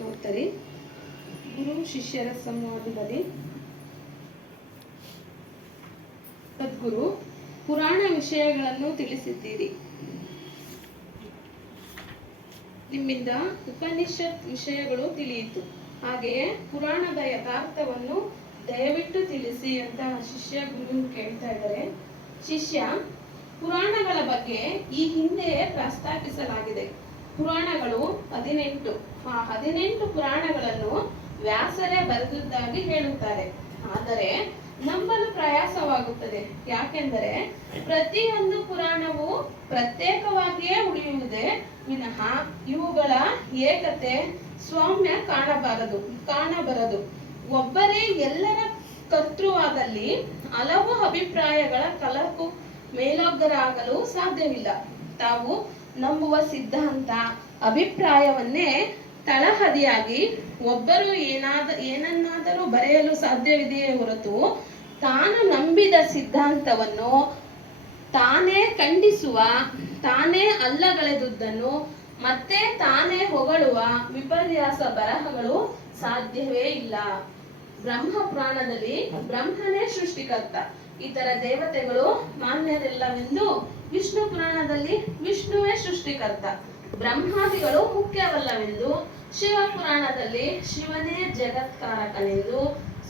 ಪ್ರಶ್ನೋತ್ತರಿ ಗುರು ಶಿಷ್ಯರ ಸಂವಾದದಲ್ಲಿ ಸದ್ಗುರು ಪುರಾಣ ವಿಷಯಗಳನ್ನು ತಿಳಿಸಿದ್ದೀರಿ. ನಿಮ್ಮಿಂದ ಉಪನಿಷತ್ ವಿಷಯಗಳು ತಿಳಿಯಿತು. ಹಾಗೆಯೇ ಪುರಾಣದ ಯಥಾರ್ಥವನ್ನು ದಯವಿಟ್ಟು ತಿಳಿಸಿ ಅಂತ ಶಿಷ್ಯ ಗುರು ಕೇಳ್ತಾ ಇದ್ದಾರೆ. ಶಿಷ್ಯ, ಪುರಾಣಗಳ ಬಗ್ಗೆ ಈ ಹಿಂದೆಯೇ ಪ್ರಸ್ತಾಪಿಸಲಾಗಿದೆ. ಪುರಾಣಗಳು 18. ಆ 18 ಪುರಾಣಗಳನ್ನು ವ್ಯಾಸರೇ ಬರೆದಿದ್ದಾಗಿ ಹೇಳುತ್ತಾರೆ. ಆದರೆ ನಂಬಲು ಪ್ರಯಾಸವಾಗುತ್ತದೆ. ಯಾಕೆಂದರೆ ಪ್ರತಿಯೊಂದು ಪುರಾಣವು ಪ್ರತ್ಯೇಕವಾಗಿಯೇ ಉಳಿಯುವುದೇ ವಿನಃ ಇವುಗಳ ಏಕತೆ ಸ್ವಾಮ್ಯ ಕಾಣಬರದು. ಒಬ್ಬರೇ ಎಲ್ಲರ ಕರ್ತೃವಾದಲ್ಲಿ ಹಲವು ಅಭಿಪ್ರಾಯಗಳ ಕಲಕು ಮೇಲೊಗ್ಗರಾಗಲು ಸಾಧ್ಯವಿಲ್ಲ. ತಾವು ನಂಬುವ ಸಿದ್ಧಾಂತ ಅಭಿಪ್ರಾಯವನ್ನೇ ತಳಹದಿಯಾಗಿ ಒಬ್ಬರು ಏನನ್ನಾದರೂ ಬರೆಯಲು ಸಾಧ್ಯವಿದೆಯೇ ಹೊರತು ತಾನು ನಂಬಿದ ಸಿದ್ಧಾಂತವನ್ನು ತಾನೇ ಖಂಡಿಸುವ, ತಾನೇ ಅಲ್ಲಗಳೆದುದನ್ನು ಮತ್ತೆ ತಾನೇ ಹೊಗಳುವ ವಿಪರ್ಯಾಸ ಬರಹಗಳು ಸಾಧ್ಯವೇ ಇಲ್ಲ. ಬ್ರಹ್ಮ ಪುರಾಣದಲ್ಲಿ ಬ್ರಹ್ಮನೇ ಸೃಷ್ಟಿಕರ್ತ, ಇತರ ದೇವತೆಗಳು ಮಾನ್ಯರಿಲ್ಲವೆಂದು ವಿಷ್ಣು ಪುರಾಣದಲ್ಲಿ ವಿಷ್ಣುವೇ ಸೃಷ್ಟಿಕರ್ತ, ಬ್ರಹ್ಮಾದಿಗಳು ಮುಖ್ಯವಲ್ಲವೆಂದು ಶಿವ ಪುರಾಣದಲ್ಲಿ ಶಿವನೇ ಜಗತ್ಕಾರಕನೆಂದು,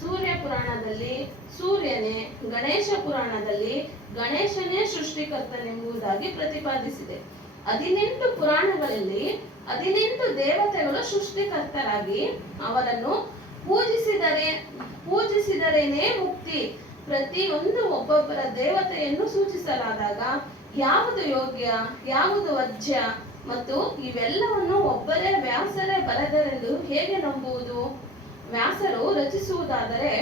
ಸೂರ್ಯ ಪುರಾಣದಲ್ಲಿ ಸೂರ್ಯನೇ, ಗಣೇಶ ಪುರಾಣದಲ್ಲಿ ಗಣೇಶನೇ ಸೃಷ್ಟಿಕರ್ತನೆಂಬುದಾಗಿ ಪ್ರತಿಪಾದಿಸಿದೆ. 18 ಪುರಾಣಗಳಲ್ಲಿ 18 ದೇವತೆಗಳು ಸೃಷ್ಟಿಕರ್ತರಾಗಿ ಅವರನ್ನು ಪೂಜಿಸಿದರೇನೇ ಮುಕ್ತಿ. ಪ್ರತಿಯೊಂದು ಒಬ್ಬೊಬ್ಬರ ದೇವತೆಯನ್ನು ಸೂಚಿಸಲಾದಾಗ ಯಾವುದು ಯೋಗ್ಯ, ಯಾವುದು ವಜ್ಯ ಮತ್ತು ಇವೆಲ್ಲವನ್ನು ಒಬ್ಬರೇ ವ್ಯಾಸರೇ ಬರೆದರೆಂದು ಹೇಗೆ ನಂಬುವುದು? ವ್ಯಾಸರು ರಚಿಸುವುದಾದರೆ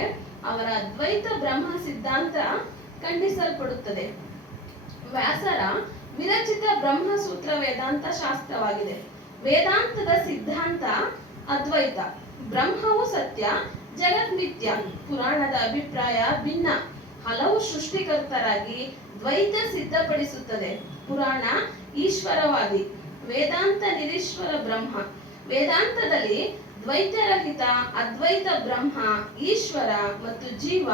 ಅವರ ಅದ್ವೈತ ಬ್ರಹ್ಮ ಸಿದ್ಧಾಂತ ಖಂಡಿಸಲ್ಪಡುತ್ತದೆ. ವ್ಯಾಸರ ವಿರಚಿತ ಬ್ರಹ್ಮಸೂತ್ರ ವೇದಾಂತ ಶಾಸ್ತ್ರವಾಗಿದೆ. ವೇದಾಂತದ ಸಿದ್ಧಾಂತ ಅದ್ವೈತ, ಬ್ರಹ್ಮವು ಸತ್ಯ, ಜಗತ್ ಮಿಥ್ಯ. ಪುರಾಣದ ಅಭಿಪ್ರಾಯ ಭಿನ್ನ, ಹಲವು ಸೃಷ್ಟಿಕರ್ತರಾಗಿ ದ್ವೈತ ಸಿದ್ಧಪಡಿಸುತ್ತದೆ. ಪುರಾಣ ಈಶ್ವರವಾದಿ, ವೇದಾಂತ ನಿರೀಶ್ವರ ಬ್ರಹ್ಮ. ವೇದಾಂತದಲ್ಲಿ ದ್ವೈತರಹಿತ ಅದ್ವೈತ ಬ್ರಹ್ಮ, ಈಶ್ವರ ಮತ್ತು ಜೀವ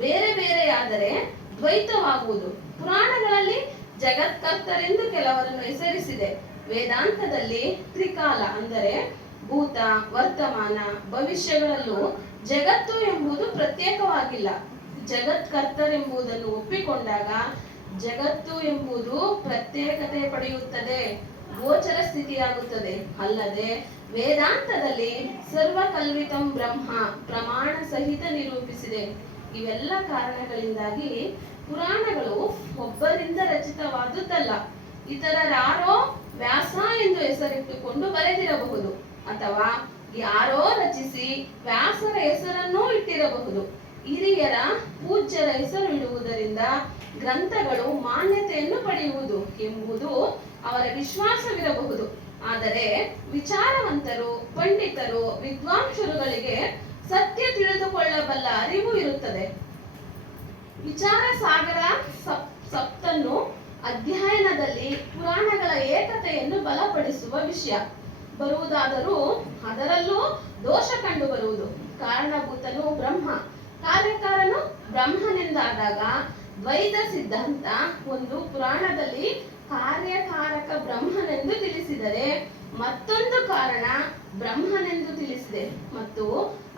ಬೇರೆ ಬೇರೆಯಾದರೆ ದ್ವೈತವಾಗುವುದು. ಪುರಾಣಗಳಲ್ಲಿ ಜಗತ್ಕರ್ತರೆಂದು ಕೆಲವರನ್ನು ಹೆಸರಿಸಿದೆ. ವೇದಾಂತದಲ್ಲಿ ತ್ರಿಕಾಲ ಅಂದರೆ ಭೂತ, ವರ್ತಮಾನ, ಭವಿಷ್ಯಗಳಲ್ಲೂ ಜಗತ್ತು ಎಂಬುದು ಪ್ರತ್ಯೇಕವಾಗಿಲ್ಲ. ಜಗತ್ಕರ್ತರೆಂಬುದನ್ನು ಒಪ್ಪಿಕೊಂಡಾಗ ಜಗತ್ತು ಎಂಬುದು ಪ್ರತ್ಯೇಕತೆ ಪಡೆಯುತ್ತದೆ, ಗೋಚರ ಸ್ಥಿತಿಯಾಗುತ್ತದೆ. ಅಲ್ಲದೆ ವೇದಾಂತದಲ್ಲಿ ಸರ್ವಕಲ್ವಿತಂ ಬ್ರಹ್ಮ ಪ್ರಮಾಣ ಸಹಿತ ನಿರೂಪಿಸಿದೆ. ಇವೆಲ್ಲ ಕಾರಣಗಳಿಂದಾಗಿ ಪುರಾಣಗಳು ಒಬ್ಬರಿಂದ ರಚಿತವಾದುದಲ್ಲ. ಇತರರಾರೋ ವ್ಯಾಸ ಎಂದು ಹೆಸರಿಟ್ಟುಕೊಂಡು ಬರೆದಿರಬಹುದು, ಅಥವಾ ಯಾರೋ ರಚಿಸಿ ವ್ಯಾಸರ ಹೆಸರನ್ನೂ ಇಟ್ಟಿರಬಹುದು. ಹಿರಿಯರ ಪೂಜ್ಯರ ಹೆಸರು ಇಡುವುದರಿಂದ ಗ್ರಂಥಗಳು ಮಾನ್ಯತೆಯನ್ನು ಪಡೆಯುವುದು ಎಂಬುದು ಅವರ ವಿಶ್ವಾಸವಿರಬಹುದು. ಆದರೆ ವಿಚಾರವಂತರು, ಪಂಡಿತರು, ವಿದ್ವಾಂಸರುಗಳಿಗೆ ಸತ್ಯ ತಿಳಿದುಕೊಳ್ಳಬಲ್ಲ ಅರಿವು ಇರುತ್ತದೆ. ವಿಚಾರ ಸಾಗರ ಸಪ್ತನ್ನು ಅಧ್ಯಯನದಲ್ಲಿ ಪುರಾಣಗಳ ಏಕತೆಯನ್ನು ಬಲಪಡಿಸುವ ವಿಷಯ ಬರುವುದಾದರೂ ಅದರಲ್ಲೂ ದೋಷ ಕಂಡು ಬರುವುದು. ಕಾರಣಭೂತನು ಬ್ರಹ್ಮ, ಕಾರ್ಯಕಾರನು ಬ್ರಹ್ಮನೆಂದಾದಾಗ ದ್ವೈತ ಸಿದ್ಧಾಂತ ಒಂದು ಪುರಾಣದಲ್ಲಿ ಕಾರ್ಯಕಾರಕ ಬ್ರಹ್ಮನೆಂದು ತಿಳಿಸಿದರೆ ಮತ್ತೊಂದು ಕಾರಣ ಬ್ರಹ್ಮನೆಂದು ತಿಳಿಸಿದೆ. ಮತ್ತು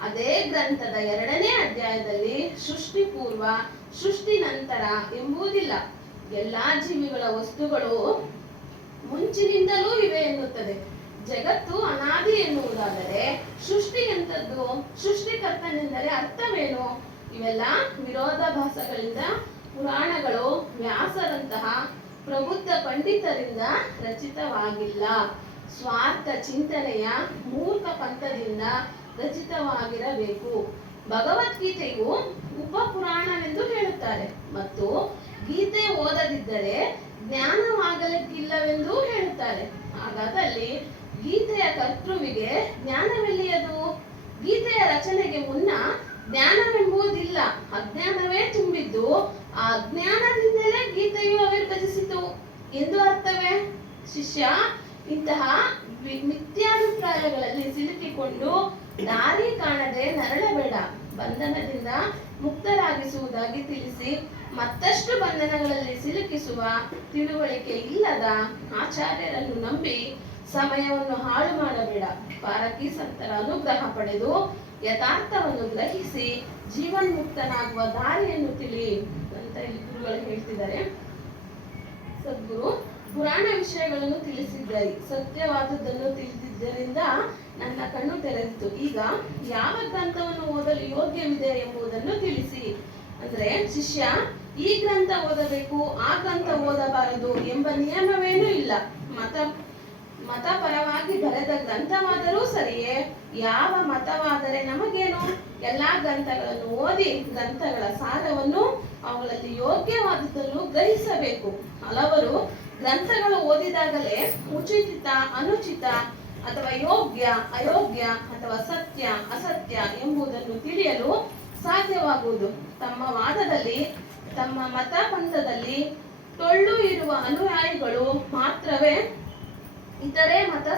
ಅದೇ ಗ್ರಂಥದ 2ನೇ ಅಧ್ಯಾಯದಲ್ಲಿ ಸೃಷ್ಟಿ ಪೂರ್ವ, ಸೃಷ್ಟಿ ನಂತರ ಎಂಬುದಿಲ್ಲ. ಎಲ್ಲಾ ಜೀವಿಗಳ ವಸ್ತುಗಳು ಮುಂಚಿನಿಂದಲೂ ಇವೆ ಎನ್ನುತ್ತದೆ. ಜಗತ್ತು ಅನಾದಿ ಎನ್ನುವುದಾದರೆ ಸೃಷ್ಟಿ ಎಂಥದ್ದು? ಸೃಷ್ಟಿಕರ್ತನೆಂದರೆ ಅರ್ಥವೇನು? ಇವೆಲ್ಲ ವಿರೋಧಾಭಾಸಗಳಿಂದ ಪುರಾಣಗಳು ವ್ಯಾಸರಂತಹ ಪ್ರಬುದ್ಧ ಪಂಡಿತರಿಂದ ರಚಿತವಾಗಿಲ್ಲ. ಸ್ವಾರ್ಥ ಚಿಂತನೆಯ ಮೂರ್ಖ ಪಂಥದಿಂದ ರಚಿತವಾಗಿರಬೇಕು. ಭಗವದ್ಗೀತೆಯು ಉಪಪುರಾಣವೆಂದು ಹೇಳುತ್ತಾರೆ ಮತ್ತು ಗೀತೆ ಓದದಿದ್ದರೆ ಜ್ಞಾನವಾಗಲಿಕ್ಕಿಲ್ಲವೆಂದೂ ಹೇಳುತ್ತಾರೆ. ಹಾಗಾದಲ್ಲಿ ಗೀತೆಯ ಕರ್ತೃವಿಗೆ ಜ್ಞಾನವೆಲ್ಲಿಯದು? ಗೀತೆಯ ರಚನೆಗೆ ಮುನ್ನ ಜ್ಞಾನವೆಂಬುದಿಲ್ಲ, ಅಜ್ಞಾನವೇ ತುಂಬಿದ್ದು ಆ ಅಜ್ಞಾನದಿಂದಲೇ ಗೀತೆಯು ಆವಿರ್ಭವಿಸಿತು ಎಂದು ಅರ್ಥವೇ? ಶಿಷ್ಯ, ಇಂತಹ ಮಿಥ್ಯಾಭಿಪ್ರಾಯಗಳಲ್ಲಿ ಸಿಲುಕಿಕೊಂಡು ದಾರಿ ಕಾಣದೆ ನರಳಬೇಡ. ಬಂಧನದಿಂದ ಮುಕ್ತರಾಗಿಸುವುದಾಗಿ ತಿಳಿಸಿ ಮತ್ತಷ್ಟು ಬಂಧನಗಳಲ್ಲಿ ಸಿಲುಕಿಸುವ ತಿಳುವಳಿಕೆ ಇಲ್ಲದ ಆಚಾರ್ಯರನ್ನು ನಂಬಿ ಸಮಯವನ್ನು ಹಾಳು ಮಾಡಬೇಡ. ಪಾರಕಿ ಸಂತರ ಅನುಗ್ರಹ ಪಡೆದು ಯಥಾರ್ಥವನ್ನು ಗ್ರಹಿಸಿ ಜೀವನ್ಮುಕ್ತನಾಗುವ ದಾರಿಯನ್ನು ತಿಳಿ ಅಂತ ಇಲ್ಲಿ ಗುರುಗಳು ಹೇಳ್ತಿದ್ದಾರೆ. ಸದ್ಗುರು ಪುರಾಣ ವಿಷಯಗಳನ್ನು ತಿಳಿಸಿದ್ದಾರೆ. ಸತ್ಯವಾದದ್ದನ್ನು ತಿಳಿದಿದ್ದರಿಂದ ನನ್ನ ಕಣ್ಣು ತೆರೆದಿತು. ಈಗ ಯಾವ ಗ್ರಂಥವನ್ನು ಓದಲು ಯೋಗ್ಯವಿದೆ ಎಂಬುದನ್ನು ತಿಳಿಸಿ. ಅಂದ್ರೆ ಶಿಷ್ಯ ಈ ಗ್ರಂಥ ಓದಬೇಕು, ಆ ಗ್ರಂಥ ಓದಬಾರದು ಎಂಬ ನಿಯಮವೇನೂ ಇಲ್ಲ. ಮತಪರವಾಗಿ ಬರೆದ ಗ್ರಂಥವಾದರೂ ಸರಿಯೇ, ಯಾವ ಮತವಾದರೆ ನಮಗೇನು? ಎಲ್ಲಾ ಗ್ರಂಥಗಳನ್ನು ಓದಿ ಗ್ರಂಥಗಳ ಸಾರವನ್ನು ಅವುಗಳಲ್ಲಿ ಯೋಗ್ಯವಾದದ್ದನ್ನು ಗ್ರಹಿಸಬೇಕು. ಹಲವರು ಗ್ರಂಥಗಳು ಓದಿದಾಗಲೇ ಉಚಿತ ಅನುಚಿತ ಅಥವಾ ಯೋಗ್ಯ ಅಯೋಗ್ಯ ಅಥವಾ ಸತ್ಯ ಅಸತ್ಯ ಎಂಬುದನ್ನು ತಿಳಿಯಲು ಸಾಧ್ಯವಾಗುವುದು. ತಮ್ಮ ವಾದದಲ್ಲಿ ತಮ್ಮ ಮತ ಪಂಥದಲ್ಲಿ ಟೊಳ್ಳು ಇರುವ ಅನುಯಾಯಿಗಳು ಮಾತ್ರವೇ ಇತರೆ ಮತ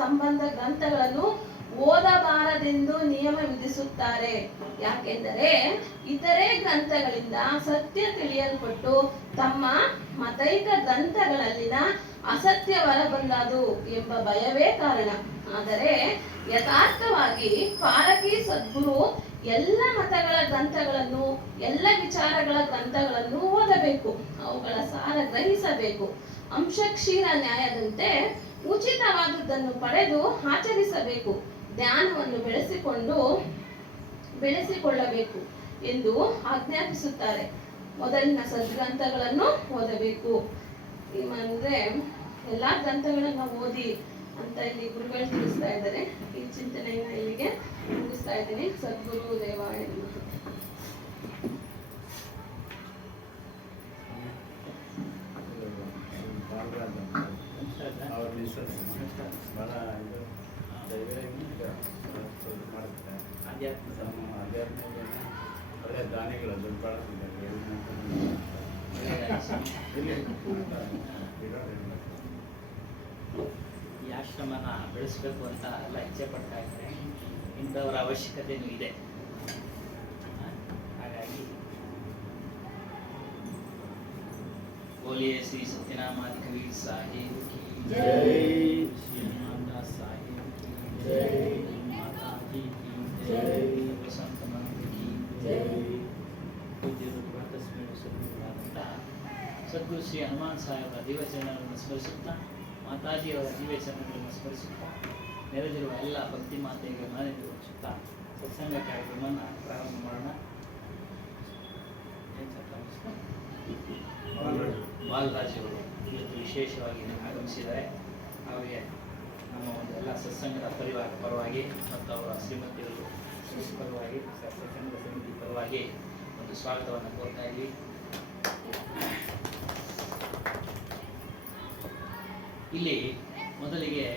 ಸಂಬಂಧ ಗ್ರಂಥಗಳನ್ನು ಓದಬಾರದೆಂದು ನಿಯಮ ವಿಧಿಸುತ್ತಾರೆ. ಯಾಕೆಂದರೆ ಇತರೆ ಗ್ರಂಥಗಳಿಂದ ಸತ್ಯ ತಿಳಿಯಲ್ಪಟ್ಟು ತಮ್ಮ ಮತೈಕ ಗ್ರಂಥಗಳಲ್ಲಿನ ಅಸತ್ಯ ಹೊರಬಂದದು ಎಂಬ ಭಯವೇ ಕಾರಣ. ಆದರೆ ಯಥಾರ್ಥವಾಗಿ ಪಾರಕಿ ಸದ್ಗುರು ಎಲ್ಲ ಮತಗಳ ಗ್ರಂಥಗಳನ್ನು ಎಲ್ಲ ವಿಚಾರಗಳ ಗ್ರಂಥಗಳನ್ನು ಓದಬೇಕು, ಅವುಗಳ ಸಾರ ಗ್ರಹಿಸಬೇಕು. ಅಂಶಕ್ಷೀರ ನ್ಯಾಯದಂತೆ ಉಚಿತವಾದದ್ದನ್ನು ಪಡೆದು ಆಚರಿಸಬೇಕು. ಜ್ಞಾನವನ್ನು ಬೆಳೆಸಿಕೊಳ್ಳಬೇಕು ಎಂದು ಆಜ್ಞಾಪಿಸುತ್ತಾರೆ. ಮೊದಲಿನ ಸದ್ಗ್ರಂಥಗಳನ್ನು ಓದಬೇಕು. ಅಂದ್ರೆ ಎಲ್ಲಾ ಗ್ರಂಥಗಳನ್ನ ಓದಿ ಅಂತ ಇಲ್ಲಿ ಗುರುಗಳು ತಿಳಿಸ್ತಾ ಇದ್ದಾರೆ. ಈ ಚಿಂತನೆಯನ್ನ ಇಲ್ಲಿಗೆ ಮುಗಿಸ್ತಾ ಇದ್ದೀನಿ. ಸದ್ಗುರು ದೇವಾಯ ನಮಃ. ಒಳ್ಳೆ ದಾನಿಗಳು ಈ ಆಶ್ರಮನ ಬೆಳೆಸಬೇಕು ಅಂತ ಎಲ್ಲ ಇಚ್ಛೆ ಪಡ್ತಾ ಇದ್ದಾರೆ. ಇಂಥವರ ಅವಶ್ಯಕತೆಯೂ ಇದೆ. ಹಾಗಾಗಿ बोलिए श्री सत्यनारायण कबीर साहिब की जय, श्री हनुमानदास साहिब की जय, माता जी की जय, वसंत मंत्र की जय. ಸದ್ಗುರು ಶ್ರೀ ಹನುಮಾನ್ ಸಾಹೇಬರ ದಿವ್ಯಚರಣಗಳನ್ನು ಸ್ಮರಿಸುತ್ತಾ, ಮಾತಾಜಿಯವರ ದಿವ್ಯಚರಣಗಳನ್ನು ಸ್ಮರಿಸುತ್ತಾ, ನೆರೆದಿರುವ ಎಲ್ಲ ಭಕ್ತಿ ಮಾತೆಗೆ ಮನೆಸುತ್ತಾ ಸತ್ಸಂಗ ಕಾರ್ಯಕ್ರಮವನ್ನು ಪ್ರಾರಂಭ ಮಾಡೋಣ. ಬಾಲರಾಜ್ ಅವರು ಇವತ್ತು ವಿಶೇಷವಾಗಿ ಆಗಮಿಸಿದ್ದಾರೆ. ಅವರಿಗೆ ನಮ್ಮ ಒಂದು ಎಲ್ಲ ಸತ್ಸಂಗದ ಪರವಾಗಿ ಮತ್ತು ಅವರ ಶ್ರೀಮತಿಗಳು ಪರವಾಗಿ ಸತ್ಸಂಗದ ಸಮಿತಿ ಪರವಾಗಿ ಒಂದು ಸ್ವಾಗತವನ್ನು ಕೋರ್ತಾ ಇದ್ವಿ. ಇಲ್ಲಿ ಮೊದಲಿಗೆ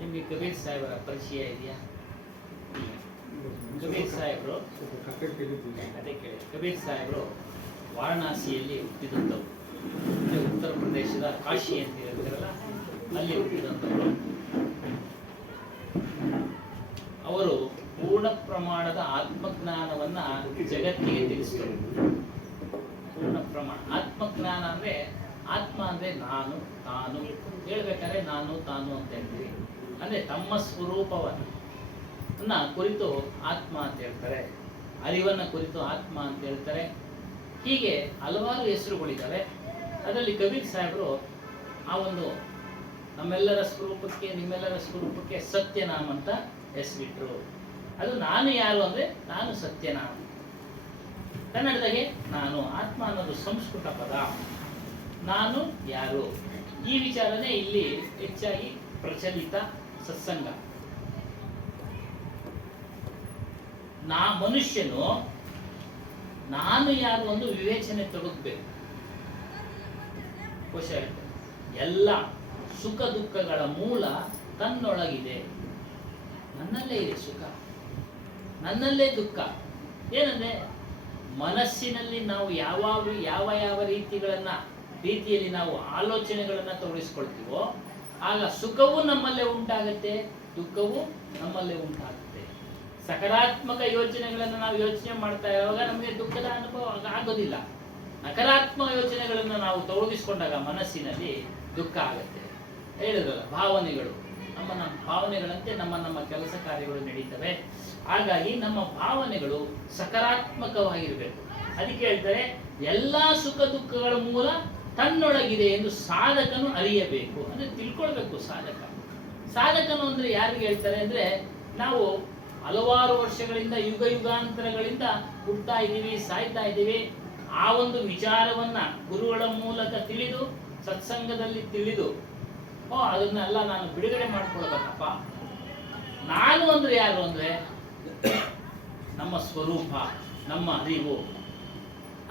ನಿಮಗೆ ಕಬೀರ್ ಸಾಹೇಬರ ಪರಿಚಯ ಇದೆಯಾ? ಕಬೀರ್ ಸಾಹೇಬರು ಅದೇ ಕೇಳಿ. ಕಬೀರ್ ಸಾಹೇಬರು ವಾರಣಾಸಿಯಲ್ಲಿ ಹುಟ್ಟಿದಂಥವ್ರು. ಉತ್ತರ ಪ್ರದೇಶದ ಕಾಶಿ ಅಂತ ಹೇಳ್ತಾರಲ್ಲ, ಅಲ್ಲಿ ಹುಟ್ಟಿದಂಥವ್ರು. ಅವರು ಪೂರ್ಣ ಪ್ರಮಾಣದ ಆತ್ಮಜ್ಞಾನವನ್ನ ಜಗತ್ತಿಗೆ ತಿಳಿಸಿದರು. ಪೂರ್ಣ ಪ್ರಮಾಣ ಆತ್ಮಜ್ಞಾನ ಅಂದ್ರೆ, ಆತ್ಮ ಅಂದ್ರೆ ನಾನು ತಾನು ಹೇಳ್ಬೇಕಾದ್ರೆ ನಾನು ತಾನು ಅಂತ ಹೇಳ್ತೀವಿ. ಅಂದ್ರೆ ತಮ್ಮ ಸ್ವರೂಪವನ್ನ ಕುರಿತು ಆತ್ಮ ಅಂತ ಹೇಳ್ತಾರೆ, ಅರಿವನ್ನ ಕುರಿತು ಆತ್ಮ ಅಂತ ಹೇಳ್ತಾರೆ. ಹೀಗೆ ಹಲವಾರು ಹೆಸರುಗಳಿದ್ದಾವೆ. ಅದರಲ್ಲಿ ಕಬೀರ್ ಸಾಹೇಬರು ಆ ಒಂದು ನಮ್ಮೆಲ್ಲರ ಸ್ವರೂಪಕ್ಕೆ ನಿಮ್ಮೆಲ್ಲರ ಸ್ವರೂಪಕ್ಕೆ ಸತ್ಯನಾಮ ಅಂತ ಹೆಸರಿಟ್ರು. ಅದು ನಾನು ಯಾರು ಅಂದ್ರೆ ನಾನು ಸತ್ಯನಾಮ. ಕನ್ನಡದಾಗೆ ನಾನು, ಆತ್ಮ ಅನ್ನೋದು ಸಂಸ್ಕೃತ ಪದ. ನಾನು ಯಾರು ಈ ವಿಚಾರನೇ ಇಲ್ಲಿ ಹೆಚ್ಚಾಗಿ ಪ್ರಚಲಿತ ಸತ್ಸಂಗ. ಮನುಷ್ಯನು ನಾನು ಯಾರು ಒಂದು ವಿವೇಚನೆ ತೊಡಗಬೇಕು. ಕೋಶ ಹೇಳ್ತೇನೆ, ಎಲ್ಲ ಸುಖ ದುಃಖಗಳ ಮೂಲ ತನ್ನೊಳಗಿದೆ. ನನ್ನಲ್ಲೇ ಇದೆ ಸುಖ, ನನ್ನಲ್ಲೇ ದುಃಖ. ಏನಂದ್ರೆ ಮನಸ್ಸಿನಲ್ಲಿ ನಾವು ಯಾವ ರೀತಿಯಲ್ಲಿ ನಾವು ಆಲೋಚನೆಗಳನ್ನ ತೊಡಗಿಸ್ಕೊಳ್ತೀವೋ ಆಗ ಸುಖವೂ ನಮ್ಮಲ್ಲೇ ಉಂಟಾಗುತ್ತೆ, ದುಃಖವೂ ನಮ್ಮಲ್ಲೇ ಉಂಟಾಗುತ್ತೆ. ಸಕಾರಾತ್ಮಕ ಯೋಚನೆಗಳನ್ನು ನಾವು ಯೋಚನೆ ಮಾಡ್ತಾ ಇರುವಾಗ ನಮಗೆ ದುಃಖದ ಅನುಭವ ಆಗೋದಿಲ್ಲ. ನಕಾರಾತ್ಮಕ ಯೋಚನೆಗಳನ್ನು ನಾವು ತೊಡಗಿಸ್ಕೊಂಡಾಗ ಮನಸ್ಸಿನಲ್ಲಿ ದುಃಖ ಆಗುತ್ತೆ. ಹೇಳಿದ್ರಲ್ಲ, ಭಾವನೆಗಳು ನಮ್ಮ ಭಾವನೆಗಳಂತೆ ನಮ್ಮ ಕೆಲಸ ಕಾರ್ಯಗಳು ನಡೀತವೆ. ಹಾಗಾಗಿ ನಮ್ಮ ಭಾವನೆಗಳು ಸಕಾರಾತ್ಮಕವಾಗಿರಬೇಕು. ಅದಕ್ಕೆ ಹೇಳ್ತಾರೆ, ಎಲ್ಲಾ ಸುಖ ದುಃಖಗಳ ಮೂಲ ತನ್ನೊಳಗಿದೆ ಎಂದು ಸಾಧಕನು ಅರಿಯಬೇಕು. ಅಂದ್ರೆ ತಿಳ್ಕೊಳ್ಬೇಕು. ಸಾಧಕನು ಅಂದ್ರೆ ಯಾರಿಗೆ ಹೇಳ್ತಾರೆ ಅಂದ್ರೆ, ನಾವು ಹಲವಾರು ವರ್ಷಗಳಿಂದ ಯುಗ ಯುಗಾಂತರಗಳಿಂದ ಹುಡ್ತಾ ಇದ್ದೀವಿ, ಸಾಯ್ತಾ ಇದ್ದೀವಿ. ಆ ಒಂದು ವಿಚಾರವನ್ನ ಗುರುಗಳ ಮೂಲಕ ತಿಳಿದು, ಸತ್ಸಂಗದಲ್ಲಿ ತಿಳಿದು, ಅದನ್ನೆಲ್ಲ ನಾನು ಬಿಡುಗಡೆ ಮಾಡ್ಕೊಳ್ಬೇಕಪ್ಪ. ನಾನು ಅಂದ್ರೆ ಯಾರು ಅಂದ್ರೆ ನಮ್ಮ ಸ್ವರೂಪ, ನಮ್ಮ ಅರಿವು.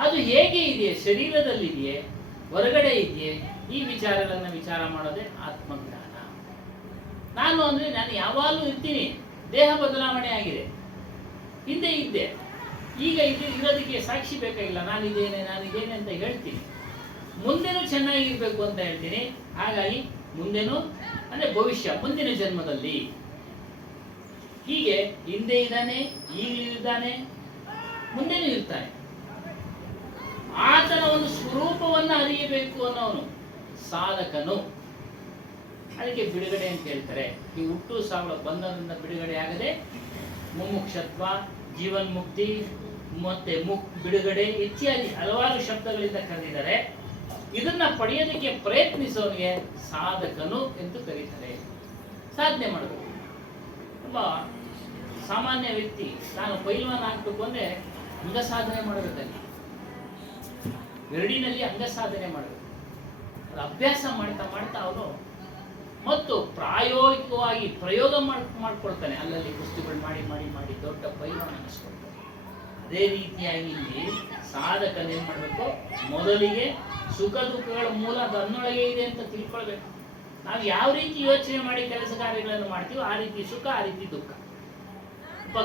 ಅದು ಹೇಗೆ ಇದೆಯೇ, ಶರೀರದಲ್ಲಿದೆಯೇ, ಹೊರಗಡೆ ಇದೆಯೇ, ಈ ವಿಚಾರಗಳನ್ನ ವಿಚಾರ ಮಾಡೋದೇ ಆತ್ಮಜ್ಞಾನ. ನಾನು ಅಂದ್ರೆ ನಾನು ಯಾವಾಗಲೂ ಇರ್ತೀನಿ, ದೇಹ ಬದಲಾವಣೆ ಆಗಿದೆ. ಹಿಂದೆ ಇದ್ದೆ, ಈಗ ಇರೋದಕ್ಕೆ ಸಾಕ್ಷಿ ಬೇಕಾಗಿಲ್ಲ. ನಾನಿದ್ದೇನೆ ಅಂತ ಹೇಳ್ತೀನಿ. ಮುಂದೆನೂ ಚೆನ್ನಾಗಿರ್ಬೇಕು ಅಂತ ಹೇಳ್ತೀನಿ. ಹಾಗಾಗಿ ಮುಂದೆನೂ ಅಂದ್ರೆ ಭವಿಷ್ಯ, ಮುಂದಿನ ಜನ್ಮದಲ್ಲಿ ಹೀಗೆ ಹಿಂದೆ ಇದ್ದಾನೆ, ಈಗಲೂ ಇದ್ದಾನೆ, ಮುಂದೆನೂ ಇರ್ತಾನೆ. ಆತನ ಒಂದು ಸ್ವರೂಪವನ್ನ ಅರಿಯಬೇಕು ಅನ್ನೋನು ಸಾಧಕನು. ಅದಕ್ಕೆ ಬಿಡುಗಡೆ ಅಂತ ಹೇಳ್ತಾರೆ. ಈ ಹುಟ್ಟು ಸಾವುಗಳ ಬಂಧನದಿಂದ ಬಿಡುಗಡೆ ಆಗದೆ ಮುಮುಕ್ಷತ್ವ, ಜೀವನ್ಮುಕ್ತಿ, ಮತ್ತೆ ಬಿಡುಗಡೆ ಇತ್ಯಾದಿ ಹಲವಾರು ಶಬ್ದಗಳಿಂದ ಕರೆದಿದ್ದಾರೆ. ಇದನ್ನ ಪಡೆಯೋದಕ್ಕೆ ಪ್ರಯತ್ನಿಸೋನಿಗೆ ಸಾಧಕನು ಎಂದು ಕರೀತಾರೆ. ಸಾಧನೆ ಮಾಡಬೇಕು. ಒಬ್ಬ ಸಾಮಾನ್ಯ ವ್ಯಕ್ತಿ ನಾನು ಪೈಲ್ವಾನ್ ಆಗ್ಬೇಕು ಅಂದ್ರೆ ಅಂಗ ಸಾಧನೆ ಮಾಡಬೇಕಲ್ಲಿ, ಎರಡಿನಲ್ಲಿ ಅಂಗ ಸಾಧನೆ ಮಾಡಬೇಕು. ಅಭ್ಯಾಸ ಮಾಡ್ತಾ ಅವನು ಮತ್ತು ಪ್ರಾಯೋಗಿಕವಾಗಿ ಪ್ರಯೋಗ ಮಾಡ್ಕೊಳ್ತಾನೆ. ಅಲ್ಲಲ್ಲಿ ಕುಸ್ತಿಗಳು ಮಾಡಿ ದೊಡ್ಡ ಪೈಲ್ವಾನ್ ಅನ್ನಿಸ್ಕೊಳ್ತಾನೆ. ಅದೇ ರೀತಿಯಾಗಿ ಇಲ್ಲಿ ಸಾಧಕನೇನ್ ಮಾಡಬೇಕು, ಮೊದಲಿಗೆ ಸುಖ ದುಃಖಗಳ ಮೂಲ ತನ್ನೊಳಗೆ ಇದೆ ಅಂತ ತಿಳ್ಕೊಳ್ಬೇಕು. ನಾವು ಯಾವ ರೀತಿ ಯೋಚನೆ ಮಾಡಿ ಕೆಲಸ ಕಾರ್ಯಗಳನ್ನು ಮಾಡ್ತೀವೋ ಆ ರೀತಿ ಸುಖ, ಆ ರೀತಿ ದುಃಖ. ಒಬ್ಬ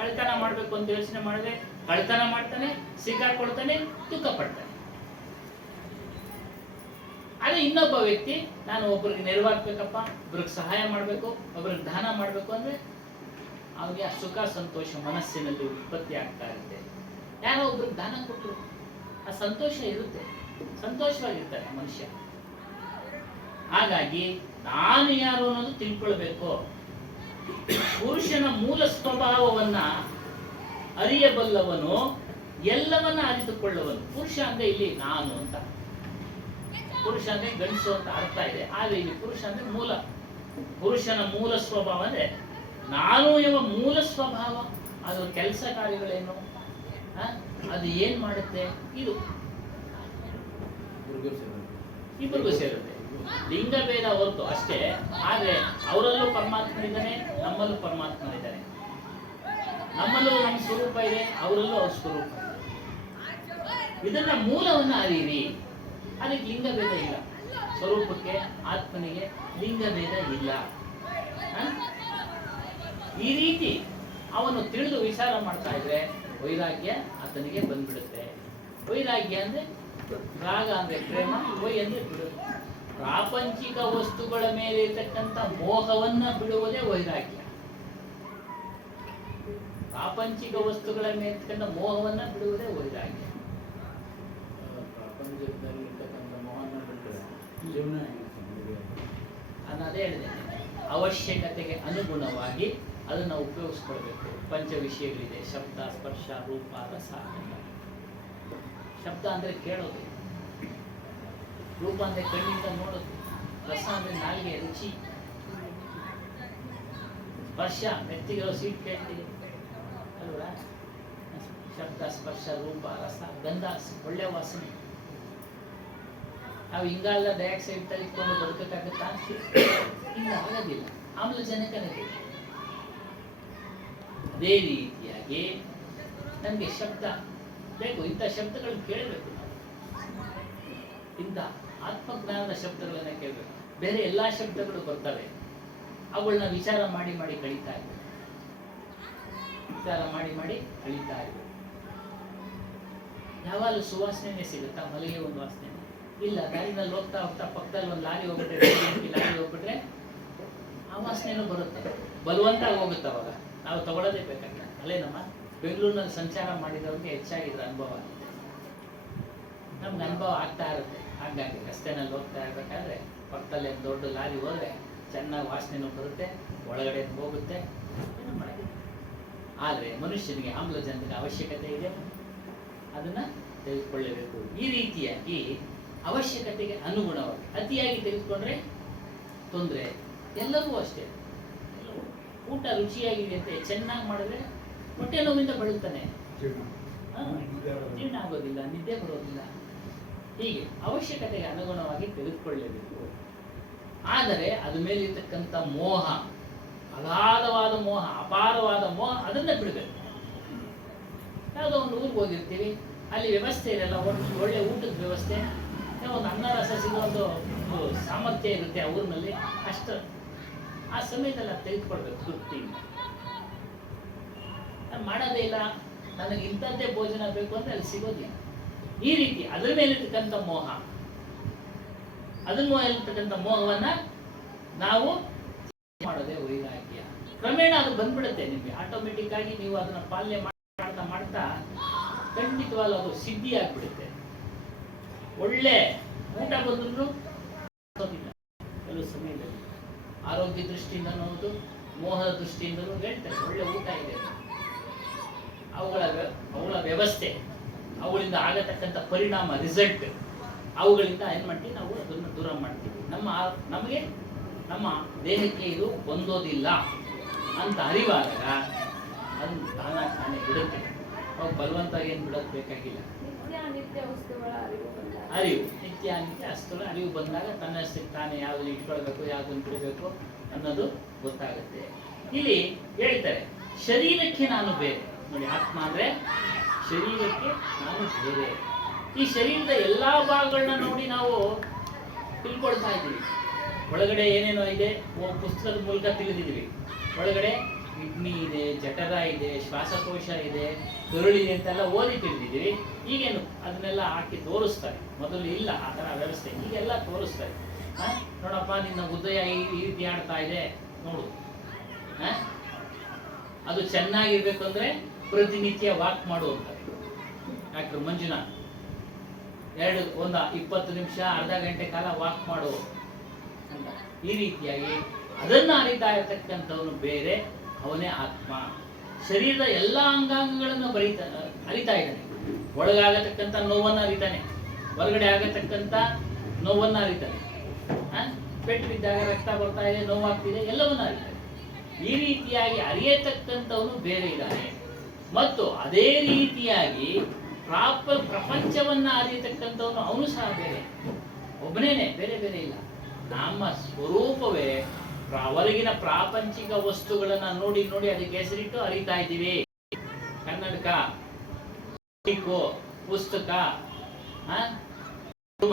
ಕಳ್ತನ ಮಾಡ್ಬೇಕು ಅಂತ ಯೋಚನೆ ಮಾಡಿದ್ರೆ ಕಳ್ತನ ಮಾಡ್ತಾನೆ, ಸಿಕ್ಕಾಕೊಳ್ತಾನೆ, ದುಃಖ ಪಡ್ತಾನೆ. ಅದೇ ಇನ್ನೊಬ್ಬ ವ್ಯಕ್ತಿ ನಾನು ಒಬ್ಬರಿಗೆ ನೆರವಾಗ್ಬೇಕಪ್ಪ, ಒಬ್ರಿಗೆ ಸಹಾಯ ಮಾಡಬೇಕು, ಒಬ್ರಿಗೆ ದಾನ ಮಾಡಬೇಕು ಅಂದ್ರೆ ಅವನಿಗೆ ಆ ಸುಖ ಸಂತೋಷ ಮನಸ್ಸಿನಲ್ಲಿ ಉತ್ಪತ್ತಿ ಆಗ್ತಾ ಇರುತ್ತೆ. ಯಾರೋ ಒಬ್ರಿಗೆ ದಾನ ಕೊಟ್ಟರು ಆ ಸಂತೋಷ ಇರುತ್ತೆ, ಸಂತೋಷವಾಗಿರ್ತಾರೆ ಮನುಷ್ಯ. ಹಾಗಾಗಿ ನಾನು ಯಾರು ಅನ್ನೋದು ತಿಳ್ಕೊಳ್ಬೇಕು. ಪುರುಷನ ಮೂಲ ಸ್ವಭಾವವನ್ನ ಅರಿಯಬಲ್ಲವನು ಎಲ್ಲವನ್ನ ಅರಿತುಕೊಳ್ಳುವನು. ಪುರುಷ ಅಂದ್ರೆ ಇಲ್ಲಿ ನಾನು ಅಂತ, ಪುರುಷ ಅಂದ್ರೆ ಗಂಡಸು ಅಂತ ಅರ್ಥ ಇದೆ. ಆದ್ರೆ ಇಲ್ಲಿ ಪುರುಷ ಅಂದ್ರೆ ಮೂಲ, ಪುರುಷನ ಮೂಲ ಸ್ವಭಾವ ಅಂದ್ರೆ ನಾನು ಎಂಬ ಮೂಲ ಸ್ವಭಾವ. ಅದು ಕೆಲಸ ಕಾರ್ಯಗಳೇನು, ಅದು ಏನ್ ಮಾಡುತ್ತೆ, ಇದು ಇಬ್ಬರಿಗೂ ಸೇರುತ್ತೆ. ಲಿಂಗ ಭೇದ ಹೊರತು ಅಷ್ಟೇ. ಆದ್ರೆ ಅವರಲ್ಲೂ ಪರಮಾತ್ಮನಿದ್ದಾನೆ, ನಮ್ಮಲ್ಲೂ ಪರಮಾತ್ಮನಿದ್ದಾನೆ. ನಮ್ಮಲ್ಲೂ ನಮ್ಮ ಸ್ವರೂಪ ಇದೆ, ಅವರಲ್ಲೂ ಅವ್ರ ಸ್ವರೂಪ ಇದೆ. ಇದನ್ನ ಮೂಲವನ್ನ ಅರಿಯಿರಿ. ಅದಕ್ಕೆ ಲಿಂಗ ಭೇದ ಇಲ್ಲ. ಸ್ವರೂಪಕ್ಕೆ, ಆತ್ಮನಿಗೆ ಲಿಂಗ ಭೇದ ಇಲ್ಲ. ಈ ರೀತಿ ಅವನು ತಿಳಿದು ವಿಚಾರ ಮಾಡ್ತಾ ಇದ್ರೆ ವೈರಾಗ್ಯ ಆತನಿಗೆ ಬಂದ್ಬಿಡುತ್ತೆ. ವೈರಾಗ್ಯ ಅಂದ್ರೆ ರಾಗ ಅಂದ್ರೆ ಪ್ರೇಮ, ವೈ ಅಂದ್ರೆ ಬಿಡುತ್ತೆ. ಪ್ರಾಪಂಚಿಕ ವಸ್ತುಗಳ ಮೇಲೆ ಇರ್ತಕ್ಕಂಥ ಮೋಹವನ್ನ ಬಿಡುವುದೇ ವೈರಾಗ್ಯ. ಪ್ರಾಪಂಚಿಕ ವಸ್ತುಗಳ ಮೇಲೆ ಇರ್ತಕ್ಕಂಥ ಮೋಹವನ್ನ ಬಿಡುವುದೇ ವೈರಾಗ್ಯ. ಪ್ರಪಂಚದಲ್ಲಿ ಇರ್ತಕ್ಕಂಥ ಮೋಹನ ಬಿಟ್ಟರೆ ಜೀವನ ನಾನು ಅದೇ ಹೇಳಿದೆ, ಅವಶ್ಯಕತೆಗೆ ಅನುಗುಣವಾಗಿ ಅದನ್ನ ಉಪಯೋಗಿಸ್ಕೊಳ್ಬೇಕು. ಪಂಚ ವಿಷಯಗಳಿದೆ: ಶಬ್ದ, ಸ್ಪರ್ಶ, ರೂಪ, ರಸ. ಶಬ್ದ ಅಂದ್ರೆ ಕೇಳೋದು, ರೂಪ ಅಂದ್ರೆ ಕಣ್ಣಿಂದ ನೋಡೋದು, ರಸ ಅಂದ್ರೆ ನಾಲಿಗೆ ರುಚಿ, ಸ್ಪರ್ಶ ಮೆತ್ತಿಗಿರೋ ಸೀಟ್ ಕೇಳ್ತೀವಿ ಅಲ್ವಾ. ಶಬ್ದ, ಸ್ಪರ್ಶ, ರೂಪ, ರಸ, ಗಂಧ, ಒಳ್ಳೆ ವಾಸನೆ. ನಾವು ಹಿಂಗಲ್ಲ ಡೈಆಕ್ಸೈಡ್ ತೆಗೆದುಕೊಂಡು ಬದುಕಕ್ಕಾಗತ್ತಾ? ಹಿಂಗ ಆಗೋದಿಲ್ಲ. ಆಮ್ಲಜನಕನೇ ಬೇಕು. ಅದೇ ರೀತಿಯಾಗಿ ನಮಗೆ ಶಬ್ದ ಬೇಕು. ಇಂಥ ಶಬ್ದಗಳು ಕೇಳಬೇಕು. ನಾವು ಇಂಥ ಆತ್ಮಜ್ಞಾನದ ಶಬ್ದಗಳನ್ನ ಕೇಳಬೇಕು. ಬೇರೆ ಎಲ್ಲಾ ಶಬ್ದಗಳು ಬರ್ತವೆ, ಅವುಗಳನ್ನ ವಿಚಾರ ಮಾಡಿ ಕಳೀತಾ ಇರ್ಬೇಕು. ವಿಚಾರ ಮಾಡಿ ಕಳೀತಾ ಇರ್ಬೇಕು. ಯಾವಾಗಲೂ ಸುವಾಸನೆ ಸಿಗುತ್ತಾ? ಮಲ್ಲಿಗೆ ಒಂದು ವಾಸನೆ, ಇಲ್ಲ, ದಾರಿನಲ್ಲಿ ಹೋಗ್ತಾ ಹೋಗ್ತಾ ಪಕ್ಕದಲ್ಲಿ ಒಂದು ಲಾರಿ ಹೋಗ್ಬಿಟ್ರೆ, ಲಾರಿ ಹೋಗ್ಬಿಟ್ರೆ ಆ ವಾಸನೆನೂ ಬರುತ್ತೆ, ಬಲವಂತ ಹೋಗುತ್ತೆ. ಅವಾಗ ನಾವು ತಗೊಳ್ಳೋದೇ ಬೇಕಾಗಿಲ್ಲ. ಅಲ್ಲೇನಮ್ಮ, ಬೆಂಗಳೂರಿನಲ್ಲಿ ಸಂಚಾರ ಮಾಡಿದವ್ರಿಗೆ ಹೆಚ್ಚಾಗಿದ್ರ ಅನುಭವ ಆಗಿದೆ. ನಮ್ಗೆ ಅನುಭವ ಆಗ್ತಾ ಇರುತ್ತೆ. ಹಾಗಾಗಿ ರಸ್ತೆನಲ್ಲಿ ಹೋಗ್ತಾ ಇರ್ಬೇಕಾದ್ರೆ ಪಕ್ಕದಲ್ಲಿ ಒಂದು ದೊಡ್ಡ ಲಾರಿ ಹೋದ್ರೆ ಚೆನ್ನಾಗಿ ವಾಸನೆನೂ ಬರುತ್ತೆ, ಒಳಗಡೆ ಹೋಗುತ್ತೆ, ಏನೂ ಮಾಡಿಲ್ಲ. ಆದರೆ ಮನುಷ್ಯನಿಗೆ ಆಮ್ಲಜನಕದ ಅವಶ್ಯಕತೆ ಇದೆ, ಅದನ್ನು ತೆಗೆದುಕೊಳ್ಳಬೇಕು. ಈ ರೀತಿಯಾಗಿ ಅವಶ್ಯಕತೆಗೆ ಅನುಗುಣವಾಗಿ ಅತಿಯಾಗಿ ತೆಗೆದುಕೊಂಡ್ರೆ ತೊಂದರೆ. ಎಲ್ಲವೂ ಅಷ್ಟೇ, ಊಟ ರುಚಿಯಾಗಿದೆ ಅಂತ ಚೆನ್ನಾಗಿ ಮಾಡಿದ್ರೆ ಹೊಟ್ಟೆ ನೋವಿಂದ ಬಳಲ್ತಾನೆ, ಜೀರ್ಣ ಆಗೋದಿಲ್ಲ, ನಿದ್ದೆ ಬರೋದಿಲ್ಲ. ಹೀಗೆ ಅವಶ್ಯಕತೆಗೆ ಅನುಗುಣವಾಗಿ ತೆಗೆದುಕೊಳ್ಳಲೇಬೇಕು. ಆದರೆ ಅದ್ರ ಮೇಲೆ ಇರ್ತಕ್ಕಂಥ ಮೋಹ, ಅಗಾಧವಾದ ಮೋಹ, ಅಪಾರವಾದ ಮೋಹ, ಅದನ್ನ ಬಿಡಬೇಕು. ಯಾವುದೋ ಒಂದು ಊರಿಗೆ ಹೋಗಿರ್ತೀವಿ, ಅಲ್ಲಿ ವ್ಯವಸ್ಥೆ ಇರಲ್ಲ, ಒಂದು ಒಳ್ಳೆ ಊಟದ ವ್ಯವಸ್ಥೆ, ಒಂದು ಅನ್ನ ರಸ ಸಿಗೋ ಒಂದು ಸಾಮರ್ಥ್ಯ ಇರುತ್ತೆ ಆ ಊರಿನಲ್ಲಿ, ಅಷ್ಟು ಆ ಸಮಯದಲ್ಲಿ ಅದು ತೆಗೆದುಕೊಳ್ಬೇಕು ತೃಪ್ತಿಯಿಂದ. ನಾನು ಮಾಡೋದೇ ಇಲ್ಲ, ನನಗೆ ಇಂಥದ್ದೇ ಭೋಜನ ಬೇಕು ಅಂದ್ರೆ ಅಲ್ಲಿ ಸಿಗೋದಿಲ್ಲ. ಈ ರೀತಿ ಅದ್ರ ಮೇಲಿರ್ತಕ್ಕಂಥ ಮೋಹ, ಅದ್ರ ಮೇಲಿರ್ತಕ್ಕಂಥ ಮೋಹವನ್ನ ನಾವು ಮಾಡೋದೇ ವೈರಾಗ್ಯ. ಕ್ರಮೇಣ ಅದು ಬಂದ್ಬಿಡುತ್ತೆ ನಿಮಗೆ, ಆಟೋಮೆಟಿಕ್ ಆಗಿ ನೀವು ಅದನ್ನ ಪಾಲನೆ ಮಾಡ್ತಾ ಮಾಡ್ತಾ ಖಂಡಿತವಾಗ್ಲೂ ಅದು ಸಿದ್ಧಿ ಆಗ್ಬಿಡುತ್ತೆ. ಒಳ್ಳೆ ಊಟ ಬಂದ್ರು ಕೆಲವು ಸಮಯದಲ್ಲಿ ಆರೋಗ್ಯ ದೃಷ್ಟಿಯಿಂದ ನೋಡುದು, ಮೋಹದ ದೃಷ್ಟಿಯಿಂದಲೂ ಹೇಳ್ತಾರೆ ಒಳ್ಳೆ ಊಟ ಇದೆ, ಅವುಗಳ ವ್ಯವಸ್ಥೆ, ಅವುಗಳಿಂದ ಆಗತಕ್ಕಂಥ ಪರಿಣಾಮ, ರಿಸಲ್ಟ್, ಅವುಗಳಿಂದ ಏನು ಮಾಡ್ತೀವಿ ನಾವು ಅದನ್ನು ದೂರ ಮಾಡ್ತೀವಿ. ನಮಗೆ ನಮ್ಮ ದೇಹಕ್ಕೆ ಇದು ಹೊಂದೋದಿಲ್ಲ ಅಂತ ಅರಿವಾದಾಗ ಅದನ್ನು ತಾನೇ ಬಿಡುತ್ತೆ. ಅವು ಬಲವಂತವಾಗಿ ಏನು ಬಿಡೋದು ಬೇಕಾಗಿಲ್ಲ. ನಿತ್ಯ ವಸ್ತುಗಳ ಅರಿವು, ನಿತ್ಯ ನಿತ್ಯ ವಸ್ತುಗಳ ಅರಿವು ಬಂದಾಗ ತನ್ನಷ್ಟಕ್ಕೆ ತಾನೇ ಯಾವುದನ್ನು ಇಟ್ಕೊಳ್ಬೇಕು, ಯಾವುದನ್ನು ಬಿಡಬೇಕು ಅನ್ನೋದು ಗೊತ್ತಾಗುತ್ತೆ. ಇಲ್ಲಿ ಹೇಳ್ತಾರೆ ಶರೀರಕ್ಕೆ ನಾನು ಬೇರೆ. ನೋಡಿ, ಆತ್ಮ ಅಂದ್ರೆ ಶರೀರಕ್ಕೆ ನಾನು ಬೇರೆ. ಈ ಶರೀರದ ಎಲ್ಲಾ ಭಾಗಗಳನ್ನ ನೋಡಿ ನಾವು ತಿಳ್ಕೊಳ್ತಾ ಇದ್ದೀವಿ. ಒಳಗಡೆ ಏನೇನೋ ಇದೆ, ಪುಸ್ತಕದ ಮೂಲಕ ತಿಳಿದಿದ್ದೀವಿ. ಒಳಗಡೆ ಕಿಡ್ನಿ ಇದೆ, ಜಠರ ಇದೆ, ಶ್ವಾಸಕೋಶ ಇದೆ, ಕರುಳಿದೆ ಅಂತೆಲ್ಲ ಓದಿ ತಿಳಿದಿದ್ದೀವಿ. ಈಗೇನು ಅದನ್ನೆಲ್ಲ ಹಾಕಿ ತೋರಿಸ್ತಾರೆ. ಮೊದಲು ಇಲ್ಲ ಆ ಥರ ವ್ಯವಸ್ಥೆ, ಈಗೆಲ್ಲ ತೋರಿಸ್ತಾರೆ. ನೋಡಪ್ಪ, ನಿನ್ನ ಹೃದಯ ಈ ರೀತಿ ಆಡ್ತಾ ಇದೆ ನೋಡು. ಅದು ಚೆನ್ನಾಗಿರ್ಬೇಕು ಅಂದ್ರೆ ಪ್ರತಿನಿತ್ಯ ವಾಕ್ ಮಾಡು ಅಂತಾರೆ ಡಾಕ್ಟರ್ ಮಂಜುನಾಥ್. 20 ನಿಮಿಷ, ಅರ್ಧ ಗಂಟೆ ಕಾಲ ವಾಕ್ ಮಾಡು ಅಂತ. ಈ ರೀತಿಯಾಗಿ ಅದನ್ನ ಅರಿತಾ ಇರತಕ್ಕಂಥವನು ಬೇರೆ, ಅವನೇ ಆತ್ಮ. ಶರೀರದ ಎಲ್ಲ ಅಂಗಾಂಗಗಳನ್ನು ಅರಿತಾ ಇದ್ದಾನೆ. ಒಳಗಾಗತಕ್ಕಂಥ ನೋವನ್ನು ಅರಿತಾನೆ, ಹೊರಗಡೆ ಆಗತಕ್ಕಂಥ ನೋವನ್ನು ಅರಿತಾನೆ. ಪೆಟ್ಟು ಬಿದ್ದಾಗ ರಕ್ತ ಬರ್ತಾ ಇದೆ, ನೋವಾಗ್ತಿದೆ, ಎಲ್ಲವನ್ನ ಅರಿತಾನೆ. ಈ ರೀತಿಯಾಗಿ ಅರಿಯತಕ್ಕಂಥವನು ಬೇರೆ ಇದ್ದಾನೆ. ಮತ್ತು ಅದೇ ರೀತಿಯಾಗಿ ಪ್ರಪಂಚವನ್ನ ಅರಿಯತಕ್ಕಂಥವನು ಅವನು ಸಹ ಬೇರೆ, ಒಬ್ಬನೇನೆ, ಬೇರೆ ಬೇರೆ ಇಲ್ಲ. ನಮ್ಮ ಸ್ವರೂಪವೇ ಹೊರಗಿನ ಪ್ರಾಪಂಚಿಕ ವಸ್ತುಗಳನ್ನ ನೋಡಿ ನೋಡಿ ಅದಕ್ಕೆ ಹೆಸರಿಟ್ಟು ಅರಿತಾ ಇದ್ದೀವಿ. ಕನ್ನಡಕ, ಪುಸ್ತಕ,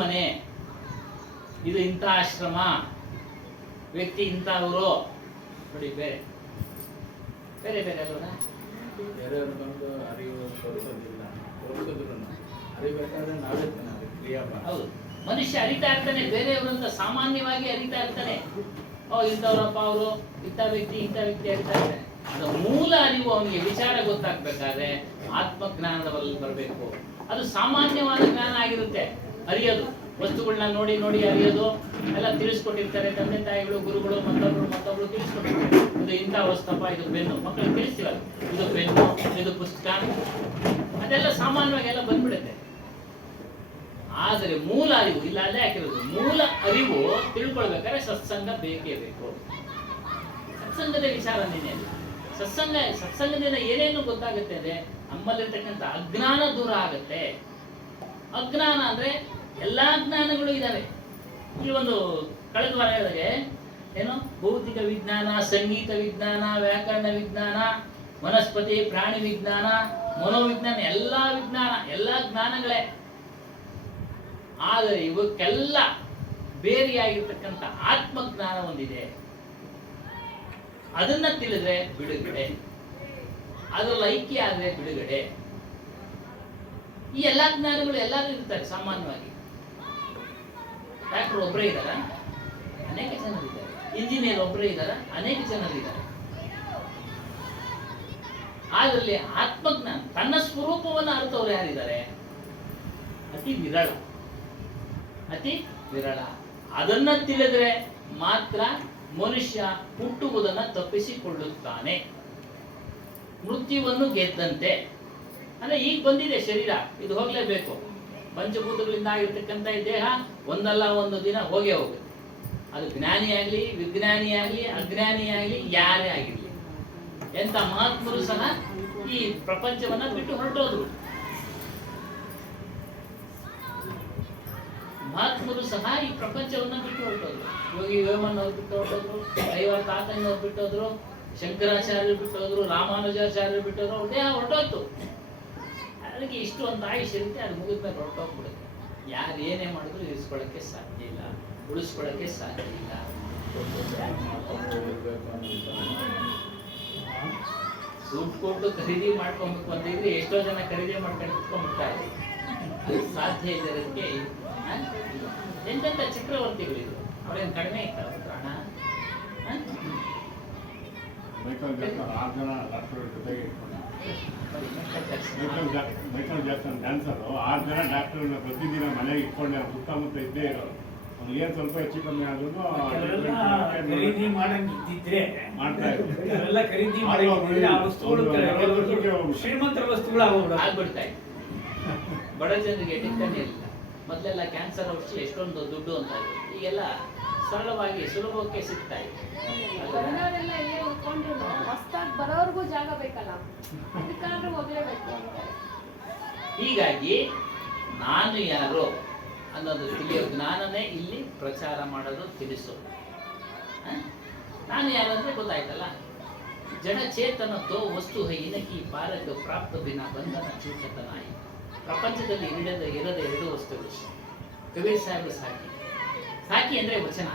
ಮನೆ, ಇದು ಇಂಥ ಆಶ್ರಮ, ವ್ಯಕ್ತಿ ಇಂಥವರು, ನೋಡಿ ಬೇರೆ ಬೇರೆ ಬೇರೆ ಅಲ್ವಾ? ಬೇರೆಯವ್ರು ಬಂದು ಅರಿವು ತೋರಿಸೋದಿಲ್ಲ, ತೋರಿಸಿದ್ರು ಅರಿಬೇಕಾದ್ರೆ ನಾವೇ ಕ್ರಿಯಾಭಾಗ. ಹೌದು, ಮನುಷ್ಯ ಅರಿತಾ ಇರ್ತಾನೆ, ಬೇರೆಯವರಂತ ಸಾಮಾನ್ಯವಾಗಿ ಅರಿತಾ ಇರ್ತಾನೆ. ಇಂಥವ್ರಪ್ಪ ಅವರು, ಇಂಥ ವ್ಯಕ್ತಿ ಅರಿತಾ ಇರ್ತಾನೆ. ಅದು ಮೂಲ ಅರಿವು ಅವನಿಗೆ ವಿಚಾರ ಗೊತ್ತಾಗ್ಬೇಕಾದ್ರೆ ಆತ್ಮಜ್ಞಾನದಲ್ಲಿ ಬರಬೇಕು. ಅದು ಸಾಮಾನ್ಯವಾದ ಜ್ಞಾನ ಆಗಿರುತ್ತೆ. ಅರಿಯೋದು, ವಸ್ತುಗಳನ್ನ ನೋಡಿ ನೋಡಿ ಅರಿಯೋದು ಎಲ್ಲ ತಿಳಿಸ್ಕೊಟ್ಟಿರ್ತಾರೆ ತಂದೆ ತಾಯಿಗಳು, ಗುರುಗಳು, ಮತ್ತೊಬ್ರು ತಿಳಿಸ್ಕೊಟ್ಟಿರ್ತಾರೆ. ಇದು ಇಂಥ ವಸ್ತುಪ್ಪ, ಇದು ಪೆನ್ನು, ಮಕ್ಕಳು ತಿಳಿಸ್ತೀವಲ್ಲ, ಇದು ಪೆನ್ನು, ಇದು ಪುಸ್ತಕ, ಅದೆಲ್ಲ ಸಾಮಾನ್ಯವಾಗಿ ಎಲ್ಲ ಬಂದ್ಬಿಡುತ್ತೆ. ಆದರೆ ಮೂಲ ಅರಿವು ಇಲ್ಲ, ಅಲ್ಲೇ ಹಾಕಿರೋದು. ಮೂಲ ಅರಿವು ತಿಳ್ಕೊಳ್ಬೇಕಾದ್ರೆ ಸತ್ಸಂಗ ಬೇಕೇ ಬೇಕು. ಸತ್ಸಂಗದ ವಿಚಾರನೇನೆ ಅಲ್ಲ. ಸತ್ಸಂಗದಿಂದ ಏನೇನು ಗೊತ್ತಾಗುತ್ತೆ ಅಂದ್ರೆ ನಮ್ಮಲ್ಲಿರ್ತಕ್ಕಂಥ ಅಜ್ಞಾನ ದೂರ ಆಗತ್ತೆ. ಅಜ್ಞಾನ ಅಂದ್ರೆ ಎಲ್ಲಾ ಜ್ಞಾನಗಳು ಇದಾವೆ. ಇಲ್ಲಿ ಒಂದು ಕಳೆದ ವಾರ ಹೇಳಿದಾಗೆ ಏನು, ಭೌತಿಕ ವಿಜ್ಞಾನ, ಸಂಗೀತ ವಿಜ್ಞಾನ, ವ್ಯಾಕರಣ ವಿಜ್ಞಾನ, ವನಸ್ಪತಿ ಪ್ರಾಣಿ ವಿಜ್ಞಾನ, ಮನೋವಿಜ್ಞಾನ, ಎಲ್ಲಾ ಜ್ಞಾನಗಳೇ. ಆದರೆ ಇವಕ್ಕೆಲ್ಲ ಬೇರೆಯಾಗಿರ್ತಕ್ಕಂಥ ಆತ್ಮಜ್ಞಾನ ಒಂದಿದೆ. ಅದನ್ನ ತಿಳಿದ್ರೆ ಬಿಡುಗಡೆ, ಅದ್ರಲ್ಲಿ ಐಕ್ಯ ಆದ್ರೆ ಬಿಡುಗಡೆ. ಈ ಎಲ್ಲಾ ಜ್ಞಾನಗಳು ಎಲ್ಲರೂ ಇರ್ತಾರೆ ಸಾಮಾನ್ಯವಾಗಿ. ಡಾಕ್ಟರ್ ಒಬ್ಬರೇ ಇದ್ದಾರ? ಅನೇಕ ಜನರಿದ್ದಾರೆ. ಇಂಜಿನಿಯರ್ ಒಬ್ಬರೇ ಇದ್ದಾರ? ಅನೇಕ ಜನರಿದ್ದಾರೆ. ಅದರಲ್ಲಿ ಆತ್ಮಜ್ಞಾನ ತನ್ನ ಸ್ವರೂಪವನ್ನು ಅರ್ಥವ್ರು ಯಾರಿದ್ದಾರೆ? ಅತಿ ವಿರಳ, ಅತಿ ವಿರಳ. ಅದನ್ನ ತಿಳಿದ್ರೆ ಮಾತ್ರ ಮನುಷ್ಯ ಹುಟ್ಟುವುದನ್ನ ತಪ್ಪಿಸಿಕೊಳ್ಳುತ್ತಾನೆ, ಮೃತ್ಯುವನ್ನು ಗೆದ್ದಂತೆ. ಅಂದ್ರೆ ಈಗ ಬಂದಿದೆ ಶರೀರ, ಇದು ಹೋಗ್ಲೇಬೇಕು. ಪಂಚಭೂತಗಳಿಂದ ಆಗಿರ್ತಕ್ಕಂಥ ಈ ದೇಹ ಒಂದಲ್ಲ ಒಂದು ದಿನ ಹೋಗೇ ಹೋಗುತ್ತೆ. ಅದು ಜ್ಞಾನಿ ಆಗ್ಲಿ, ವಿಜ್ಞಾನಿ ಆಗ್ಲಿ, ಅಜ್ಞಾನಿ ಆಗ್ಲಿ, ಯಾರೇ ಆಗಿರ್ಲಿ. ಎಂತ ಮಹಾತ್ಮರು ಸಹ ಈ ಪ್ರಪಂಚವನ್ನ ಬಿಟ್ಟು ಹೊರಟೋದ್ರು. ಮಹಾತ್ಮರು ಸಹ ಈ ಪ್ರಪಂಚವನ್ನ ಬಿಟ್ಟು ಹೊರಟೋದ್ರು. ಯೋಗಿ ವೇಮನ್ ಅವ್ರು ಬಿಟ್ಟು ಹೊರಟೋದ್ರು, ಐವರ್ ತಾತಣ್ಣವ್ರು ಬಿಟ್ಟೋದ್ರು, ಶಂಕರಾಚಾರ್ಯರು ಬಿಟ್ಟೋದ್ರು, ರಾಮಾನುಜಾಚಾರ್ಯರು ಬಿಟ್ಟೋದ್ರು. ಅವ್ರ ದೇಹ ಹೊರಟೋಯ್ತು. ಅದಕ್ಕೆ ಇಷ್ಟು ಒಂದು ಆಯುಷ್ ಇರುತ್ತೆ, ಅದು ಮುಗಿದ್ಮೇಲೆ ಹೊರಟೋಗ್ಬಿಡುತ್ತೆ. ಯಾರು ಏನೇ ಮಾಡಿದ್ರು ಇರಿಸ್ಕೊಳ್ಳೋಕ್ಕೆ ಸಾಧ್ಯ ಇಲ್ಲ, ಉಳಿಸ್ಕೊಳ್ಳೋಕ್ಕೆ ಸಾಧ್ಯ ಇಲ್ಲ. ದುಡ್ಡು ಕೊಟ್ಟು ಖರೀದಿ ಮಾಡ್ಕೊಬೇಕು ಅಂತಿದ್ರೆ ಎಷ್ಟೋ ಜನ ಖರೀದಿ ಮಾಡ್ಕೊಂಡು ಕುತ್ಕೊಂಡ್ಬಿಡ್ತಾರೆ. ಅದು ಸಾಧ್ಯ ಇದ್ದದಕ್ಕೆ ಎಂತೆಂಥ ಚಕ್ರವರ್ತಿಗಳಿದ್ರು, ಅವ್ರೇನು ಕಡಿಮೆ ಇರ್ತಾರೆ ಹಣ. ಮೈಕಲ್ ಜಾಕ್ಸನ್ ಡ್ಯಾನ್ಸರು 6 ಜನ ಡಾಕ್ಟರ್ನ ಪ್ರತಿದಿನ ಮನೆಗೆ ಇಟ್ಕೊಂಡೆ ಸುತ್ತಮುತ್ತ ಇದ್ದೇ ಇರೋರು. ಅವ್ನು ಏನು ಸ್ವಲ್ಪ ಹೆಚ್ಚು ಕಮ್ಮಿ ಆದ್ರೂ ಖರೀದಿ ಮಾಡಂಗಿದ್ದಿದ್ರೆ ಮಾಡ್ತಾ ಇದ್ರು. ಎಲ್ಲ ಖರೀದಿ ಮಾಡಿದ್ರೆ ಆ ವಸ್ತುಗಳು ಶ್ರೀಮಂತರ ವಸ್ತುಗಳು ಆಗ್ಬಿಡ್ತಾ ಇತ್ತು. ಬಡ ಜನರಿಗೆ ಟಿಕ್ಕಣಿ ಇರಲಿಲ್ಲ. ಮೊದಲೆಲ್ಲ ಕ್ಯಾನ್ಸರ್ ಔಷಧಿ ಎಷ್ಟೊಂದು ದುಡ್ಡು ಅಂತ ಇತ್ತು. ಈಗೆಲ್ಲ ಸರಳವಾಗಿ ಸುಲಭಕ್ಕೆ ಸಿಗ್ತಾ ಇದೆ. ಬಂದವರೆಲ್ಲ ಇಲ್ಲೇ ಉಳ್ಕೊಂಡ್ರು ಹೊಸ್ದಾಗಿ ಬರೋರ್ಗೂ ಜಾಗ ಬೇಕಲ್ಲ, ಅದಕ್ಕಾದ್ರೂ ಹೋಗ್ಲೇಬೇಕು ಅಂತಾರೆ. ಹೀಗಾಗಿ ನಾನು ಯಾರು ಅನ್ನೋದು ತಿಳಿಯೋ ಜ್ಞಾನನೇ ಇಲ್ಲಿ ಪ್ರಚಾರ ಮಾಡೋದು, ತಿಳಿಸೋದು. ನಾನು ಯಾರಂದ್ರೆ ಗೊತ್ತಾಯ್ತಲ್ಲ. ಜಡ ಚೇತನತ್ತೋ ವಸ್ತು ಹೈನಕಿ ಪಾರಕ ಪ್ರಾಪ್ತ ಬಿನ ಬಂಧನ ಚೂಚತನಾಯಿ. ಪ್ರಪಂಚದಲ್ಲಿ ಇರದ 2 ವಸ್ತುಗಳು. ಕಬೀರ್ ಸಾಹೇಬರು ಸಾಕಿ ಅಂದ್ರೆ ವಚನ.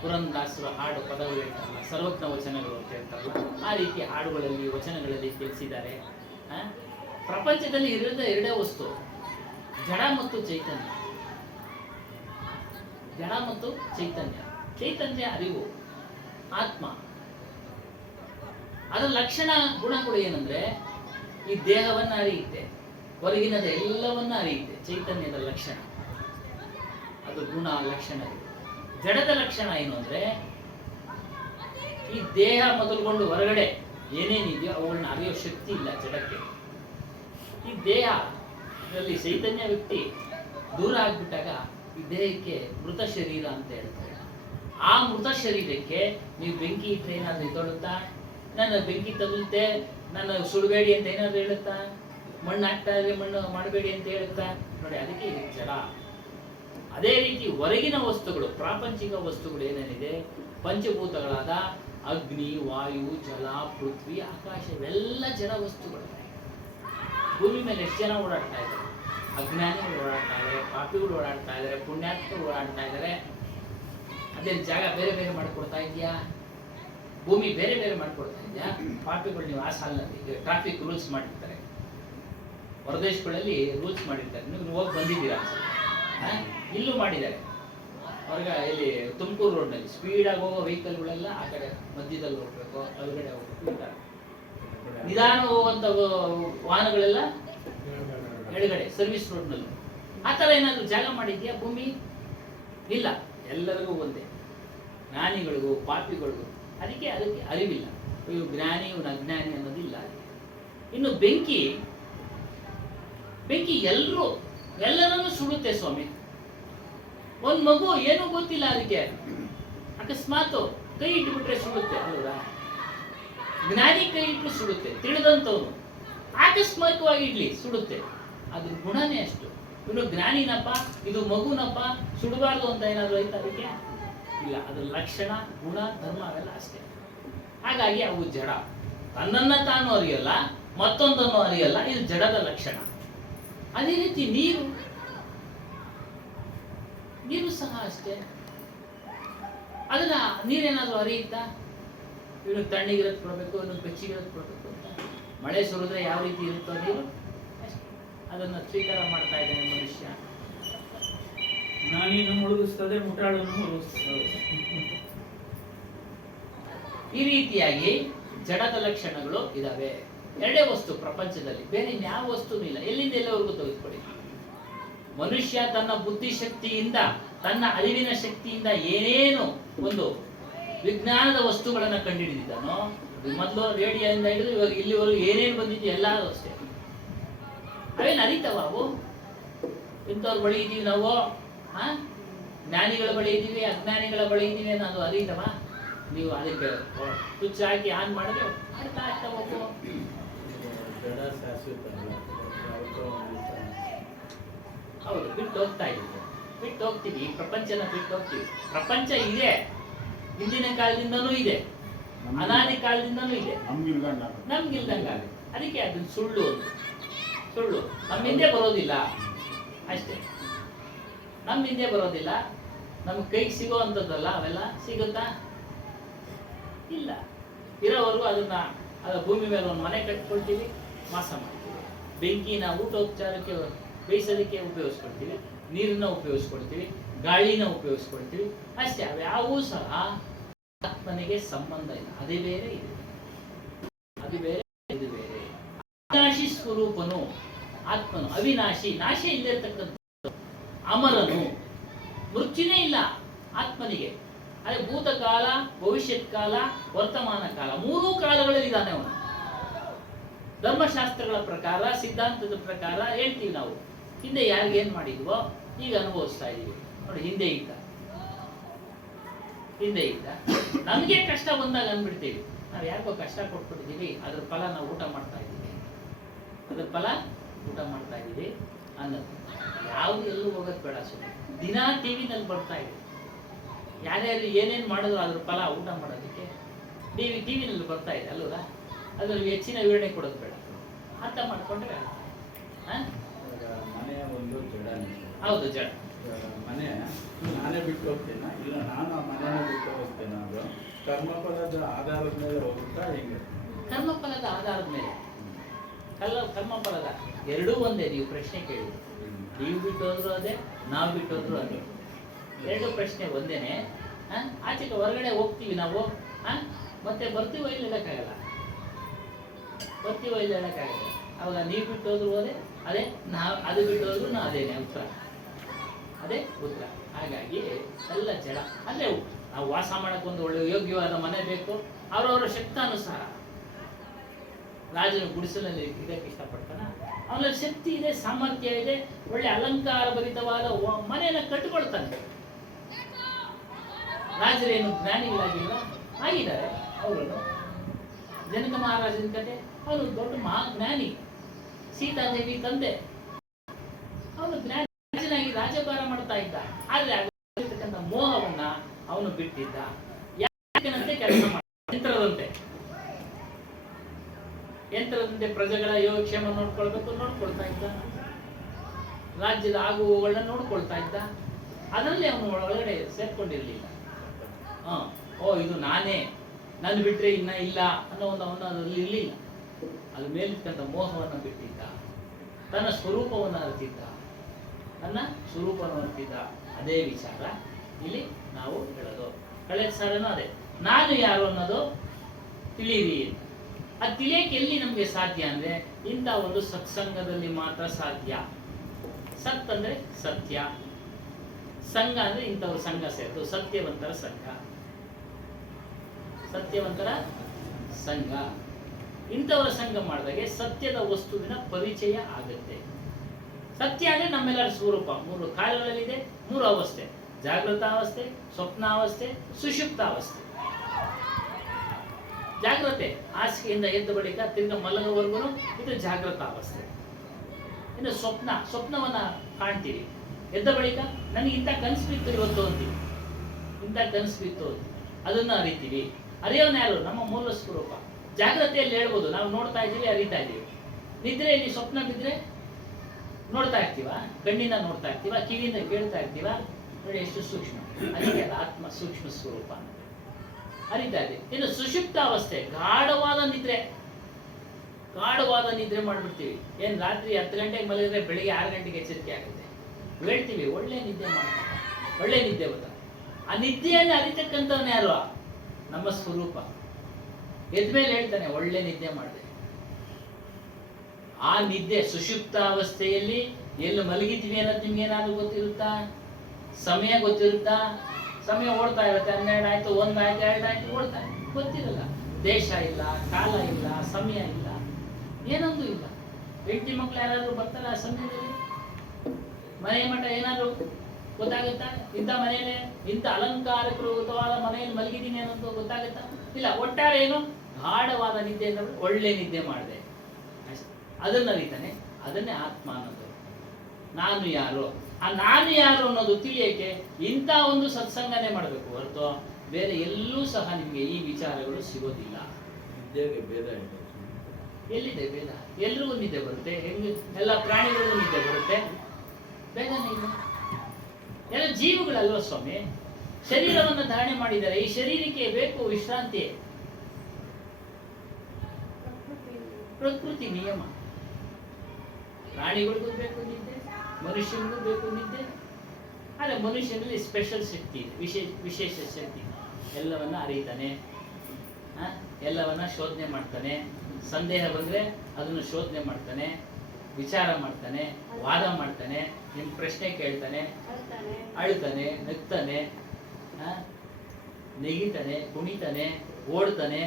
ಪುರಂದಾಸರು ಹಾಡು ಪದಗಳು ಹೇಳ್ತಾರಲ್ಲ, ಸರ್ವಜ್ಞ ವಚನಗಳು ಅಂತ ಹೇಳ್ತಾರಲ್ಲ, ಆ ರೀತಿ ಹಾಡುಗಳಲ್ಲಿ ವಚನಗಳಲ್ಲಿ ತಿಳಿಸಿದ್ದಾರೆ. ಪ್ರಪಂಚದಲ್ಲಿ ಇರದ 2 ವಸ್ತು, ಜಡ ಮತ್ತು ಚೈತನ್ಯ. ಜಡ ಮತ್ತು ಚೈತನ್ಯ. ಚೈತನ್ಯ ಅರಿವು, ಆತ್ಮ. ಅದರ ಲಕ್ಷಣ ಗುಣಗಳು ಏನಂದ್ರೆ ಈ ದೇಹವನ್ನ ಅರಿಯುತ್ತೆ, ಹೊರಗಿನದ ಎಲ್ಲವನ್ನ ಅರಿಯುತ್ತೆ. ಚೈತನ್ಯದ ಲಕ್ಷಣ ಅದು ಗುಣ, ಲಕ್ಷಣ. ಜಡದ ಲಕ್ಷಣ ಏನು ಅಂದ್ರೆ ಈ ದೇಹ ಮೊದಲುಗೊಂಡು ಹೊರಗಡೆ ಏನೇನಿದೆಯೋ ಅವುಗಳನ್ನ ಅರಿಯೋ ಶಕ್ತಿ ಇಲ್ಲ ಜಡಕ್ಕೆ. ಈ ದೇಹದಲ್ಲಿ ಚೈತನ್ಯ ವ್ಯಕ್ತಿ ದೂರ ಆಗ್ಬಿಟ್ಟಾಗ ಈ ದೇಹಕ್ಕೆ ಮೃತ ಶರೀರ ಅಂತ ಹೇಳ್ತಾರೆ. ಆ ಮೃತ ಶರೀರಕ್ಕೆ ನೀವು ಬೆಂಕಿ ಇಟ್ಟರೆ ಏನಾದ್ರು ಇದೊಳುತ್ತಾ? ನನ್ನ ಬೆಂಕಿ ತಗುlte, ನನ್ನ ಸುಡಬೇಡಿ ಅಂತ ಏನಾದ್ರು ಹೇಳುತ್ತಾ? ಮಣ್ಣು ಹಾಕ್ತಾ ಇದ್ರೆ ಮಣ್ಣು ಮಾಡಬೇಡಿ ಅಂತ ಹೇಳುತ್ತಾ? ನೋಡಿ, ಅದಕ್ಕೆ ಇದು ಜಡ. ಅದೇ ರೀತಿ ಹೊರಗಿನ ವಸ್ತುಗಳು, ಪ್ರಾಪಂಚಿಕ ವಸ್ತುಗಳು ಏನೇನಿದೆ, ಪಂಚಭೂತಗಳಾದ ಅಗ್ನಿ, ವಾಯು, ಜಲ, ಪೃಥ್ವಿ, ಆಕಾಶ, ಇವೆಲ್ಲ ಜಡ ವಸ್ತುಗಳು. ಭೂಮಿ ಮೇಲೆ ಎಷ್ಟು ಜನ ಓಡಾಡ್ತಾ ಇದ್ದಾರೆ? ಅಜ್ಞಾನಿಗಳು ಓಡಾಡ್ತಾ ಇದ್ದಾರೆ, ಪಾಪಿಗಳು ಓಡಾಡ್ತಾ ಇದ್ದಾರೆ, ಪುಣ್ಯಾತ್ಮರು ಓಡಾಡ್ತಾ ಇದ್ದಾರೆ. ಅದೇ ಜಾಗ ಬೇರೆ ಬೇರೆ ಮಾಡಿಕೊಡ್ತಾ ಇದೆಯಾ? ಭೂಮಿ ಬೇರೆ ಬೇರೆ ಮಾಡಿಕೊಡ್ತಾ ಇದೆಯಾ? ಪಾಪಿಗಳು ನೀವು ಆ ಸಾಲಿನಲ್ಲಿ ಟ್ರಾಫಿಕ್ ರೂಲ್ಸ್ ಮಾಡಿರ್ತಾರೆ, ಹೊರದೇಶಗಳಲ್ಲಿ ರೂಲ್ಸ್ ಮಾಡಿರ್ತಾರೆ. ನೀವು ಹೋಗಿ ಬಂದಿದ್ದೀರಾ ಇಲ್ಲೂ ಮಾಡಿದ್ದಾರೆ. ಅವ್ರಿಗೆ ಇಲ್ಲಿ ತುಮಕೂರು ರೋಡ್ನಲ್ಲಿ ಸ್ಪೀಡಾಗಿ ಹೋಗೋ ವೆಹಿಕಲ್ಗಳೆಲ್ಲ ಆ ಕಡೆ ಮಧ್ಯದಲ್ಲಿ ಹೋಗ್ಬೇಕು, ಒಳಗಡೆ ಹೋಗ್ಬೇಕು. ನಿಧಾನ ಹೋಗುವಂಥ ವಾಹನಗಳೆಲ್ಲ ಎಡಗಡೆ ಸರ್ವಿಸ್ ರೋಡ್ನಲ್ಲಿ. ಆ ಥರ ಏನಾದರೂ ಜಾಗ ಮಾಡಿದ್ಯಾ ಭೂಮಿ? ಇಲ್ಲ, ಎಲ್ಲರಿಗೂ ಒಂದೇ, ಜ್ಞಾನಿಗಳಿಗೂ ಪಾಪಿಗಳಿಗೂ. ಅದಕ್ಕೆ ಅರಿವಿಲ್ಲ. ಇವು ಜ್ಞಾನಿ, ಇವನು ಅಜ್ಞಾನಿ ಅನ್ನೋದಿಲ್ಲ. ಇನ್ನು ಬೆಂಕಿ ಎಲ್ಲರನ್ನೂ ಸುಡುತ್ತೆ ಸ್ವಾಮಿ. ಒಂದು ಮಗು ಏನೂ ಗೊತ್ತಿಲ್ಲ ಅದಕ್ಕೆ, ಅಕಸ್ಮಾತ್ ಕೈ ಇಟ್ಬಿಟ್ರೆ ಸುಡುತ್ತೆ ಅಲ್ವಾ? ಜ್ಞಾನಿ ಕೈ ಇಟ್ಟು ಸುಡುತ್ತೆ, ತಿಳಿದಂಥವ್ರು ಆಕಸ್ಮಿಕವಾಗಿ ಇಡ್ಲಿ ಸುಡುತ್ತೆ. ಅದ್ರ ಗುಣನೇ ಅಷ್ಟು. ಇನ್ನು ಜ್ಞಾನಿನಪ್ಪ, ಇದು ಮಗುನಪ್ಪ, ಸುಡಬಾರ್ದು ಅಂತ ಏನಾದ್ರು ಐತೆ ಅದಕ್ಕೆ? ಇಲ್ಲ. ಅದ್ರ ಲಕ್ಷಣ, ಗುಣ, ಧರ್ಮ ಅವೆಲ್ಲ ಅಷ್ಟೇ. ಹಾಗಾಗಿ ಅವು ಜಡ. ತನ್ನನ್ನ ತಾನು ಅರಿಯಲ್ಲ, ಮತ್ತೊಂದನ್ನು ಅರಿಯಲ್ಲ. ಇದು ಜಡದ ಲಕ್ಷಣ. ಅದೇ ರೀತಿ ನೀರು ಸಹ ಅಷ್ಟೇ. ಅದನ್ನ ನೀರೇನಾದ್ರೂ ಅರಿಯುತ್ತಾ? ಇವನು ತಣ್ಣಗಿರೋದು ಕೊಡಬೇಕು, ಇವನು ಬೆಚ್ಚಿಗಿರೋದು ಕೊಡಬೇಕು ಅಂತ. ಮಳೆ ಸುರಿದ್ರೆ ಯಾವ ರೀತಿ ಇರುತ್ತೋ ನೀರು, ಅದನ್ನು ಸ್ವೀಕಾರ ಮಾಡ್ತಾ ಇದ್ದಾನೆ ಮನುಷ್ಯ. ಜ್ಞಾನಿಯನ್ನು ಮುಳುಗಿಸ್ತದೆ, ಮುಟ್ಟಾಳನ್ನು ಮುಳುಗಿಸ್ತದೆ. ಈ ರೀತಿಯಾಗಿ ಜಡದ ಲಕ್ಷಣಗಳು ಇದಾವೆ. ಎರಡೇ ವಸ್ತು ಪ್ರಪಂಚದಲ್ಲಿ, ಬೇರೆ ಯಾವ ವಸ್ತುನೂ ಇಲ್ಲ. ಎಲ್ಲಿಂದ ಎಲ್ಲವರೆಗೂ ತೆಗೆದುಕೊಳ್ಳಿ. ಮನುಷ್ಯ ತನ್ನ ಬುದ್ಧಿಶಕ್ತಿಯಿಂದ, ತನ್ನ ಅರಿವಿನ ಶಕ್ತಿಯಿಂದ ಏನೇನು ಒಂದು ವಿಜ್ಞಾನದ ವಸ್ತುಗಳನ್ನು ಕಂಡುಹಿಡಿದಿದ್ದಾನೋ, ಮೊದಲು ರೇಡಿಯೋದಿಂದ ಹಿಡಿದು ಇವಾಗ ಇಲ್ಲಿವರೆಗೂ ಏನೇನು ಬಂದಿದೆಯೋ ಎಲ್ಲ ಅಷ್ಟೇ. ಅವೇನು ಅರಿತಾವ ಅವು? ಇಂಥವ್ರ ಬಳಿ ಇದೀವಿ ನಾವು, ಜ್ಞಾನಿಗಳ ಬಳಿ ಇದ್ದೀವಿ, ಅಜ್ಞಾನಿಗಳ ಬಳಿ ಇದ್ದೀವಿ ಅನ್ನೋದು ಅರಿತವ? ನೀವು ಅದಕ್ಕೆ ಸ್ವಿಚ್ ಹಾಕಿ ಆನ್ ಮಾಡಿದ್ರೆ ಅರ್ಥ ಆಗ್ತಾ ಹೋಗು. ಜಡ ಶಾಶ್ವತಲ್ಲ, ಯಾವತ್ತೋ ಒಂದು ದಿವಸ ಹೌದು, ಬಿಟ್ಟು ಹೋಗ್ತಾ ಇದ್ದೀವಿ, ಬಿಟ್ಟು ಹೋಗ್ತೀವಿ. ಈ ಪ್ರಪಂಚನ ಬಿಟ್ಟು ಹೋಗ್ತೀವಿ. ಪ್ರಪಂಚ ಇದೆ, ಹಿಂದಿನ ಕಾಲದಿಂದನೂ ಇದೆ, ಅನಾದಿ ಕಾಲದಿಂದನೂ ಇದೆ, ನಮ್ಗಿಲ್ದಂಗ. ಅದಕ್ಕೆ ಅದನ್ನ ಸುಳ್ಳು, ಸುಳ್ಳು. ನಮ್ಮ ಹಿಂದೆ ಬರೋದಿಲ್ಲ ಅಷ್ಟೇ, ನಮ್ಮ ಹಿಂದೆ ಬರೋದಿಲ್ಲ. ನಮ್ಗೆ ಕೈಗೆ ಸಿಗೋ ಅಂಥದ್ದಲ್ಲ ಅವೆಲ್ಲ. ಸಿಗುತ್ತಾ? ಇಲ್ಲ. ಇರೋವರೆಗೂ ಅದರ ಭೂಮಿ ಮೇಲೆ ಒಂದು ಮನೆ ಕಟ್ಕೊಳ್ತೀವಿ, ವಾಸ ಮಾಡ್ತೀವಿ. ಬೆಂಕಿನ ಊಟೋಪಚಾರಕ್ಕೆ ಬೇಯಿಸೋದಕ್ಕೆ ಉಪಯೋಗಿಸ್ಕೊಳ್ತೀವಿ, ನೀರನ್ನ ಉಪಯೋಗಿಸ್ಕೊಳ್ತೀವಿ, ಗಾಳಿನ ಉಪಯೋಗಿಸ್ಕೊಳ್ತೀವಿ ಅಷ್ಟೇ. ಅವ್ಯಾವೂ ಸಹ ಆತ್ಮನಿಗೆ ಸಂಬಂಧ ಇಲ್ಲ. ಅದೇ ಬೇರೆ, ಇದು ಅದು ಬೇರೆ, ಇದು ಬೇರೆ. ಅವಿನಾಶಿ ಸ್ವರೂಪನು ಆತ್ಮನು, ಅವಿನಾಶಿ, ನಾಶ ಇಲ್ಲದಿರ್ತಕ್ಕಂಥ ಅಮರನು, ಮೃತ್ಯುನೇ ಇಲ್ಲ ಆತ್ಮನಿಗೆ. ಅದೇ ಭೂತಕಾಲ, ಭವಿಷ್ಯತ್ ಕಾಲ, ವರ್ತಮಾನ ಕಾಲ, ಮೂರೂ ಕಾಲಗಳಲ್ಲಿ ಇದ್ದಾನೆ ಅವನು. ಧರ್ಮಶಾಸ್ತ್ರಗಳ ಪ್ರಕಾರ, ಸಿದ್ಧಾಂತದ ಪ್ರಕಾರ ಹೇಳ್ತೀವಿ ನಾವು, ಹಿಂದೆ ಯಾರಿಗೇನು ಮಾಡಿದ್ವೋ ಈಗ ಅನುಭವಿಸ್ತಾ ಇದೀವಿ ನೋಡಿ. ಹಿಂದೆ ಇದ್ದ ನಮಗೆ ಕಷ್ಟ ಬಂದಾಗ ಅಂದ್ಬಿಡ್ತೀವಿ, ನಾವು ಯಾಕೋ ಕಷ್ಟ ಕೊಟ್ಬಿಟ್ಟಿದ್ದೀವಿ, ಅದ್ರ ಫಲ ನಾವು ಊಟ ಮಾಡ್ತಾ ಇದ್ದೀವಿ, ಅದ್ರ ಫಲ ಊಟ ಮಾಡ್ತಾ ಇದ್ದೀವಿ ಅನ್ನೋದು. ಯಾವುದು ಎಲ್ಲೂ ಹೋಗೋದು ಬೇಡ. ಸುಮ್ಮನೆ ದಿನಾ ಟಿವಿನಲ್ಲಿ ಬರ್ತಾ ಇದೆ, ಯಾರ್ಯಾರು ಏನೇನು ಮಾಡಿದ್ರು ಅದ್ರ ಫಲ ಊಟ ಮಾಡೋದಕ್ಕೆ ಟಿವಿನಲ್ಲಿ ಬರ್ತಾ ಇದೆ ಅಲ್ವಲ್ಲ. ಅದ್ರಲ್ಲಿ ಹೆಚ್ಚಿನ ವಿವರಣೆ ಕೊಡೋದು ಬೇಡ, ಅರ್ಥ ಮಾಡ್ಕೊಂಡ್ರೆ ಮನೆಯ ಒಂದು ಜಡ. ಹೌದು, ಜಡ. ಮನೆ ನಾನೇ ಬಿಟ್ಟು ಹೋಗ್ತೇನ, ಇಲ್ಲ ನಾನು ಆ ಮನೆಯನ್ನು ಬಿಟ್ಟು ಹೋಗ್ತೇನೆ, ಅದು ಕರ್ಮಫಲದ ಆಧಾರದ ಮೇಲೆ ಹೋಗುತ್ತಾ ಹೆಂಗೆ? ಕರ್ಮಫಲದ ಆಧಾರದ ಮೇಲೆ, ಕರ್ಮಫಲದ ಎರಡೂ ಒಂದೇ. ನೀವು ಪ್ರಶ್ನೆ ಕೇಳಿ, ನೀವು ಬಿಟ್ಟು ಹೋದ್ರು ಅದೇ, ನಾವು ಬಿಟ್ಟು ಹೋದ್ರು ಅದೇ, ಎರಡು ಪ್ರಶ್ನೆ ಒಂದೇನೆ. ಆಚೆಗೆ ಹೊರಗಡೆ ಹೋಗ್ತೀವಿ ನಾವು, ಮತ್ತೆ ಬರ್ತೀವೋ ಇಲ್ಲಿ ಹೇಳಕ್ಕಾಗಲ್ಲ, ಬರ್ತೀವೋ ಇಲ್ಲಿ ಹೇಳಕ್ಕಾಗಲ್ಲ. ಅವಾಗ ನೀವು ಬಿಟ್ಟು ಹೋದ್ರು ಅದೇ, ನಾವು ಅದು ಬಿಟ್ಟು ಹೋದ್ರು ನಾವು ಅದೇನೆ ಉತ್ತರ, ಅದೇ ಉತ್ತರ. ಹಾಗಾಗಿ ಎಲ್ಲ ಜಡ. ಅಂದರೆ ನಾವು ವಾಸ ಮಾಡೋಕ್ಕೊಂದು ಒಳ್ಳೆ ಯೋಗ್ಯವಾದ ಮನೆ ಬೇಕು, ಅವರವರ ಶಕ್ತಾನುಸಾರ. ರಾಜನು ಗುಡಿಸಲಲ್ಲಿ ಇದಕ್ಕೆ ಇಷ್ಟಪಡ್ತಾನ, ಅವನಲ್ಲಿ ಶಕ್ತಿ ಇದೆ, ಸಾಮರ್ಥ್ಯ ಇದೆ, ಒಳ್ಳೆ ಅಲಂಕಾರ ಭರಿತವಾದ ಮನೆಯನ್ನು ಕಟ್ಟಿಕೊಳ್ತಾನೆ. ರಾಜರೇನು ಜ್ಞಾನಿಗಳಾಗಿಲ್ಲ, ಆಗಿದ್ದಾರೆ ಅವರನ್ನು. ಜನಕ ಮಹಾರಾಜನ ಕತೆ, ಅವನು ದೊಡ್ಡ ಮಹಾಜ್ಞಾನಿ, ಸೀತಾದೇವಿ ತಂದೆ, ಅವನು ಜ್ಞಾನಿಯಾಗಿ ರಾಜಭಾರ ಮಾಡ್ತಾ ಇದ್ದ. ಆದ್ರೆ ಆಗಿರ್ತಕ್ಕಂಥ ಮೋಹವನ್ನ ಅವನು ಬಿಟ್ಟಿದ್ದ. ಯಾಕೆಂತೆ ಕೆಲಸ ಮಾಡ, ಯಂತ್ರದಂತೆ ಪ್ರಜೆಗಳ ಯೋಗಕ್ಷೇಮ ನೋಡ್ಕೊಳ್ತಾ ಇದ್ದ, ರಾಜ್ಯದ ಆಗುವಗಳನ್ನ ನೋಡ್ಕೊಳ್ತಾ ಇದ್ದ. ಅದರಲ್ಲಿ ಅವನು ಒಳಗಡೆ ಸೇರ್ಕೊಂಡಿರ್ಲಿಲ್ಲ. ಇದು ನಾನೇ, ನನ್ನ ಬಿಟ್ರೆ ಇನ್ನ ಇಲ್ಲ ಅನ್ನೋ ಒಂದು ಅವನು ಅದರಲ್ಲಿ ಇರಲಿಲ್ಲ. ಅದ್ರ ಮೇಲಿರ್ತಕ್ಕಂಥ ಮೋಹವನ್ನು ಬಿಟ್ಟಿದ್ದ, ತನ್ನ ಸ್ವರೂಪವನ್ನು ಅರಿತಿದ್ದ, ಅದೇ ವಿಚಾರ ಇಲ್ಲಿ ನಾವು ಹೇಳೋದು. ಕಳೆದ ಸಾರನೂ ಅದೇ, ನಾನು ಯಾರು ಅನ್ನೋದು ತಿಳಿಯಿರಿ. ಅದು ತಿಳಿಯಕ್ಕೆ ಎಲ್ಲಿ ನಮಗೆ ಸಾಧ್ಯ ಅಂದ್ರೆ, ಇಂಥ ಒಂದು ಸತ್ಸಂಗದಲ್ಲಿ ಮಾತ್ರ ಸಾಧ್ಯ. ಸತ್ ಅಂದ್ರೆ ಸತ್ಯ, ಸಂಘ ಅಂದ್ರೆ ಇಂಥವ್ರ ಸಂಘ ಸೇರಿತು, ಸತ್ಯವಂತರ ಸಂಘ, ಸತ್ಯವಂತರ ಸಂಘ. ಇಂಥವರ ಸಂಘ ಮಾಡಿದಾಗೆ ಸತ್ಯದ ವಸ್ತುವಿನ ಪರಿಚಯ ಆಗುತ್ತೆ. ಸತ್ಯ ಅಂದ್ರೆ ನಮ್ಮೆಲ್ಲರ ಸ್ವರೂಪ. ಮೂರು ಕಾಲಗಳಲ್ಲಿದೆ, ಮೂರು ಅವಸ್ಥೆ: ಜಾಗೃತಾವಸ್ಥೆ, ಸ್ವಪ್ನಾವಸ್ಥೆ, ಸುಷುಪ್ತಾವಸ್ಥೆ. ಜಾಗ್ರತೆ, ಹಾಸಿಗೆಯಿಂದ ಎದ್ದ ಬಳಿಕ ತಿರ್ಗ ಮಲಗುವವರೆಗೂ ಇದು ಜಾಗೃತಾವಸ್ಥೆ. ಇನ್ನು ಸ್ವಪ್ನವನ್ನ ಕಾಣ್ತೀವಿ. ಎದ್ದ ಬಳಿಕ ನನಗೆ ಇಂಥ ಕನಸು ಬಿತ್ತು ಇವತ್ತು ಅಂತೀವಿ, ಇಂಥ ಕನಸು ಬಿತ್ತು, ಅದನ್ನ ಅರಿತೀವಿ. ಅರಿಯೋನ್ ಯಾರು? ನಮ್ಮ ಮೂಲ ಸ್ವರೂಪ. ಜಾಗ್ರತೆಯಲ್ಲಿ ಹೇಳ್ಬೋದು, ನಾವು ನೋಡ್ತಾ ಇದ್ದೀವಿ, ಅರಿತಾ ಇದ್ದೀವಿ. ನಿದ್ರೆಯಲ್ಲಿ ಸ್ವಪ್ನ ಬಿದ್ದರೆ ನೋಡ್ತಾ ಇರ್ತೀವ, ಕಣ್ಣಿಂದ ನೋಡ್ತಾ ಇರ್ತೀವ, ಕಿವಿಯಿಂದ ಕೇಳ್ತಾ ಇರ್ತೀವ. ನೋಡಿ ಎಷ್ಟು ಸೂಕ್ಷ್ಮ. ಅದಕ್ಕೆ ಆತ್ಮ ಸೂಕ್ಷ್ಮ ಸ್ವರೂಪ ಅರಿತಾ ಇದೆ. ಇನ್ನು ಸುಷುಪ್ತಾವಸ್ಥೆ, ಗಾಢವಾದ ನಿದ್ರೆ ಮಾಡ್ಬಿಡ್ತೀವಿ. ಏನ್ ರಾತ್ರಿ 10 ಗಂಟೆಗೆ ಮಲಗಿದ್ರೆ ಬೆಳಿಗ್ಗೆ 6 ಗಂಟೆಗೆ ಎಚ್ಚರಿಕೆ ಆಗುತ್ತೆ. ಹೇಳ್ತೀವಿ ಒಳ್ಳೆ ನಿದ್ದೆ ಮಾಡ್ತಾರೆ, ಒಳ್ಳೆ ನಿದ್ದೆ ಬರ್ತಾನೆ. ಆ ನಿದ್ದೆಯನ್ನು ಅರಿತಕ್ಕಂಥವನು ಯಾರು? ನಮ್ಮ ಸ್ವರೂಪ. ಎದ್ಮೇಲೆ ಹೇಳ್ತಾನೆ ಒಳ್ಳೆ ನಿದ್ದೆ ಮಾಡಿದೆ. ಆ ನಿದ್ದೆ ಸುಷುಪ್ತ ಅವಸ್ಥೆಯಲ್ಲಿ ಎಲ್ಲಿ ಮಲಗಿದ್ವಿ ಅನ್ನೋದು ನಿಮ್ಗೆ ಏನಾದ್ರು ಗೊತ್ತಿರುತ್ತಾ? ಸಮಯ ಗೊತ್ತಿರುತ್ತಾ? ಸಮಯ ಓಡ್ತಾ ಇರುತ್ತೆ. 12 ಆಯ್ತು, 1 ಆಯ್ತು, 2 ಆಯ್ತು, ಓಡ್ತಾ ಗೊತ್ತಿರಲ್ಲ. ದೇಶ ಇಲ್ಲ, ಕಾಲ ಇಲ್ಲ, ಸಮಯ ಇಲ್ಲ, ಏನೊಂದು ಇಲ್ಲ. ಹೆಂಡತಿ ಮಕ್ಳು ಯಾರಾದ್ರೂ ಬರ್ತಾರ ಆ ಸಮಯದಲ್ಲಿ? ಮನೆ ಮಠ ಏನಾದ್ರು ಗೊತ್ತಾಗುತ್ತಾ? ಇಂಥ ಮನೆಯಲ್ಲೇ ಇಂಥ ಅಲಂಕಾರಕೃತವಾದ ಮನೆಯಲ್ಲಿ ಮಲಗಿದ್ದೀನಿ ಅನ್ನೋದು ಗೊತ್ತಾಗುತ್ತಾ? ಇಲ್ಲ. ಒಟ್ಟಾರೆ ಏನು? ಗಾಢವಾದ ನಿದ್ದೆ ಅಂದ್ರೆ ಒಳ್ಳೆ ನಿದ್ದೆ ಮಾಡಿದೆ, ಅದನ್ನ ಅರಿತಾನೆ. ಅದನ್ನೇ ಆತ್ಮ ಅನ್ನೋದು. ನಾನು ಯಾರು? ಆ ನಾನು ಯಾರು ಅನ್ನೋದು ತಿಳಿಯಕ್ಕೆ ಇಂಥ ಒಂದು ಸತ್ಸಂಗನೇ ಮಾಡಬೇಕು ಹೊರತು ಬೇರೆ ಎಲ್ಲೂ ಸಹ ನಿಮಗೆ ಈ ವಿಚಾರಗಳು ಸಿಗೋದಿಲ್ಲ. ನಿದ್ದೆಗೆ ಭೇದ ಇದೆ. ಎಲ್ಲಿದೆ ಭೇದ? ಎಲ್ರಿಗೂ ನಿದ್ದೆ ಬರುತ್ತೆ. ಎಲ್ಲ ಪ್ರಾಣಿಗಳಿಗೂ ನಿದ್ದೆ ಬರುತ್ತೆ. ಭೇದನೇ ಇಲ್ಲ. ಎಲ್ಲ ಜೀವಗಳಲ್ವ ಸ್ವಾಮಿ. ಶರೀರವನ್ನು ಧಾರಣೆ ಮಾಡಿದ್ದಾರೆ. ಈ ಶರೀರಕ್ಕೆ ಬೇಕು ವಿಶ್ರಾಂತಿ. ಪ್ರಕೃತಿ ನಿಯಮ. ಪ್ರಾಣಿಗಳಿಗೂ ಬೇಕು ನಿದ್ದೆ, ಮನುಷ್ಯನಿಗೂ ಬೇಕು ನಿದ್ದೆ. ಆದರೆ ಮನುಷ್ಯನಲ್ಲಿ ಸ್ಪೆಷಲ್ ಶಕ್ತಿ ಇದೆ, ವಿಶೇಷ ಶಕ್ತಿ. ಎಲ್ಲವನ್ನ ಅರಿತಾನೆ, ಎಲ್ಲವನ್ನ ಶೋಧನೆ ಮಾಡ್ತಾನೆ. ಸಂದೇಹ ಬಂದರೆ ಅದನ್ನು ಶೋಧನೆ ಮಾಡ್ತಾನೆ, ವಿಚಾರ ಮಾಡ್ತಾನೆ, ವಾದ ಮಾಡ್ತಾನೆ, ನಿಮ್ಮ ಪ್ರಶ್ನೆ ಕೇಳ್ತಾನೆ, ಅಳ್ತಾನೆ, ನಗ್ತಾನೆ, ನೆಗಿತಾನೆ, ಕುಣಿತಾನೆ, ಓಡ್ತಾನೆ.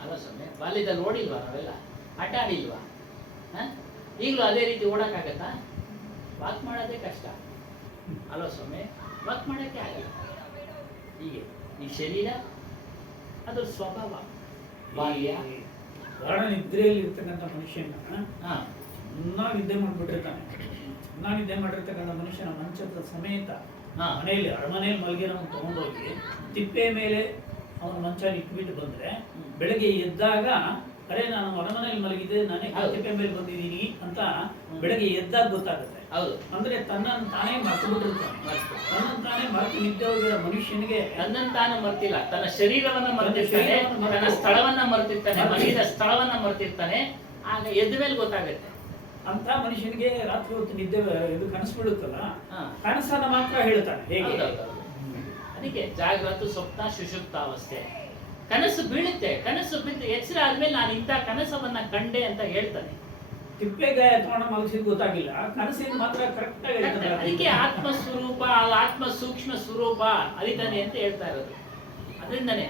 ಅಲ್ಲ ಸ್ವಾಮಿ, ಬಾಲ್ಯದಲ್ಲಿ ಓಡಿಲ್ವಾ ನಾವೆಲ್ಲ? ಆಟ ಆಡಿಲ್ವಾ? ಈಗಲೂ ಅದೇ ರೀತಿ ಓಡಕ್ಕಾಗತ್ತಾ? ವಾಕ್ ಮಾಡೋದೇ ಕಷ್ಟ ಅಲ್ವ ಸ್ವಾಮಿ? ವಾಕ್ ಮಾಡೋಕ್ಕೆ ಆಗಲ್ಲ. ಹೀಗೆ ಈ ಶರೀರ ಅದ್ರ ಸ್ವಭಾವ. ಬಾಲ್ಯ ಗಾಢ ನಿದ್ರೆಯಲ್ಲಿ ಇರ್ತಕ್ಕಂಥ ಮನುಷ್ಯನ ನಿದ್ದೆ ಮಾಡಿಬಿಟ್ಟಿರ್ತಾನೆ. ನಿದ್ದೆ ಮಾಡಿರ್ತಕ್ಕಂಥ ಮನುಷ್ಯನ ಮಂಚದ ಸಮೇತ ಮನೆಯಲ್ಲಿ ಅರಮನೆಯಲ್ಲಿ ಮಲಗಿರೋನು ತಗೊಂಡೋಗಿ ತಿಪ್ಪೆ ಮೇಲೆ ಅವನ ಮಂಚ ಇಟ್ಬಿಟ್ಟು ಬಂದ್ರೆ ಬೆಳಗ್ಗೆ ಎದ್ದಾಗ ಅರೆ ನಾನು ಅರಮನೆಯಲ್ಲಿ ಮಲಗಿದ್ದೆ, ನಾನೇ ತಿಪ್ಪೆ ಮೇಲೆ ಬಂದಿದ್ದೀನಿ ಅಂತ ಬೆಳಗ್ಗೆ ಎದ್ದಾಗ ಗೊತ್ತಾಗುತ್ತೆ. ಅಂದ್ರೆ ತನ್ನನ್ನು ತಾನೇ ಮರ್ತು ಬಿಟ್ಟಿರ್ತಾನೆ. ತನ್ನನ್ನು ತಾನೇ ಮರೆತು ನಿದ್ದೆ ಹೋಗಿರೋ ಮನುಷ್ಯನಿಗೆ ತನ್ನನ್ನು ತಾನು ಮರ್ತಿಲ್ಲ, ತನ್ನ ಶರೀರವನ್ನ ಮರ್ತಿರ್ತಾನೆ, ತನ್ನ ಸ್ಥಳವನ್ನ ಮರ್ತಿರ್ತಾನೆ, ಮಲಗಿದ ಸ್ಥಳವನ್ನ ಮರ್ತಿರ್ತಾನೆ. ಆಗ ಎದ್ದ ಮೇಲೆ ಗೊತ್ತಾಗುತ್ತೆ. ಅಂತ ಮನುಷ್ಯನಿಗೆ ರಾತ್ರಿ ಹೊತ್ತು ನಿದ್ದೆ ಇದು ಕನಸು ಬಿಡುತ್ತಲ್ಲ, ಕನಸನ್ನ ಮಾತ್ರ ಹೇಳ್ತಾನೆ. ಹೇಗೆ? ಅದಕ್ಕೆ ಜಾಗ್ರತ, ಸ್ವಪ್ನ, ಸುಷುಪ್ತ ಅವಸ್ಥೆ. ಕನಸು ಬೀಳುತ್ತೆ. ಕನಸು ಬಿದ್ದು ಎಚ್ಚರ ಆದ್ಮೇಲೆ ನಾನು ಇಂಥ ಕನಸವನ್ನ ಕಂಡೆ ಅಂತ ಹೇಳ್ತಾನೆ. ತಿಪ್ಪೆಗಾಯ ತಗೊಂಡು ಮಲಗಿಸಿದ್ ಗೊತ್ತಾಗಿಲ್ಲ, ಕನಸಿನ ಮಾತ್ರ ಕರೆಕ್ಟ್ ಆಗಿ ಹೇಳ್ತಾನೆ. ಅದಕ್ಕೆ ಆತ್ಮ ಸ್ವರೂಪ, ಆತ್ಮ ಸೂಕ್ಷ್ಮ ಸ್ವರೂಪ ಅರಿತಾನೆ ಅಂತ ಹೇಳ್ತಾ ಇರೋದು. ಅದರಿಂದನೇ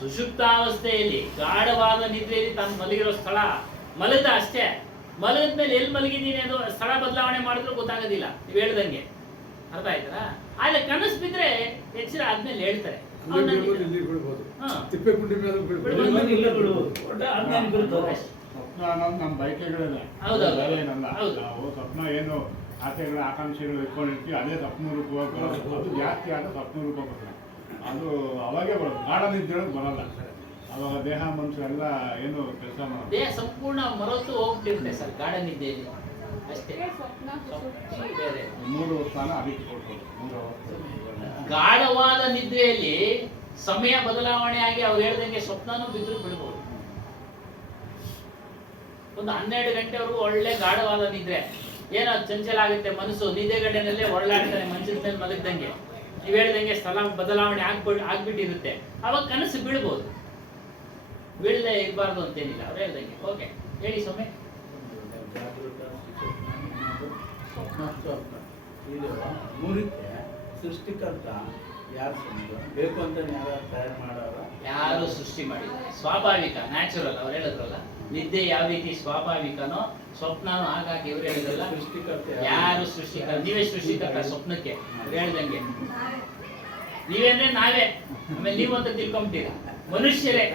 ಸುಷುಪ್ತಾವಸ್ಥೆಯಲ್ಲಿ ಗಾಢವಾದ ನಿದ್ರೆಯಲ್ಲಿ ತಾನು ಮಲಗಿರೋ ಸ್ಥಳ ಮಲಗಿದ ಅಷ್ಟೇ. ಮಲಗಿದ್ಮೇಲೆ ಎಲ್ಲಿ ಮಲಗಿದ್ದೀನಿ ಅದು ಸ್ಥಳ ಬದಲಾವಣೆ ಮಾಡಿದ್ರು ಗೊತ್ತಾಗೋದಿಲ್ಲ, ನೀವು ಹೇಳ್ದಂಗೆ. ಅರ್ಥ ಆಯ್ತಾ? ಆದ್ರೆ ಕನಸು ಬಿದ್ರೆ ಎಚ್ಚರ ಆದ್ಮೇಲೆ ಹೇಳ್ತಾರೆ. ಸ್ವಪ್ನ ಅನ್ನೋದು ನಮ್ಮ ಬಯಕೆಗಳೇನೆ, ಏನಲ್ಲ. ನಾವು ಸ್ವಪ್ನ ಏನು ಆಸೆಗಳ ಆಕಾಂಕ್ಷೆಗಳು ಇಟ್ಕೊಂಡಿರ್ತೀವಿ, ಅದೇ ಸ್ವಪ್ನ ರೂಪವಾಗಿ ಬರೋದು. ಅದು ಜಾಸ್ತಿ ಆದ ಸ್ವಪ್ನ ರೂಪ ಬರ್ತದೆ. ಅದು ಅವಾಗೇ ಬರೋದು. ಗಾಢ ನಿದ್ದೆ ಬರಲ್ಲ. ಅವಾಗ ದೇಹ ಮನಸ್ಸು ಎಲ್ಲ ಏನು ಕೆಲಸ ಮಾಡೋದು, ದೇಹ ಸಂಪೂರ್ಣ ಮರೆತು ಹೋಗ್ತಿರುತ್ತೆ ಸರ್ ಗಾಢ ನಿದ್ದೆಯಲ್ಲಿ ಅಷ್ಟೇ. ಬೇರೆ 3 ಸ್ಥಾನ ಅದಕ್ಕೆ ಕೊಡ್ಬೋದು. 3 ಗಾಢವಾದ ನಿದ್ರೆಯಲ್ಲಿ ಸಮಯ ಬದಲಾವಣೆ ಆಗಿ ಅವ್ರು ಹೇಳ್ದಂಗೆ ಸ್ವಪ್ನನೂ ಬಿದ್ರು ಬಿಡ್ಬೋದು. ಒಂದು 12 ಗಂಟೆವರೆಗೂ ಒಳ್ಳೆ ಗಾಢವಾದ ನಿದ್ರೆ, ಏನೋ ಚಂಚಲ ಆಗುತ್ತೆ ಮನಸ್ಸು, ನಿದ್ದೆ ಗಂಟೆನಲ್ಲೇ ಒಳ್ಳಾಡ್ತಾನೆ ಮಂಚದ ಮೇಲೆ ಮಲಗ್ದಂಗೆ. ನೀವು ಹೇಳ್ದಂಗೆ ಸ್ಥಳ ಬದಲಾವಣೆ ಆಗ್ಬಿಟ್ಟಿರುತ್ತೆ. ಅವಾಗ ಕನಸು ಬೀಳ್ಬೋದು. ಬೀಳದೆ ಇರಬಾರ್ದು ಅಂತೇನಿಲ್ಲ ಅವ್ರು ಹೇಳ್ದಂಗೆ. ಓಕೆ, ಹೇಳಿ ಸೊಮ್ಮೆ. ಜಾಗೃತ, ಸ್ವಪ್ನ, ಇದು 3ಕ್ಕೆ ಸೃಷ್ಟಿಕರ್ತ ಯಾರು? ಬೇಕು ಅಂತ ಯಾರು ತಯಾರು ಮಾಡೋರು? ಯಾರು ಸೃಷ್ಟಿ ಮಾಡಿಲ್ಲ, ಸ್ವಾಭಾವಿಕ, ನ್ಯಾಚುರಲ್. ಅವ್ರು ಹೇಳಿದ್ರಲ್ಲ, ನಿದ್ದೆ ಯಾವ ರೀತಿ ಸ್ವಾಭಾವಿಕನೋ ಸ್ವಪ್ನನೂ ಹಾಗಾಗಿ ಇವ್ರು ಹೇಳಿದ್ರಲ್ಲ. ಸೃಷ್ಟಿಕರ್ತ ಯಾರು ಸೃಷ್ಟಿಕರ್ತ? ನೀವೇ ಸೃಷ್ಟಿಕರ್ತ ಸ್ವಪ್ನಕ್ಕೆ. ಅವ್ರು ಹೇಳ್ದಂಗೆ ನೀವೇಂದ್ರೆ ನಾವೇ, ಆಮೇಲೆ ನೀವು ಅಂತ ತಿಳ್ಕೊಂಬಿಟ್ಟಿರ. ಮನುಷ್ಯರೇ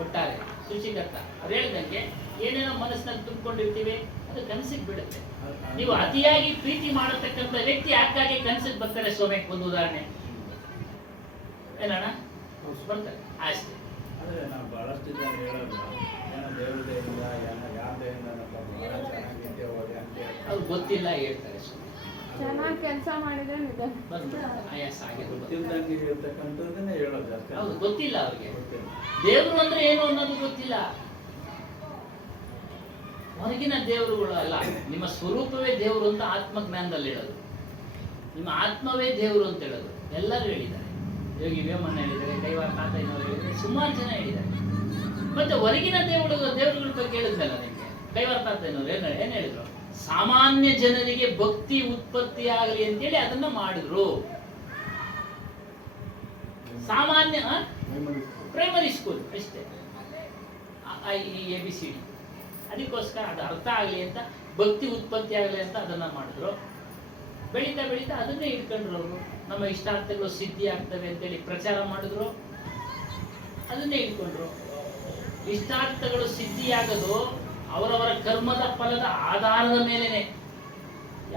ಒಟ್ಟಾರೆ ಸೃಷ್ಟಿಕರ್ತ. ಅವ್ರು ಹೇಳ್ದಂಗೆ ಏನೇನೋ ಮನಸ್ಸಿನಲ್ಲಿ ತುಂಬಿಕೊಂಡಿರ್ತೀವಿ, ಅದು ಕನಸಿಗೆ ಬಿಡುತ್ತೆ. ನೀವು ಅತಿಯಾಗಿ ಪ್ರೀತಿ ಮಾಡತಕ್ಕಂಥ ವ್ಯಕ್ತಿ ಯಾಕಾಗಿ ಕನಸಿಗೆ ಬರ್ತಾರೆ ಸ್ವಾಮಿ? ಒಂದು ಉದಾಹರಣೆ ಏನಣ್ಣ ಬರ್ತಾರೆ ಅಷ್ಟೇ. ಆದರೆ ನಾವು ಬಹಳಷ್ಟು ಜನ ಹೇಳೋದು ಏನೋ ದೇವ್ರ ದಯೆಯಿಂದ, ಏನೋ ಯಾರ ದಯೆಯಿಂದ ಬಹಳ ಚೆನ್ನಾಗಿದ್ದೆ ಹೋದೆ ಅಂತ ಅವ್ರು ಗೊತ್ತಿಲ್ಲ ಹೇಳ್ತಾರೆ ಸ್ವಾಮಿ. ಚೆನ್ನಾಗಿ ಕೆಲಸ ಮಾಡಿದ್ರೆ ಆಯಾಸ ಆಗಿರೋದು ಗೊತ್ತಿಲ್ದಂಗೆ ಇರ್ತಕ್ಕಂಥದ್ದನ್ನೇ ಹೇಳೋದು ಅಷ್ಟೇ. ಹೌದು, ಗೊತ್ತಿಲ್ಲ ಅವ್ರಿಗೆ. ಗೊತ್ತಿಲ್ಲ. ದೇವ್ರು ಅಂದ್ರೆ ಏನು ಅನ್ನೋದು ಗೊತ್ತಿಲ್ಲ. ಹೊರಗಿನ ದೇವರುಗಳು ಅಲ್ಲ, ನಿಮ್ಮ ಸ್ವರೂಪವೇ ದೇವರು ಅಂತ ಆತ್ಮಜ್ಞಾನದಲ್ಲಿ ಹೇಳೋದು. ನಿಮ್ಮ ಆತ್ಮವೇ ದೇವರು ಅಂತ ಹೇಳೋದು ಎಲ್ಲರೂ ಹೇಳಿದ್ದಾರೆ. ಯೋಗಿ ವೇಮಣ್ಣ ಹೇಳಿದ್ದಾರೆ, ಕೈವಾರ ತಾತಯ್ಯನವರು ಹೇಳಿದ್ದಾರೆ, ಸುಮಾರು ಜನ ಹೇಳಿದ್ದಾರೆ. ಮತ್ತೆ ಹೊರಗಿನ ದೇವರುಗಳ ಬಗ್ಗೆ ಹೇಳಿದ್ನಲ್ಲ ನಿಮಗೆ, ಕೈವಾರ ತಾತಯ್ಯನವರು ಏನ್ ಹೇಳಿದ್ರು? ಸಾಮಾನ್ಯ ಜನರಿಗೆ ಭಕ್ತಿ ಉತ್ಪತ್ತಿ ಆಗಲಿ ಅಂತೇಳಿ ಅದನ್ನ ಮಾಡಿದ್ರು. ಸಾಮಾನ್ಯ ಪ್ರೈಮರಿ ಸ್ಕೂಲ್ ಅಷ್ಟೇ, ABCD. ಅದಕ್ಕೋಸ್ಕರ ಅದು ಅರ್ಥ ಆಗಲಿ ಅಂತ, ಭಕ್ತಿ ಉತ್ಪತ್ತಿ ಆಗಲಿ ಅಂತ ಅದನ್ನ ಮಾಡಿದ್ರು. ಬೆಳೀತಾ ಬೆಳೀತಾ ಅದನ್ನೇ ಇಟ್ಕೊಂಡ್ರು ಅವರು. ನಮ್ಮ ಇಷ್ಟಾರ್ಥಗಳು ಸಿದ್ಧಿ ಆಗ್ತವೆ ಅಂತೇಳಿ ಪ್ರಚಾರ ಮಾಡಿದ್ರು, ಅದನ್ನೇ ಇಟ್ಕೊಂಡ್ರು. ಇಷ್ಟಾರ್ಥಗಳು ಸಿದ್ಧಿಯಾಗದು ಅವರವರ ಕರ್ಮದ ಫಲದ ಆಧಾರದ ಮೇಲೆನೆ.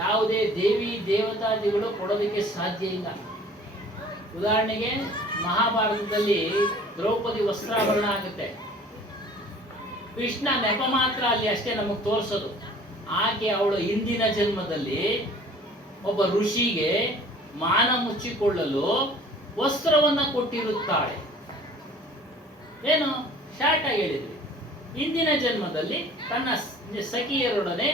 ಯಾವುದೇ ದೇವಿ ದೇವತಾದಿಗಳು ಕೊಡೋದಕ್ಕೆ ಸಾಧ್ಯ ಇಲ್ಲ. ಉದಾಹರಣೆಗೆ ಮಹಾಭಾರತದಲ್ಲಿ ದ್ರೌಪದಿ ವಸ್ತ್ರಾಭರಣ ಆಗುತ್ತೆ, ಕೃಷ್ಣ ನೆಪ ಮಾತ್ರ ಅಲ್ಲಿ ಅಷ್ಟೇ ನಮಗೆ ತೋರಿಸೋದು. ಆಕೆ ಅವಳು ಹಿಂದಿನ ಜನ್ಮದಲ್ಲಿ ಒಬ್ಬ ಋಷಿಗೆ ಮಾನ ಮುಚ್ಚಿಕೊಳ್ಳಲು ವಸ್ತ್ರವನ್ನ ಕೊಟ್ಟಿರುತ್ತಾಳೆ. ಏನು ಶಾರ್ಟ್ ಆಗಿ ಹೇಳಿದ್ವಿ, ಹಿಂದಿನ ಜನ್ಮದಲ್ಲಿ ತನ್ನ ಸಖಿಯರೊಡನೆ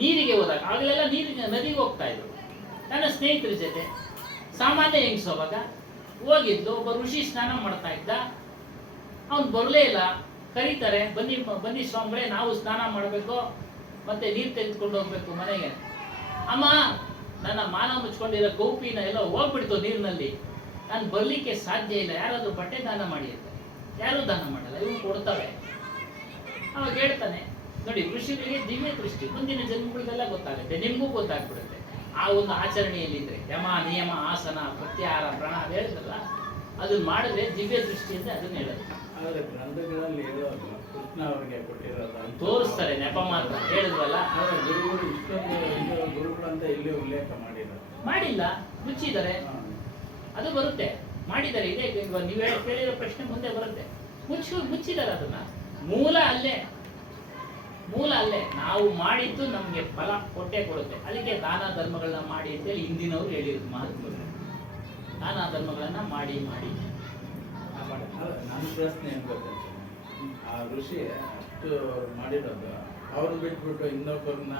ನೀರಿಗೆ ಹೋದಾಗ, ಆಗಲೆಲ್ಲ ನೀರಿಗೆ ನದಿಗೆ ಹೋಗ್ತಾ ಇದ್ರು ತನ್ನ ಸ್ನೇಹಿತರ ಜೊತೆ. ಸಾಮಾನ್ಯ ಹೆಂಗಸೋವಾಗ ಹೋಗಿದ್ದು, ಒಬ್ಬ ಋಷಿ ಸ್ನಾನ ಮಾಡ್ತಾ ಇದ್ದ, ಅವನು ಬರಲೇ ಇಲ್ಲ. ಕರೀತಾರೆ, ಬನ್ನಿ ಬನ್ನಿ ಸ್ವಾಮಿಗಳೇ, ನಾವು ಸ್ನಾನ ಮಾಡಬೇಕು, ಮತ್ತೆ ನೀರು ತೆಗೆದುಕೊಂಡು ಹೋಗ್ಬೇಕು ಮನೆಗೆ. ಅಮ್ಮ, ನನ್ನ ಮಾನ ಮುಚ್ಕೊಂಡಿರೋ ಕೌಪಿನ ಎಲ್ಲ ಹೋಗ್ಬಿಡ್ತು ನೀರಿನಲ್ಲಿ, ನಾನು ಬರ್ಲಿಕ್ಕೆ ಸಾಧ್ಯ ಇಲ್ಲ, ಯಾರಾದ್ರೂ ಬಟ್ಟೆ ದಾನ ಮಾಡಿ ಅಂತ. ಯಾರೂ ದಾನ ಮಾಡಲ್ಲ, ಇವು ಕೊಡ್ತವೆ. ಅವಾಗ ಹೇಳ್ತಾನೆ, ನೋಡಿ ಋಷಿಗಳಿಗೆ ದಿವ್ಯ ದೃಷ್ಟಿ, ಮುಂದಿನ ಜನ್ಮಗಳಿಗೆಲ್ಲ ಗೊತ್ತಾಗುತ್ತೆ, ನಿಮಗೂ ಗೊತ್ತಾಗ್ಬಿಡುತ್ತೆ. ಆ ಒಂದು ಆಚರಣೆಯಲ್ಲಿದ್ರೆ ಯಮ ನಿಯಮ ಆಸನ ಪ್ರತ್ಯಾಹಾರ ಪ್ರಾಣ ಹೇಳಿದ್ರಲ್ಲ, ಅದನ್ನ ಮಾಡಿದ್ರೆ ದಿವ್ಯ ದೃಷ್ಟಿ ಅಂತ ಅದನ್ನ ಹೇಳೋದು. ಆದ್ರೆ ಗ್ರಂಥಗಳಲ್ಲಿ ಹೇಳೋದು ಕೃಷ್ಣ ಅವರಿಗೆ ಕೊಟ್ಟಿರೋದು ತೋರಿಸ್ತಾರೆ, ನೆಪ ಮಾತ್ರ ಹೇಳಿದ್ರಲ್ಲ. ಗುರುಗಳು ಇಷ್ಟೊಂದು ಗುರುಗಳು ಅಂತ ಇಲ್ಲಿ ಉಲ್ಲೇಖ ಮಾಡಿಲ್ಲ, ಮುಚ್ಚಿದ್ದಾರೆ. ಅದು ಬರುತ್ತೆ, ಮಾಡಿದ್ದಾರೆ. ಇದೇ ನೀವು ಕೇಳಿರೋ ಪ್ರಶ್ನೆ ಮುಂದೆ ಬರುತ್ತೆ. ಮುಚ್ಚಿದ್ದಾರೆ ಅದನ್ನ. ಮೂಲ ಅಲ್ಲೇ ನಾವು ಮಾಡಿದ್ದು ನಮ್ಗೆ ಫಲ ಕೊಟ್ಟೆ ಕೊಡುತ್ತೆ. ಅದಕ್ಕೆ ದಾನ ಧರ್ಮಗಳನ್ನ ಮಾಡಿ ಅಂತೇಳಿ ಹಿಂದಿನವ್ರು ಹೇಳಿದ್ರು ಮಹಾತ್ಮರು. ದಾನ ಧರ್ಮಗಳನ್ನ ಮಾಡಿ ನನ್ನ ಪ್ರಶ್ನೆ ಏನ್ ಗೊತ್ತ, ಆ ಋಷಿ ಅಷ್ಟು ಮಾಡಿರೋದು ಅವ್ರನ್ನ ಬಿಟ್ಬಿಟ್ಟು ಇನ್ನೊಬ್ಬರನ್ನ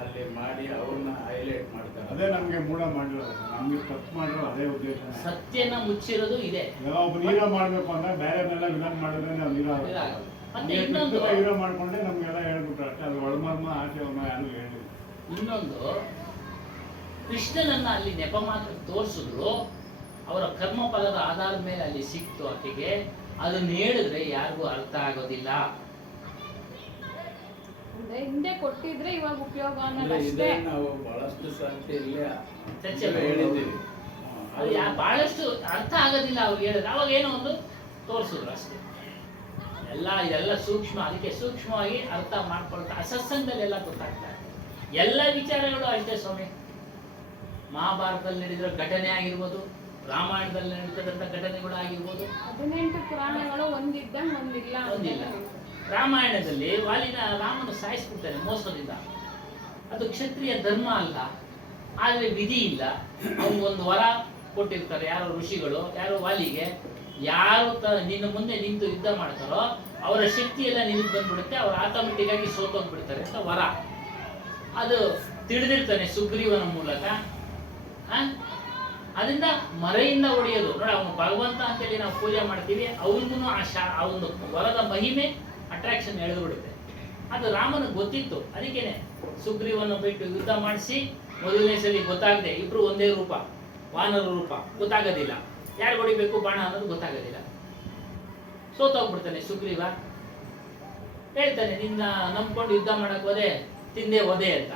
ಅಲ್ಲಿ ಮಾಡಿ ಅವ್ರನ್ನ ಹೈಲೈಟ್ ಮಾಡ್ತಾರೆ. ಅದೇ ನಮ್ಗೆ ಮೂಢ ಮಾಡಿರೋದು, ನಮ್ಗೆ ತಪ್ಪು ಮಾಡಿರೋ ಅದೇ ಉದ್ದೇಶ. ಸತ್ಯನ ಮುಚ್ಚಿರೋದು ಇದೆ. ಒಬ್ಬ ನೀರ ಮಾಡ್ಬೇಕು ಅಂದ್ರೆ ಬೇರೆನೆಲ್ಲ ವಿಲನ್ ಮಾಡಿದ್ರೆ ನಾವು ಹೀರೋ ಮಾಡ್ಕೊಂಡ್ರೆ ನಮ್ಗೆಲ್ಲ ಹೇಳ್ಬಿಟ್ರು ಅಷ್ಟೇ. ಅದು ಒಳಮರ್ಮ ಆಚೆ ಯಾರು ಹೇಳಿಲ್ಲ. ಇನ್ನೊಂದು, ಕೃಷ್ಣನನ್ನ ಅಲ್ಲಿ ನೆಪ ಮಾತ್ರ ತೋರಿಸಿದ್ರು, ಅವರ ಕರ್ಮ ಫಲದ ಆಧಾರದ ಮೇಲೆ ಅಲ್ಲಿ ಸಿಕ್ತು ಆಕೆಗೆ. ಅದನ್ನ ಹೇಳಿದ್ರೆ ಯಾರಿಗೂ ಅರ್ಥ ಆಗೋದಿಲ್ಲ. ಹಿಂದೆ ಕೊಟ್ಟಿದ್ರೆ ಇವಾಗ ಉಪಯೋಗ ಅನ್ನೋದಷ್ಟೇ. ನಾವು ಬಹಳಷ್ಟು ಸರ್ತಿ ಇಲ್ಲೇ ಚರ್ಚೆ ಹೇಳಿದ್ದೀವಿ. ಬಹಳಷ್ಟು ಅರ್ಥ ಆಗೋದಿಲ್ಲ ಅವ್ರು ಹೇಳಿದ್ರೆ. ಅವಾಗ ಏನೋ ಒಂದು ತೋರಿಸಿದ್ರು ಅಷ್ಟೇ. ಇದೆಲ್ಲ ಸೂಕ್ಷ್ಮ, ಅದಕ್ಕೆ ಸೂಕ್ಷ್ಮವಾಗಿ ಅರ್ಥ ಮಾಡ್ಕೊಳ್ತಾ ಸತ್ಸಂಗದಲ್ಲಿ ಎಲ್ಲ ಗೊತ್ತಾಗ್ತಾರೆ. ಎಲ್ಲ ವಿಚಾರಗಳು ಅಷ್ಟೇ ಸ್ವಾಮಿ. ಮಹಾಭಾರತದಲ್ಲಿ ನಡೆದಿರೋ ಘಟನೆ ಆಗಿರ್ಬೋದು, ರಾಮಾಯಣದಲ್ಲಿ ನಡೀತಕ್ಕಂಥ ಘಟನೆಗಳು ಆಗಿರ್ಬೋದು. 18 ಪುರಾಣಗಳು ಒಂದಿದ್ದಂಗೆ ಒಂದಿಲ್ಲ. ರಾಮಾಯಣದಲ್ಲಿ ರಾಮನ ಸಾಯಿಸ್ಬಿಡ್ತಾನೆ ಮೋಸದಿಂದ. ಅದು ಕ್ಷತ್ರಿಯ ಧರ್ಮ ಅಲ್ಲ, ಆದ್ರೆ ವಿಧಿ ಇಲ್ಲ. ಅವನಿಗೊಂದು ವರ ಕೊಟ್ಟಿರ್ತಾರೆ ಯಾರೋ ಋಷಿಗಳು, ಯಾರೋ ವಾಲಿಗೆ, ಯಾರು ನಿನ್ನ ಮುಂದೆ ನಿಂತು ಯುದ್ಧ ಮಾಡ್ತಾರೋ ಅವರ ಶಕ್ತಿ ಎಲ್ಲ ನಿನಗೆ ಬಂದ್ಬಿಡುತ್ತೆ, ಅವ್ರು ಆಟೋಮೆಟಿಕ್ ಆಗಿ ಸೋತೋಗ್ಬಿಡ್ತಾರೆ ಅಂತ ವರ. ಅದು ತಿಳಿದಿರ್ತಾನೆ ಸುಗ್ರೀವನ ಮೂಲಕ. ಅದರಿಂದ ಮರೆಯಿಂದ ಹೊಡೆಯೋದು ನೋಡಿ. ಅವನು ಭಗವಂತ ಅಂತೇಳಿ ನಾವು ಪೂಜೆ ಮಾಡ್ತೀವಿ, ಅವನಿಗೂ ಆ ಒಂದು ವರದ ಮಹಿಮೆ ಅಟ್ರಾಕ್ಷನ್ ಎಳೆದ್ಬಿಡುತ್ತೆ. ಅದು ರಾಮನಿಗೆ ಗೊತ್ತಿತ್ತು. ಅದಕ್ಕೇನೆ ಸುಗ್ರೀವನ ಬಿಟ್ಟು ಯುದ್ಧ ಮಾಡಿಸಿ ಮೊದಲನೇ ಸಲ ಗೊತ್ತಾಗದೆ, ಇಬ್ರು ಒಂದೇ ರೂಪ, ವಾನರ ರೂಪ, ಗೊತ್ತಾಗೋದಿಲ್ಲ ಯಾರು ಹೊಡಿಬೇಕು ಬಾಣ ಅನ್ನೋದು ಗೊತ್ತಾಗೋದಿಲ್ಲ. ಸೋತೋಗ್ಬಿಡ್ತಾನೆ ಸುಗ್ರೀವ. ಹೇಳ್ತಾನೆ, ನಿನ್ನ ನಂಬ್ಕೊಂಡು ಯುದ್ಧ ಮಾಡಕ್ ಹೋದೆ, ತಿಂದೆ ಒದೆ ಅಂತ.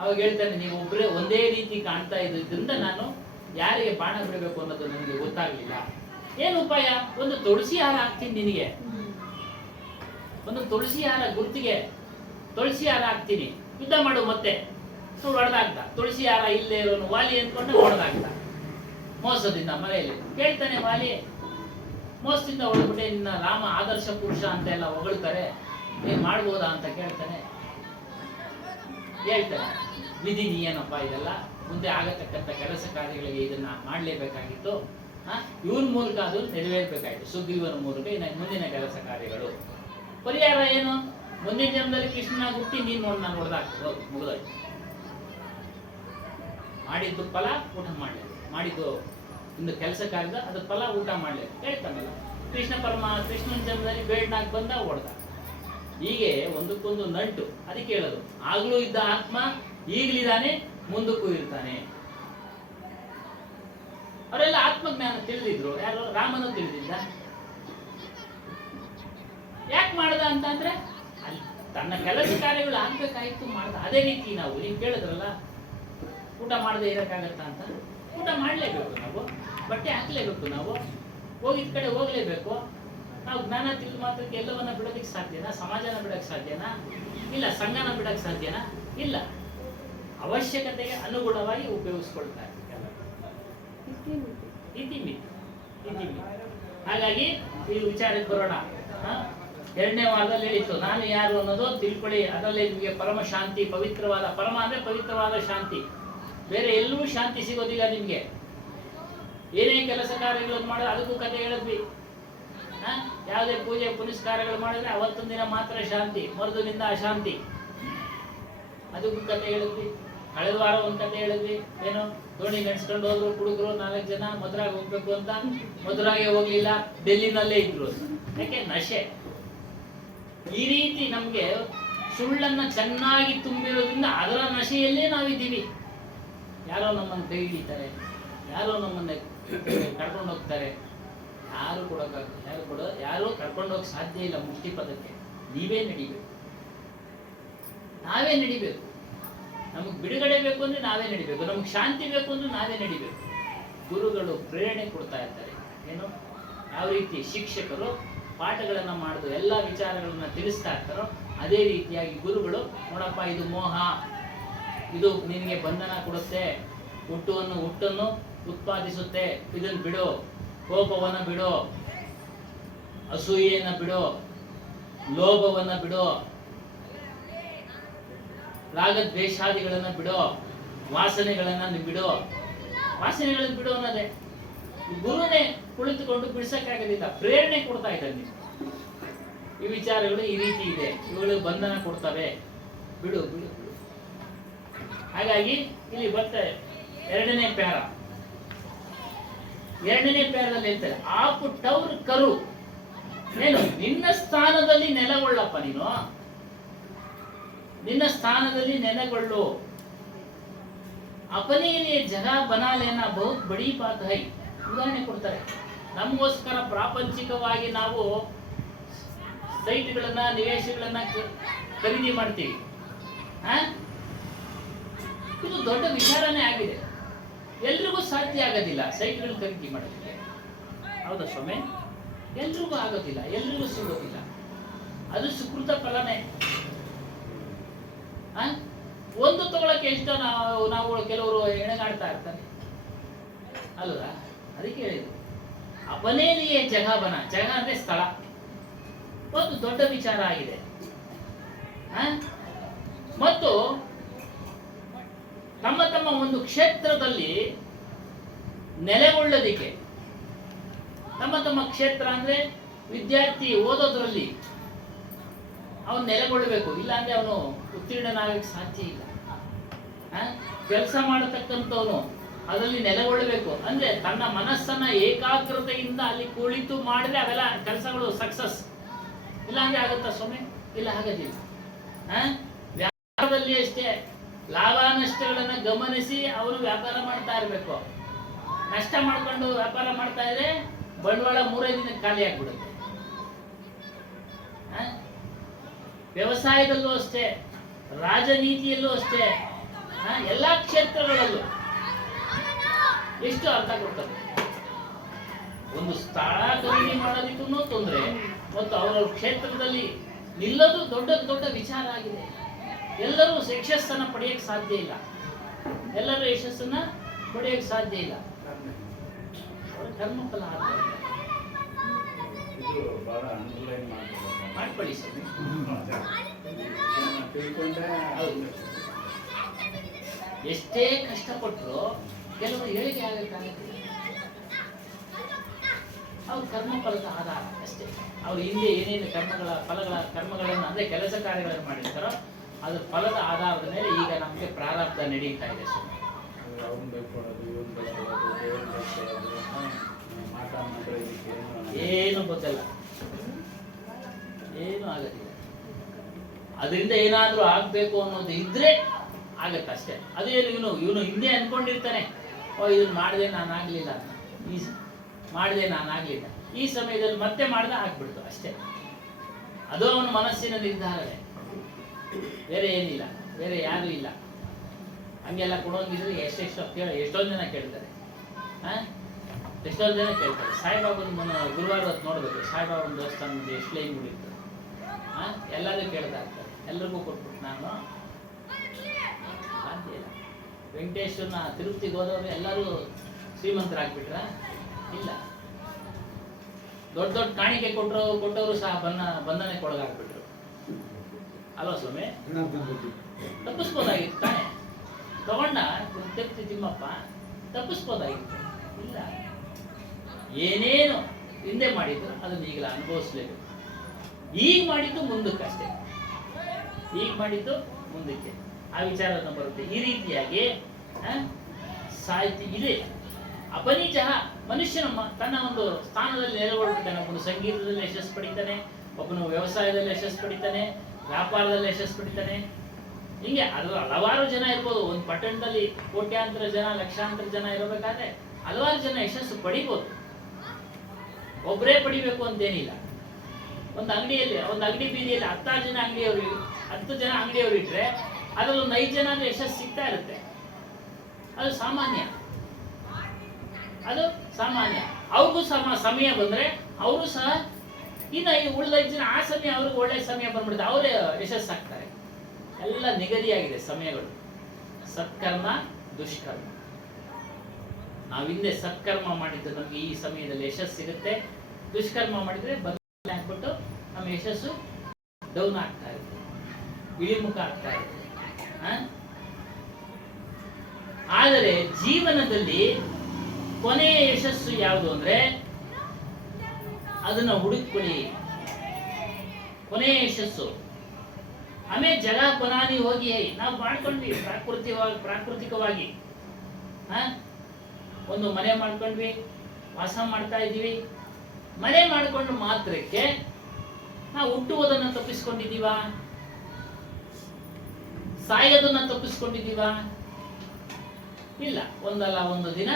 ಅವಾಗ ಹೇಳ್ತಾನೆ, ನೀವೊಬ್ಬರೇ ಒಂದೇ ರೀತಿ ಕಾಣ್ತಾ ಇದ್ರಿಂದ ನಾನು ಯಾರಿಗೆ ಬಾಣ ಬಿಡಬೇಕು ಅನ್ನೋದು ನನಗೆ ಗೊತ್ತಾಗ್ಲಿಲ್ಲ. ಏನು ಉಪಾಯ? ಒಂದು ತುಳಸಿ ಹಾರ ಹಾಕ್ತೀನಿ ನಿನಗೆ, ಒಂದು ತುಳಸಿ ಹಾರ ಗುರ್ತಿಗೆ ತುಳಸಿ ಹಾರ ಹಾಕ್ತೀನಿ, ಯುದ್ಧ ಮಾಡು. ಮತ್ತೆ ಹೊಡೆದಾಗ್ತ. ತುಳಸಿ ಹಾರ ಇಲ್ಲೇ ಇರೋನು ವಾಲಿ ಅಂದ್ಕೊಂಡು ಹೊಡೆದಾಗ್ತ ಮೋಸದಿಂದ ಮನೆಯಲ್ಲಿ. ಕೇಳ್ತಾನೆ ವಾಲಿ, ಮೋಸದಿಂದ ಹೊಡೆದ್ಬಿಟ್ಟೆ, ನಿನ್ನ ರಾಮ ಆದರ್ಶ ಪುರುಷ ಅಂತ ಎಲ್ಲ ಹೊಗಳ್ತಾರೆ, ಏನ್ ಮಾಡ್ಬೋದಾ ಅಂತ ಕೇಳ್ತಾನೆ. ಹೇಳ್ತಾನೆ, ವಿಧಿ ನೀಯೇನಪ್ಪ ಇದೆಲ್ಲ, ಮುಂದೆ ಆಗತಕ್ಕಂಥ ಕೆಲಸ ಕಾರ್ಯಗಳಿಗೆ ಇದನ್ನ ಮಾಡಲೇಬೇಕಾಗಿತ್ತು. ಇವನ್ ಮೂಲಕ ಅದು ನೆರವೇರ್ಬೇಕಾಯ್ತು, ಸುಗ್ರೀವನ ಮೂಲಕ ಮುಂದಿನ ಕೆಲಸ ಕಾರ್ಯಗಳು ಪರಿಹಾರ ಏನು? ಮುಂದಿನ ಜನ್ಮದಲ್ಲಿ ಕೃಷ್ಣನ ಹುಟ್ಟಿ ನೀನು ನೋಡಿ ನಾನು ಹೊಡೆದಾಕ್ತು, ಮುಗಿದೋಯ್ತು. ಮಾಡಿದ್ದು ಫಲ ಊಟ ಮಾಡಲಿ, ಮಾಡಿದ್ದು ಇನ್ನು ಕೆಲಸಕ್ಕಾಗದ ಅದ್ರ ಫಲ ಊಟ ಮಾಡಲಿ ಹೇಳ್ತಾನಲ್ಲ. ಕೃಷ್ಣನ ಜನ್ಮದಲ್ಲಿ ಬೇಡ್ನಾಗ ಬಂದ ಹೊಡೆದ. ಹೀಗೆ ಒಂದಕ್ಕೊಂದು ನಂಟು. ಅದಕ್ಕೆ ಹೇಳೋದು, ಆಗ್ಲೂ ಇದ್ದ ಆತ್ಮ ಈಗಲಿದ್ದಾನೆ, ಮುಂದಕ್ಕೂ ಇರ್ತಾನೆ. ಅವರೆಲ್ಲ ಆತ್ಮಜ್ಞಾನ ತಿಳಿದಿದ್ರು. ಯಾರು? ರಾಮನು ತಿಳಿದಿದ್ದ. ಯಾಕೆ ಮಾಡ್ದ ಅಂತಂದ್ರೆ ಅಲ್ಲಿ ತನ್ನ ಕೆಲಸ ಕಾರ್ಯಗಳು ಆಗ್ಬೇಕಾಯ್ತು ಮಾಡ್ದ. ಅದೇ ರೀತಿ ನಾವು ನೀವು ಕೇಳಿದ್ರಲ್ಲ, ಊಟ ಮಾಡದೆ ಇರಕ್ಕಾಗತ್ತಾ ಅಂತ. ಊಟ ಮಾಡಲೇಬೇಕು ನಾವು, ಬಟ್ಟೆ ಹಾಕ್ಲೇಬೇಕು ನಾವು, ಹೋಗಿದ ಕಡೆ ಹೋಗ್ಲೇಬೇಕು. ನಾವು ಜ್ಞಾನ ತಿಳಿದ ಮಾತ್ರಕ್ಕೆ ಎಲ್ಲವನ್ನ ಬಿಡೋದಕ್ಕೆ ಸಾಧ್ಯನಾ? ಸಮಾಜನ ಬಿಡಕ್ಕೆ ಸಾಧ್ಯನಾ? ಇಲ್ಲ. ಸಂಘನ ಬಿಡಕ್ಕೆ ಸಾಧ್ಯನಾ? ಇಲ್ಲ. ಅವಶ್ಯಕತೆಗೆ ಅನುಗುಣವಾಗಿ ಉಪಯೋಗಿಸ್ಕೊಳ್ತಾ ಇದ್ದೀವಿ. ಹಾಗಾಗಿ ಈ ವಿಚಾರಕ್ಕೆ ಬರೋಣ. ಎರಡನೇ ವಾರದಲ್ಲಿ ಹೇಳಿತ್ತು ನಾನು ಯಾರು ಅನ್ನೋದು ತಿಳ್ಕೊಳ್ಳಿ. ಅದರಲ್ಲಿ ನಿಮಗೆ ಪರಮ ಶಾಂತಿ, ಪವಿತ್ರವಾದ, ಪರಮ ಅಂದ್ರೆ ಪವಿತ್ರವಾದ ಶಾಂತಿ. ಬೇರೆ ಎಲ್ಲೂ ಶಾಂತಿ ಸಿಗೋದಿಲ್ಲ ನಿಮ್ಗೆ. ಏನೇ ಕೆಲಸ ಕಾರ್ಯಗಳನ್ನು ಮಾಡಿದ್ರೆ ಅದಕ್ಕೂ ಕಥೆ ಹೇಳಿದ್ವಿ. ಯಾವುದೇ ಪೂಜೆ ಪುನಸ್ಕಾರಗಳು ಮಾಡಿದ್ರೆ ಅವತ್ತೊಂದು ದಿನ ಮಾತ್ರ ಶಾಂತಿ, ಮರುದಿನಿಂದ ಅಶಾಂತಿ. ಅದಕ್ಕೂ ಕಥೆ ಹೇಳಿದ್ವಿ. ಕಳೆದ ವಾರ ಒಂದು ಕಥೆ ಹೇಳಿದ್ವಿ. ಏನು, ದೋಣಿ ನಡೆಸ್ಕೊಂಡು ಹೋದ್ರು ಹುಡುಗರು 4 ಜನ ಮಧುರಾಗೆ ಹೋಗ್ಬೇಕು ಅಂತ. ಮಧುರಾಗೆ ಹೋಗ್ಲಿಲ್ಲ, ಡೆಲ್ಲಿನಲ್ಲೇ ಇದ್ರು. ಯಾಕೆ? ನಶೆ. ಈ ರೀತಿ ನಮ್ಗೆ ಸುಳ್ಳನ್ನ ಚೆನ್ನಾಗಿ ತುಂಬಿರೋದ್ರಿಂದ ಅದರ ನಶೆಯಲ್ಲೇ ನಾವಿದ್ದೀವಿ. ಯಾರೋ ನಮ್ಮನ್ನು ಕೈ ಹಿಡಿತಾರೆ, ಯಾರೋ ನಮ್ಮನ್ನ ಕರ್ಕೊಂಡು ಹೋಗ್ತಾರೆ. ಯಾರು ಕರ್ಕೊಂಡು ಹೋಗಕ್ಕೆ ಸಾಧ್ಯ ಇಲ್ಲ ಮುಕ್ತಿ ಪದಕ್ಕೆ. ನೀವೇ ನಡಿಬೇಕು, ನಾವೇ ನಡಿಬೇಕು. ನಮಗೆ ಬಿಡುಗಡೆ ಬೇಕು ಅಂದ್ರೆ ನಾವೇ ನಡಿಬೇಕು, ನಮಗೆ ಶಾಂತಿ ಬೇಕು ಅಂದ್ರೆ ನಾವೇ ನಡಿಬೇಕು. ಗುರುಗಳು ಪ್ರೇರಣೆ ಕೊಡ್ತಾ ಇರ್ತಾರೆ. ಏನು, ಯಾವ ರೀತಿ ಶಿಕ್ಷಕರು ಪಾಠಗಳನ್ನ ಮಾಡಿದು ಎಲ್ಲ ವಿಚಾರಗಳನ್ನ ತಿಳಿಸ್ತಾ ಇರ್ತಾರೋ ಅದೇ ರೀತಿಯಾಗಿ ಗುರುಗಳು, ನೋಡಪ್ಪ ಇದು ಮೋಹ, ಇದು ನಿನಗೆ ಬಂಧನ ಕೊಡುತ್ತೆ, ಹುಟ್ಟನ್ನು ಉತ್ಪಾದಿಸುತ್ತೆ, ಇದನ್ನು ಬಿಡು, ಕೋಪವನ್ನ ಬಿಡು, ಅಸೂಯೆಯನ್ನ ಬಿಡು, ಲೋಭವನ್ನ ಬಿಡು, ರಾಗದ್ವೇಷಾದಿಗಳನ್ನ ಬಿಡು, ವಾಸನೆಗಳನ್ನ ಬಿಡು. ವಾಸನೆಗಳನ್ನು ಬಿಡು ಅನ್ನೋದೇ ಗುರುನೇ ಕುಳಿತುಕೊಂಡು ಬಿಡಿಸಕ್ಕಾಗೋದಿಲ್ಲ. ಪ್ರೇರಣೆ ಕೊಡ್ತಾ ಇದ್ದಾರೆ. ನೀವು ಈ ವಿಚಾರಗಳು ಈ ರೀತಿ ಇದೆ, ಇವುಗಳು ಬಂಧನ ಕೊಡ್ತವೆ, ಬಿಡು ಬಿಡು ಬಿಡು. ಹಾಗಾಗಿ ಇಲ್ಲಿ ಬರ್ತಾರೆ ಎರಡನೇ ಪ್ಯಾರದಲ್ಲಿ ಹೇಳ್ತಾರೆ, ಆ ಪುಟ್ಟವ್ರ ಕರು ಏನು, ನಿನ್ನ ಸ್ಥಾನದಲ್ಲಿ ನೆಲೆಗೊಳ್ಳಪ್ಪ. ನೀನು ನಿನ್ನ ಸ್ಥಾನದಲ್ಲಿ ನೆಲೆಗೊಳ್ಳು. अपने लिए जगह बना लेना बहुत बड़ी बात है. ಉದಾಹರಣೆ ಕೊಡ್ತಾರೆ. ನಮಗೋಸ್ಕರ ಪ್ರಾಪಂಚಿಕವಾಗಿ ನಾವು ಸೈಟ್ಗಳನ್ನ, ನಿವೇಶಗಳನ್ನ ಖರೀದಿ ಮಾಡ್ತೀವಿ. ಇದು ದೊಡ್ಡ ವಿಚಾರನೇ ಆಗಿದೆ. ಎಲ್ರಿಗೂ ಸಾಧ್ಯ ಆಗೋದಿಲ್ಲ ಸೈಟ್ಗಳು ಖರೀದಿ ಮಾಡೋದಕ್ಕೆ. ಹೌದಾ ಸ್ವಾಮಿ? ಎಲ್ರಿಗೂ ಆಗೋದಿಲ್ಲ, ಎಲ್ರಿಗೂ ಸಿಗೋದಿಲ್ಲ. ಅದು ಸುಕೃತ ಫಲನೇ. ಒಂದು ತಗೊಳಕ್ಕೆ ಎಷ್ಟೋ ನಾವು ಕೆಲವರು ಎಣಗಾಡ್ತಾ ಇರ್ತಾರೆ ಅಲ್ವಾ? ಅದಕ್ಕೆ ಹೇಳಿದ್ರು ಅಪನೇಲಿಯೇ ಜಗ ಅಂದ್ರೆ ಸ್ಥಳ. ಒಂದು ದೊಡ್ಡ ವಿಚಾರ ಆಗಿದೆ. ಮತ್ತು ತಮ್ಮ ಒಂದು ಕ್ಷೇತ್ರದಲ್ಲಿ ನೆಲೆಗೊಳ್ಳೋದಿಕ್ಕೆ, ತಮ್ಮ ಕ್ಷೇತ್ರ ಅಂದ್ರೆ ವಿದ್ಯಾರ್ಥಿ ಓದೋದ್ರಲ್ಲಿ ಅವನು ನೆಲೆಗೊಳ್ಳಬೇಕು. ಇಲ್ಲ ಅಂದ್ರೆ ಅವನು ಉತ್ತೀರ್ಣನಾಗಕ್ಕೆ ಸಾಧ್ಯ ಇಲ್ಲ. ಕೆಲಸ ಮಾಡತಕ್ಕಂಥವನು ಅದರಲ್ಲಿ ನೆಲೆಗೊಳ್ಳಬೇಕು ಅಂದ್ರೆ ತನ್ನ ಮನಸ್ಸನ್ನ ಏಕಾಗ್ರತೆಯಿಂದ ಅಲ್ಲಿ ಕುಳಿತು ಮಾಡಿದ್ರೆ ಅವೆಲ್ಲ ಕೆಲಸಗಳು ಸಕ್ಸಸ್. ಇಲ್ಲ ಅಂದ್ರೆ ಆಗುತ್ತಾ ಸ್ವಾಮಿ? ಇಲ್ಲ, ಆಗೋದಿಲ್ಲ. ವ್ಯಾಪಾರದಲ್ಲಿ ಅಷ್ಟೇ ಲಾಭ ನಷ್ಟಗಳನ್ನ ಗಮನಿಸಿ ಅವರು ವ್ಯಾಪಾರ ಮಾಡ್ತಾ ಇರಬೇಕು. ನಷ್ಟ ಮಾಡ್ಕೊಂಡು ವ್ಯಾಪಾರ ಮಾಡ್ತಾ ಇದ್ರೆ ಬಂಡವಾಳ 3-5 ದಿನಕ್ಕೆ ಖಾಲಿ ಆಗ್ಬಿಡುತ್ತೆ. ವ್ಯವಸಾಯದಲ್ಲೂ ಅಷ್ಟೇ, ರಾಜನೀತಿಯಲ್ಲೂ ಅಷ್ಟೇ, ಎಲ್ಲಾ ಕ್ಷೇತ್ರಗಳಲ್ಲೂ ಎಷ್ಟು ಅರ್ಥ ಕೊಡ್ತಾರೆ. ಒಂದು ಸ್ಥಳ ಖರೀದಿ ಮಾಡೋದಕ್ಕೂ ತೊಂದರೆ, ಮತ್ತು ಅವರ ಕ್ಷೇತ್ರದಲ್ಲಿ ನಿಲ್ಲೋದು ದೊಡ್ಡ ವಿಚಾರ ಆಗಿದೆ. ಎಲ್ಲರೂ ಯಶಸ್ಸನ್ನ ಪಡೆಯಕ್ಕೆ ಸಾಧ್ಯ ಇಲ್ಲ. ಕರ್ಮಫಲ ಇದು ಬಹಳ ಅಂಡರ್ಲೈನ್ ಮಾಡ್ಕೊಳ್ಳಿ ಸರ್. ತಿಳ್ಕೊಂಡೆ. ಎಷ್ಟೇ ಕಷ್ಟಪಟ್ಟರು ಕೆಲವರು ಹೇಳಿಕೆ ಆಗಕ್ಕಾಗತ್ತೆ. ಅವ್ರ ಕರ್ಮಫಲದ ಆಧಾರ ಅಷ್ಟೇ. ಅವ್ರು ಹಿಂದೆ ಏನೇನು ಕರ್ಮಗಳನ್ನು ಅಂದರೆ ಕೆಲಸ ಕಾರ್ಯಗಳನ್ನು ಮಾಡಿರ್ತಾರೋ ಅದ್ರ ಫಲದ ಆಧಾರದ ಮೇಲೆ ಈಗ ನಮಗೆ ಪ್ರಾರಬ್ಧ ನಡೀತಾ ಇದೆ. ಅವ್ನು ಬೇಕೊಡೋದು ಇವನು ಬೇಕೊಡೋದು ದೇವ್ರು ಬೇಕೊಡೋದು ಮಾಟ ಮಾಡೋದಕ್ಕೆ ಏನು ಗೊತ್ತಿಲ್ಲ, ಏನು ಆಗೋದಿಲ್ಲ. ಅದರಿಂದ ಏನಾದರೂ ಆಗಬೇಕು ಅನ್ನೋದು ಇದ್ರೆ ಆಗತ್ತಷ್ಟೇ. ಅದೇನು ಇವನು ಹಿಂದೆ ಅನ್ಕೊಂಡಿರ್ತಾನೆ, ಓ ಇದನ್ನ ಮಾಡಿದೆ ನಾನು ಆಗಲಿಲ್ಲ ಅಂತ, ಮಾಡಿದೆ ನಾನು ಆಗಲಿಲ್ಲ, ಈ ಸಮಯದಲ್ಲಿ ಮತ್ತೆ ಮಾಡಿದ ಆಗ್ಬಿಡ್ತು ಅಷ್ಟೇ. ಅದು ಅವನ ಮನಸ್ಸಿನ ನಿರ್ಧಾರವೇ, ಬೇರೆ ಏನಿಲ್ಲ, ಬೇರೆ ಯಾರೂ ಇಲ್ಲ. ಹಂಗೆಲ್ಲ ಕೊಡೋಂಗಿದ್ರೆ ಎಷ್ಟೊಂದು ಜನ ಕೇಳ್ತಾರೆ, ಎಷ್ಟೊಂದು ಜನ ಕೇಳ್ತಾರೆ. ಸಾಯಿಬಾಬನ ಗುರುವಾರ ಹೊತ್ತು ನೋಡ್ಬೇಕು, ಸಾಯಿಬಾಬನ ದೇವಸ್ಥಾನದ ಎಷ್ಟು ಲೈನ್ ಮುಡಿತು, ಎಲ್ಲರೂ ಕೇಳ್ತಾ ಇರ್ತಾರೆ. ಎಲ್ರಿಗೂ ಕೊಟ್ಬಿಟ್ಟು ನಾನು ಸಾಧ್ಯ ಇಲ್ಲ. ವೆಂಕಟೇಶ್ವರನ ತಿರುಪತಿಗೆ ಹೋದವರು ಎಲ್ಲರೂ ಶ್ರೀಮಂತರಾಗ್ಬಿಟ್ರ? ಇಲ್ಲ. ದೊಡ್ಡ ದೊಡ್ಡ ಕಾಣಿಕೆ ಕೊಟ್ಟವರು ಸಹ ಬಂಧನಕ್ಕೆ ಒಳಗಾಗ್ಬಿಟ್ರು ಅಲ್ವಾ ಸ್ವಾಮಿ? ತಪ್ಪಿಸ್ಬೋದಾಗಿತ್ತು ತಾನೆ, ತಗೊಂಡ ತಿರುಪತಿ ತಿಮ್ಮಪ್ಪ ತಪ್ಪಿಸ್ಬೋದಾಗಿತ್ತು. ಇಲ್ಲ, ಏನೇನು ಹಿಂದೆ ಮಾಡಿದ್ರು ಅದನ್ನ ಈಗಲ ಅನುಭವಿಸ್ಲೇಬೇಕು. ಈಗ ಮಾಡಿದ್ದು ಮುಂದಕ್ಕಷ್ಟೇ, ಈಗ ಮಾಡಿದ್ದು ಮುಂದಕ್ಕೆ ಆ ವಿಚಾರವನ್ನು ಬರುತ್ತೆ. ಈ ರೀತಿಯಾಗಿ ಸಾಹಿತ್ಯ ಇದೆ. ಅಪನಿಜ ಮನುಷ್ಯನ ತನ್ನ ಒಂದು ಸ್ಥಾನದಲ್ಲಿ ನೆಲೆಗೊಳ್ಬಿಡ್ತಾನೆ. ಒಬ್ಬನು ಸಂಗೀತದಲ್ಲಿ ಯಶಸ್ಸು ಪಡಿತಾನೆ, ಒಬ್ಬನು ವ್ಯವಸಾಯದಲ್ಲಿ ಯಶಸ್ಸು ಪಡಿತಾನೆ, ವ್ಯಾಪಾರದಲ್ಲಿ ಯಶಸ್ಸು ಪಡಿತಾನೆ. ಹಿಂಗೆ ಅದು ಹಲವಾರು ಜನ ಇರ್ಬೋದು. ಒಂದು ಪಟ್ಟಣದಲ್ಲಿ ಕೋಟ್ಯಾಂತರ ಜನ, ಲಕ್ಷಾಂತರ ಜನ ಇರಬೇಕಾದ್ರೆ ಹಲವಾರು ಜನ ಯಶಸ್ಸು ಪಡಿಬೋದು. ಒಬ್ಬರೇ ಪಡಿಬೇಕು ಅಂತೇನಿಲ್ಲ. ಒಂದು ಅಂಗಡಿ ಬೀದಿಯಲ್ಲಿ 10 ಜನ ಅಂಗಡಿಯವರು ಇಟ್ರೆ ಅದರಲ್ಲಿ ಒಂದು 5 ಜನ ಯಶಸ್ಸು ಸಿಗ್ತಾ ಇರುತ್ತೆ. ಅದು ಸಾಮಾನ್ಯ, ಅದು ಸಾಮಾನ್ಯ. ಅವ್ರಿಗೂ ಸಮಯ ಬಂದ್ರೆ ಅವರು ಸಹ ಇನ್ನು ಉಳಿದ 5 ಜನ ಆ ಸಮಯ ಅವ್ರಿಗೆ ಒಳ್ಳೆ ಸಮಯ ಬಂದ್ಬಿಡುತ್ತೆ, ಅವರೇ ಯಶಸ್ಸಾಗ್ತಾರೆ. ಎಲ್ಲ ನಿಗದಿಯಾಗಿದೆ ಸಮಯಗಳು. ಸತ್ಕರ್ಮ ದುಷ್ಕರ್ಮ. ನಾವು ಹಿಂದೆ ಸತ್ಕರ್ಮ ಮಾಡಿದ್ದು ನಮ್ಗೆ ಈ ಸಮಯದಲ್ಲಿ ಯಶಸ್ಸು ಸಿಗುತ್ತೆ. ದುಷ್ಕರ್ಮ ಮಾಡಿದ್ರೆ ಬದಲಾವಣೆ ಆಗ್ಬಿಟ್ಟು ನಮ್ಮ ಯಶಸ್ಸು ಡೌನ್ ಆಗ್ತಾ ಇರುತ್ತೆ, ಇಳಿಮುಖ ಆಗ್ತಾ ಇರುತ್ತೆ. ಆದರೆ ಜೀವನದಲ್ಲಿ ಕೊನೆಯ ಯಶಸ್ಸು ಯಾವುದು ಅಂದ್ರೆ ಅದನ್ನ ಹುಡುಕೊಳ್ಳಿ. ಕೊನೆಯ ಯಶಸ್ಸು ಆಮೇಲೆ ಜಗ ಪನಾನಿ ಹೋಗಿ ನಾವು ಮಾಡ್ಕೊಂಡ್ವಿ ಪ್ರಾಕೃತಿಕವಾಗಿ ಒಂದು ಮನೆ ಮಾಡ್ಕೊಂಡ್ವಿ, ವಾಸ ಮಾಡ್ತಾ ಇದ್ದೀವಿ. ಮನೆ ಮಾಡ್ಕೊಂಡು ಮಾತ್ರಕ್ಕೆ ನಾವು ಹುಟ್ಟುವುದನ್ನ ತಪ್ಪಿಸ್ಕೊಂಡಿದ್ದೀವ? ಸಾಯೋದನ್ನ ತಪ್ಪಿಸ್ಕೊಂಡಿದ್ದೀವ? ಇಲ್ಲ. ಒಂದಲ್ಲ ಒಂದು ದಿನ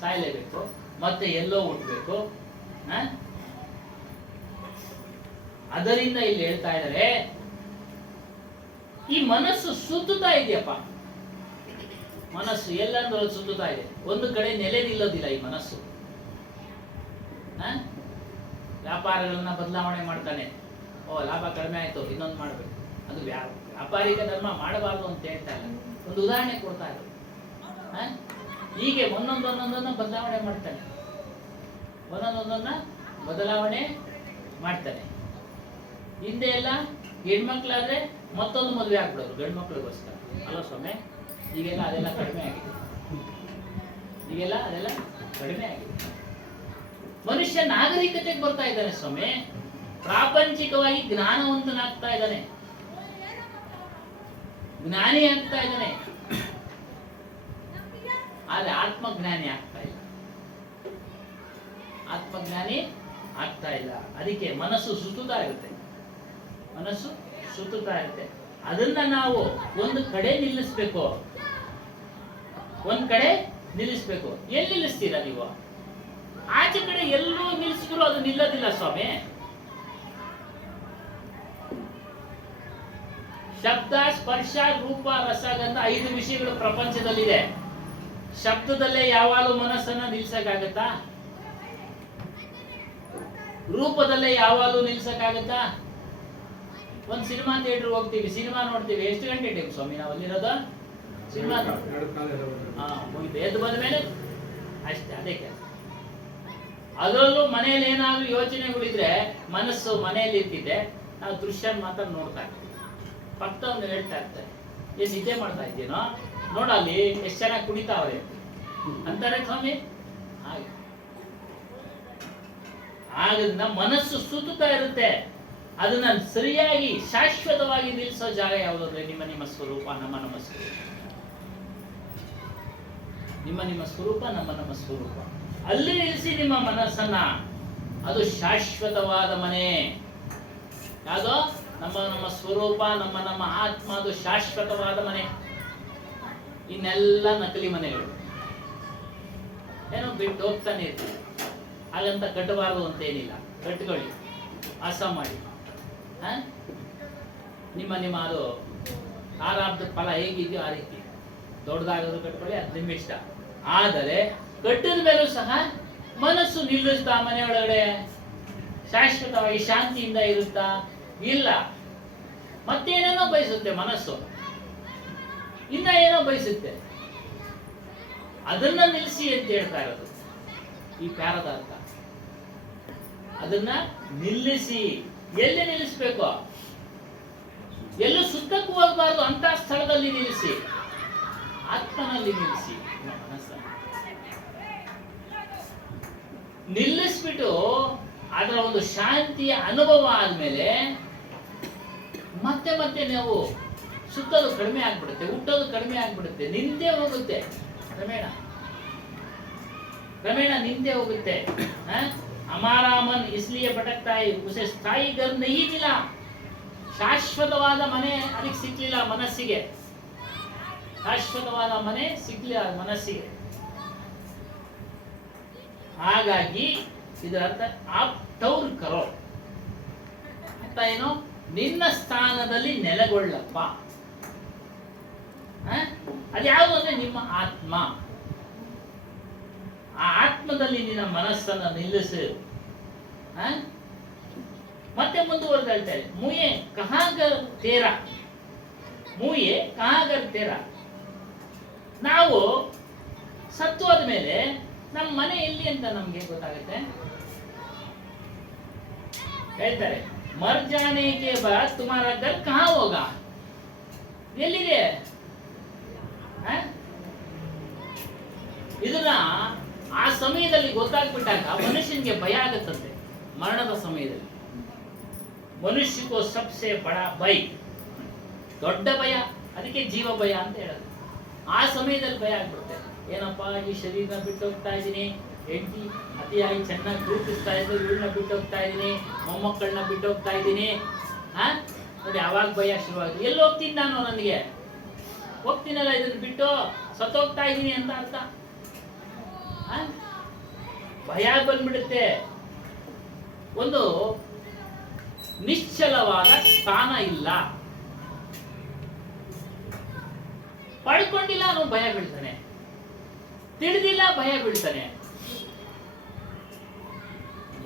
ಸಾಯಲೇಬೇಕು, ಮತ್ತೆ ಎಲ್ಲೋ ಹುಟ್ಟಬೇಕು. ಅದರಿಂದ ಇಲ್ಲಿ ಹೇಳ್ತಾ ಇದ್ದಾರೆ, ಈ ಮನಸ್ಸು ಸುತ್ತುತ್ತಾ ಇದೆಯಪ್ಪ. ಮನಸ್ಸು ಎಲ್ಲಂದ್ರೂ ಸುತ್ತುತ್ತಾ ಇದೆ, ಒಂದು ಕಡೆ ನೆಲೆ ನಿಲ್ಲೋದಿಲ್ಲ ಈ ಮನಸ್ಸು. ವ್ಯಾಪಾರಗಳನ್ನ ಬದಲಾವಣೆ ಮಾಡ್ತಾನೆ. ಲಾಭ ಕಡಿಮೆ ಆಯ್ತು, ಇನ್ನೊಂದು ಮಾಡ್ಬೇಕು. ಅದು ವ್ಯಾಪಾರಿಕ ಧರ್ಮ ಮಾಡಬಾರ್ದು ಅಂತ ಹೇಳ್ತಾ ಇಲ್ಲ, ಒಂದು ಉದಾಹರಣೆ ಕೊಡ್ತಾ ಇರೋದು. ಹೀಗೆ ಒಂದೊಂದನ್ನ ಬದಲಾವಣೆ ಮಾಡ್ತಾನೆ, ಬದಲಾವಣೆ ಮಾಡ್ತಾನೆ. ಹಿಂದೆ ಎಲ್ಲ ಹೆಣ್ಮಕ್ಳಾದ್ರೆ ಮತ್ತೊಂದು ಮದುವೆ ಆಗ್ಬಿಡೋದು ಗಂಡು ಮಕ್ಳಿಗೋಸ್ಕರ, ಅಲ್ಲ ಸ್ವಾಮಿ? ಈಗೆಲ್ಲ ಅದೆಲ್ಲ ಕಡಿಮೆ ಆಗಿದೆ. ಮನುಷ್ಯ ನಾಗರಿಕತೆಗೆ ಬರ್ತಾ ಇದ್ದಾನೆ ಸ್ವಾಮಿ, ಪ್ರಾಪಂಚಿಕವಾಗಿ ಜ್ಞಾನವಂತನಾಗ್ತಾ ಇದ್ದಾನೆ, ಜ್ಞಾನಿ ಆಗ್ತಾ ಇದ್ದಾನೆ. ಆದ್ರೆ ಆತ್ಮಜ್ಞಾನಿ ಆಗ್ತಾ ಇಲ್ಲ. ಅದಕ್ಕೆ ಮನಸ್ಸು ಸುತ್ತುತ್ತಾ ಇರುತ್ತೆ, ಅದನ್ನ ನಾವು ಒಂದು ಕಡೆ ನಿಲ್ಲಿಸ್ಬೇಕು. ಎಲ್ಲಿ ನಿಲ್ಲಿಸ್ತೀರಾ ನೀವು? ಆಚೆ ಕಡೆ ಎಲ್ಲರೂ ನಿಲ್ಲಿಸಿದ್ರು ಅದು ನಿಲ್ಲೋದಿಲ್ಲ ಸ್ವಾಮಿ. ಶಬ್ದ, ಸ್ಪರ್ಶ, ರೂಪ, ರಸ, ಗಂಧ 5 ವಿಷಯಗಳು ಪ್ರಪಂಚದಲ್ಲಿದೆ. ಶಬ್ದದಲ್ಲೇ ಯಾವಾಗಲೂ ಮನಸ್ಸನ್ನ ನಿಲ್ಸಕ್ಕಾಗತ್ತಾ? ರೂಪದಲ್ಲೇ ಯಾವಾಗಲೂ ನಿಲ್ಸಕ್ಕಾಗತ್ತಾ? ಒಂದು ಸಿನಿಮಾ ಥಿಯೇಟರ್ ಹೋಗ್ತೀವಿ, ಸಿನಿಮಾ ನೋಡ್ತೀವಿ. ಎಷ್ಟು ಗಂಟೆ ಟೈಮ್ ಸ್ವಾಮಿ ನಾವು ಅಲ್ಲಿರೋದು? ಸಿನಿಮಾ ಮುಗಿತು, ಎದ್ದು ಬಂದ ಮೇಲೆ ಅಷ್ಟೇ, ಅದೇ ಕೆಲಸ. ಅದರಲ್ಲೂ ಮನೆಯಲ್ಲಿ ಏನಾದ್ರು ಯೋಚನೆಗಳಿದ್ರೆ ಮನಸ್ಸು ಮನೆಯಲ್ಲಿ ಇರ್ತಿದ್ದೆ, ನಾವು ದೃಶ್ಯ ಮಾತ್ರ ನೋಡ್ತಾ ಇರ್ತೀವಿ. ಪಕ್ಕದವ್ರು ಹೇಳ್ತಾ ಇರ್ತಾರೆ, ಏನ್ ನಿದ್ದೆ ಮಾಡ್ತಾ ಇದ್ದೀನೋ ನೋಡಲ್ಲಿ ಎಷ್ಟು ಚೆನ್ನಾಗಿ ಕುಣಿತಾವ್ರೆ ಅಂತಾರೆ ಸ್ವಾಮಿ. ಹಾಗೆ ಆದ್ರಿಂದ ಮನಸ್ಸು ಸುತ್ತುತ್ತಾ ಇರುತ್ತೆ. ಅದನ್ನ ಸರಿಯಾಗಿ ಶಾಶ್ವತವಾಗಿ ನಿಲ್ಲಿಸೋ ಜಾಗ ಯಾವುದಂದ್ರೆ ನಿಮ್ಮ ನಿಮ್ಮ ಸ್ವರೂಪ, ನಮ್ಮ ನಮ್ಮ ಸ್ವರೂಪ. ನಿಮ್ಮ ನಿಮ್ಮ ಸ್ವರೂಪ, ನಮ್ಮ ನಮ್ಮ ಸ್ವರೂಪ. ಅಲ್ಲಿ ನಿಲ್ಲಿಸಿ ನಿಮ್ಮ ಮನಸ್ಸನ್ನ. ಅದು ಶಾಶ್ವತವಾದ ಮನೆ. ಯಾವುದು? ನಮ್ಮ ನಮ್ಮ ಸ್ವರೂಪ, ನಮ್ಮ ನಮ್ಮ ಆತ್ಮ, ಅದು ಶಾಶ್ವತವಾದ ಮನೆ. ಇನ್ನೆಲ್ಲ ನಕಲಿ ಮನೆಗಳು, ಏನೋ ಬಿಟ್ಟು ಹೋಗ್ತಾನೆ ಇರ್ತೀವಿ. ಹಾಗಂತ ಕಟ್ಟಬಾರದು ಅಂತ ಏನಿಲ್ಲ, ಕಟ್ಕೊಳ್ಳಿ, ಆಸ ಮಾಡಿ. ನಿಮ್ಮ ನಿಮ್ಮ ಅದು ಆರಾಬ್ದ ಫಲ ಹೇಗಿದೆಯೋ ಆ ರೀತಿ ದೊಡ್ಡದಾಗೋದು ಕಟ್ಕೊಳ್ಳಿ, ಅದು ನಿಮ್ಮ ಇಷ್ಟ. ಆದರೆ ಕಟ್ಟಿದ ಮೇಲೂ ಸಹ ಮನಸ್ಸು ನಿಲ್ಲಿಸ್ತಾ ಮನೆಯೊಳಗಡೆ ಶಾಶ್ವತವಾಗಿ ಶಾಂತಿಯಿಂದ ಇರುತ್ತಾ? ಇಲ್ಲ. ಮತ್ತೇನೇನೋ ಬಯಸುತ್ತೆ ಮನಸ್ಸು, ಇನ್ನ ಏನೋ ಬಯಸುತ್ತೆ. ಅದನ್ನ ನಿಲ್ಲಿಸಿ ಅಂತ ಹೇಳ್ತಾ ಇರೋದು ಈ ಪ್ಯಾರದ ಅರ್ಥ. ಅದನ್ನ ನಿಲ್ಲಿಸಿ. ಎಲ್ಲಿ ನಿಲ್ಲಿಸ್ಬೇಕು? ಎಲ್ಲೂ ಸುತ್ತಕ್ಕೂ ಹೋಗಬಾರ್ದು ಅಂತ ಸ್ಥಳದಲ್ಲಿ ನಿಲ್ಲಿಸಿ, ಆತ್ಮನಲ್ಲಿ ನಿಲ್ಲಿಸಿ ಮನಸ್ಸನ್ನು ನಿಲ್ಲಿಸ್ಬಿಟ್ಟು ಅದರ ಒಂದು ಶಾಂತಿಯ ಅನುಭವ ಆದ್ಮೇಲೆ ಮತ್ತೆ ಮತ್ತೆ ನಾವು ಸುತ್ತೋದು ಕಡಿಮೆ ಆಗ್ಬಿಡುತ್ತೆ, ಹುಟ್ಟೋದು ಕಡಿಮೆ ಆಗ್ಬಿಡುತ್ತೆ, ನಿಂತೇ ಹೋಗುತ್ತೆ. ಕ್ರಮೇಣ ಕ್ರಮೇಣ ನಿಂತೇ ಹೋಗುತ್ತೆ. हमारा मन इसलिए भटकता है, उसे स्थायी घर नहीं मिला. ಶಾಶ್ವತವಾದ ಮನೆ ಅದಕ್ಕೆ ಸಿಕ್ಲಿಲ್ಲ ಮನಸ್ಸಿಗೆ. ಶಾಶ್ವತವಾದ ಮನೆ ಸಿಕ್ಲಿಲ್ಲ ಮನಸ್ಸಿಗೆ. ಹಾಗಾಗಿ ಇದರ ಅರ್ಥ ಆಪ್ಟೌರ್ ಕರೋ. ಅರ್ಥ ಏನು? ನಿನ್ನ ಸ್ಥಾನದಲ್ಲಿ ನೆಲೆಗೊಳ್ಳಪ್ಪ. ಅದ್ಯಾವುದು ಅಂದ್ರೆ ನಿಮ್ಮ ಆತ್ಮ. ಆ ಆತ್ಮದಲ್ಲಿ ನಿನ್ನ ಮನಸ್ಸನ್ನು ನಿಲ್ಲಿಸು. ಮತ್ತೆ ಮುಂದುವರೆದು ಹೇಳ್ತಾರೆ, ಮುಯೆ ಕಹಾಗರ್ ತೇರ, ಮುಯೆ ಕಹಾಗರ್ ತೇರ. ನಾವು ಸತ್ತು ಹೋದ್ಮೇಲೆ ನಮ್ಮ ಮನೆ ಎಲ್ಲಿ ಅಂತ ನಮ್ಗೆ ಗೊತ್ತಾಗುತ್ತೆ. ಹೇಳ್ತಾರೆ, ಮರ್ ಜಾನೆ ಕೆ ಬಾದ್ ತುಮಾರಾ ಘರ್ ಕಹಾ ಹೋಗಾ, ಎಲ್ಲಿದೆ? ಇದನ್ನ ಆ ಸಮಯದಲ್ಲಿ ಗೊತ್ತಾಗ್ಬಿಟ್ಟಾಗ ಮನುಷ್ಯನಿಗೆ ಭಯ ಆಗತ್ತಂತೆ. ಮರಣದ ಸಮಯದಲ್ಲಿ ಮನುಷ್ಯಕೋ ಸಬ್ಸೆ ಬಡ ಭಯ, ದೊಡ್ಡ ಭಯ. ಅದಕ್ಕೆ ಜೀವ ಭಯ ಅಂತ ಹೇಳೋದು. ಆ ಸಮಯದಲ್ಲಿ ಭಯ ಆಗ್ಬಿಡುತ್ತೆ. ಏನಪ್ಪಾ, ಈ ಶರೀರನ ಬಿಟ್ಟು ಹೋಗ್ತಾ ಇದ್ದೀನಿ, ಹೆಂಡತಿ ಅತಿಯಾಗಿ ಚೆನ್ನಾಗಿ ಪ್ರೀತಿಸ್ತಾ ಇದ್ರು, ಇವಳನ್ನ ಬಿಟ್ಟು ಹೋಗ್ತಾ ಇದ್ದೀನಿ, ಮೊಮ್ಮಕ್ಕಳನ್ನ ಬಿಟ್ಟು ಹೋಗ್ತಾ ಇದ್ದೀನಿ. ನೋಡಿ, ಅವಾಗ ಭಯ ಶುರುವಾಗಿದೆ. ಎಲ್ಲಿ ಹೋಗ್ತೀನಿ ನಾನು? ನನಗೆ ಹೋಗ್ತೀನಲ್ಲ, ಇದನ್ನ ಬಿಟ್ಟು ಸತ್ತೋಗ್ತಾ ಇದ್ದೀನಿ ಅಂತ ಅರ್ಥ. ಭಯ ಬಂದ್ಬಿಡುತ್ತೆ. ಒಂದು ನಿಶ್ಚಲವಾದ ಸ್ಥಾನ ಇಲ್ಲ, ಪಡ್ಕೊಂಡಿಲ್ಲ ಅವನು ಭಯ ಬೀಳ್ತಾನೆ, ತಿಳಿದಿಲ್ಲ ಭಯ ಬೀಳ್ತಾನೆ.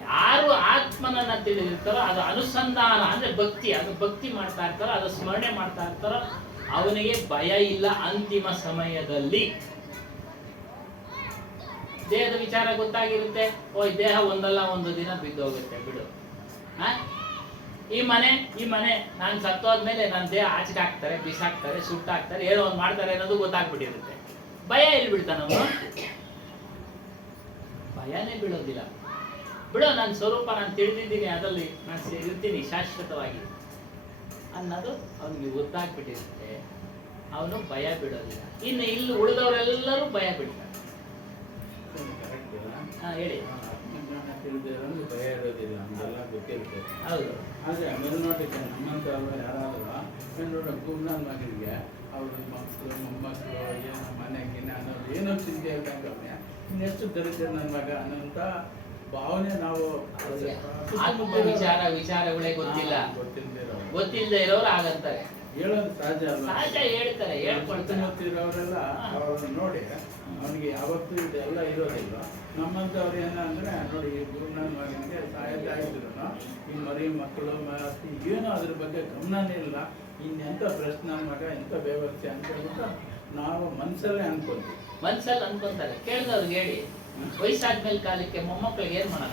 ಯಾರು ಆತ್ಮನನ್ನ ತಿಳಿದಿರ್ತಾರೋ, ಅದು ಅನುಸಂಧಾನ ಅಂದ್ರೆ ಭಕ್ತಿ, ಅದು ಭಕ್ತಿ ಮಾಡ್ತಾ ಇರ್ತಾರೋ, ಅದು ಸ್ಮರಣೆ ಮಾಡ್ತಾ ಇರ್ತಾರೋ, ಅವನಿಗೆ ಭಯ ಇಲ್ಲ ಅಂತಿಮ ಸಮಯದಲ್ಲಿ. ದೇಹದ ವಿಚಾರ ಗೊತ್ತಾಗಿರುತ್ತೆ. ಓ, ಈ ದೇಹ ಒಂದಲ್ಲ ಒಂದು ದಿನ ಬಿದ್ದೋಗುತ್ತೆ, ಬಿಡು. ಈ ಮನೆ ನಾನು ಸತ್ತೋದ್ಮೇಲೆ ನನ್ನ ದೇಹ ಆಚೆಗೆ ಹಾಕ್ತಾರೆ, ಬಿಸಾಕ್ತಾರೆ, ಸುಟ್ಟಾಕ್ತಾರೆ, ಏನೋ ಒಂದು ಮಾಡ್ತಾರೆ ಅನ್ನೋದು ಗೊತ್ತಾಗ್ಬಿಟ್ಟಿರುತ್ತೆ. ಭಯ ಎಲ್ಲಿ ಬೀಳ್ತಾನ ಅವನು? ಭಯನೇ ಬೀಳೋದಿಲ್ಲ. ಬಿಡೋ, ನನ್ನ ಸ್ವರೂಪ ನಾನು ತಿಳಿದಿದ್ದೀನಿ, ಅದರಲ್ಲಿ ನಾನು ಇರ್ತೀನಿ ಶಾಶ್ವತವಾಗಿ ಅನ್ನೋದು ಅವನಿಗೆ ಗೊತ್ತಾಗ್ಬಿಟ್ಟಿರುತ್ತೆ. ಅವನು ಭಯ ಬಿಡೋದಿಲ್ಲ. ಇನ್ನು ಇಲ್ಲಿ ಉಳಿದವರೆಲ್ಲರೂ ಭಯ ಬಿಡ್ತಾರೆ. ಹೇಳಿ. ಆತ್ಮಜ್ಞಾನ ತಿಳಿದಿರೋದು ಭಯ ಇರೋದಿಲ್ಲ, ಅಂತೆಲ್ಲ ಗೊತ್ತಿರುತ್ತೆ. ಹೌದು. ಆದರೆ ಮೆರನಾಟಿಕ ನಮ್ಮಂಥವ್ರು ಯಾರಾದರೂ ನೋಡೋ ಗುಮ್ನ ಮಗನಿಗೆ ಅವ್ರ ಮಕ್ಕಳು ಮೊಮ್ಮಕ್ಕಳು ಏನೋ ಮನೆಗಿನ ಅನ್ನೋದು ಏನೋ ಚಿಂತೆ ಇರ್ತಂಗೆ, ಇನ್ನೆಷ್ಟು ದರಿದ್ರ ನನ್ನ ಮಗ ಅನ್ನೋಂಥ ಭಾವನೆ ನಾವು ವಿಚಾರಗಳೇ ಗೊತ್ತಿಲ್ಲದೆ ಇರೋರು ಆಗಂತಾರೆ. ಹೇಳೋದು ಸಹಜ ಅಲ್ಲ. ಸಹಜ ಹೇಳ್ತಾರೆ, ಹೇಳ್ಕೊಳ್ತಿರೋರೆಲ್ಲ ಅವ್ರನ್ನ ನೋಡಿ ಅವನಿಗೆ ಯಾವತ್ತೂ ಇದೆಲ್ಲ ಇರೋದಿಲ್ಲ. ನಮ್ಮಂಥವ್ರು ಏನಂದ್ರೆ ನೋಡಿ, ಈ ಗುರುನ ಮಗನಿಗೆ ಸಾಯ್ತಾ ಇದ್ರು, ಈ ಮರಿ ಮಕ್ಕಳು ಏನೋ ಅದ್ರ ಬಗ್ಗೆ ಗಮನನೇ ಇಲ್ಲ. ಇನ್ನೆಂಥ ಪ್ರಶ್ನೆ ಮಗ, ಎಂಥ ವ್ಯವಸ್ಥೆ ಅಂತ ಹೇಳ್ಬಿಟ್ಟು ನಾವು ಮನಸ್ಸಲ್ಲೇ ಅನ್ಕೊಂತೀವಿ. ಮನ್ಸಲ್ಲಿ ಅನ್ಕೊಂತಾರೆ. ಕೇಳಿದವ್ರಿಗೆ ಹೇಳಿ, ವಯಸ್ಸಾದ್ಮೇಲೆ ಕಾಲಕ್ಕೆ ಮೊಮ್ಮಕ್ಳಿಗೆ ಏನ್ ಮಾಡೋಣ?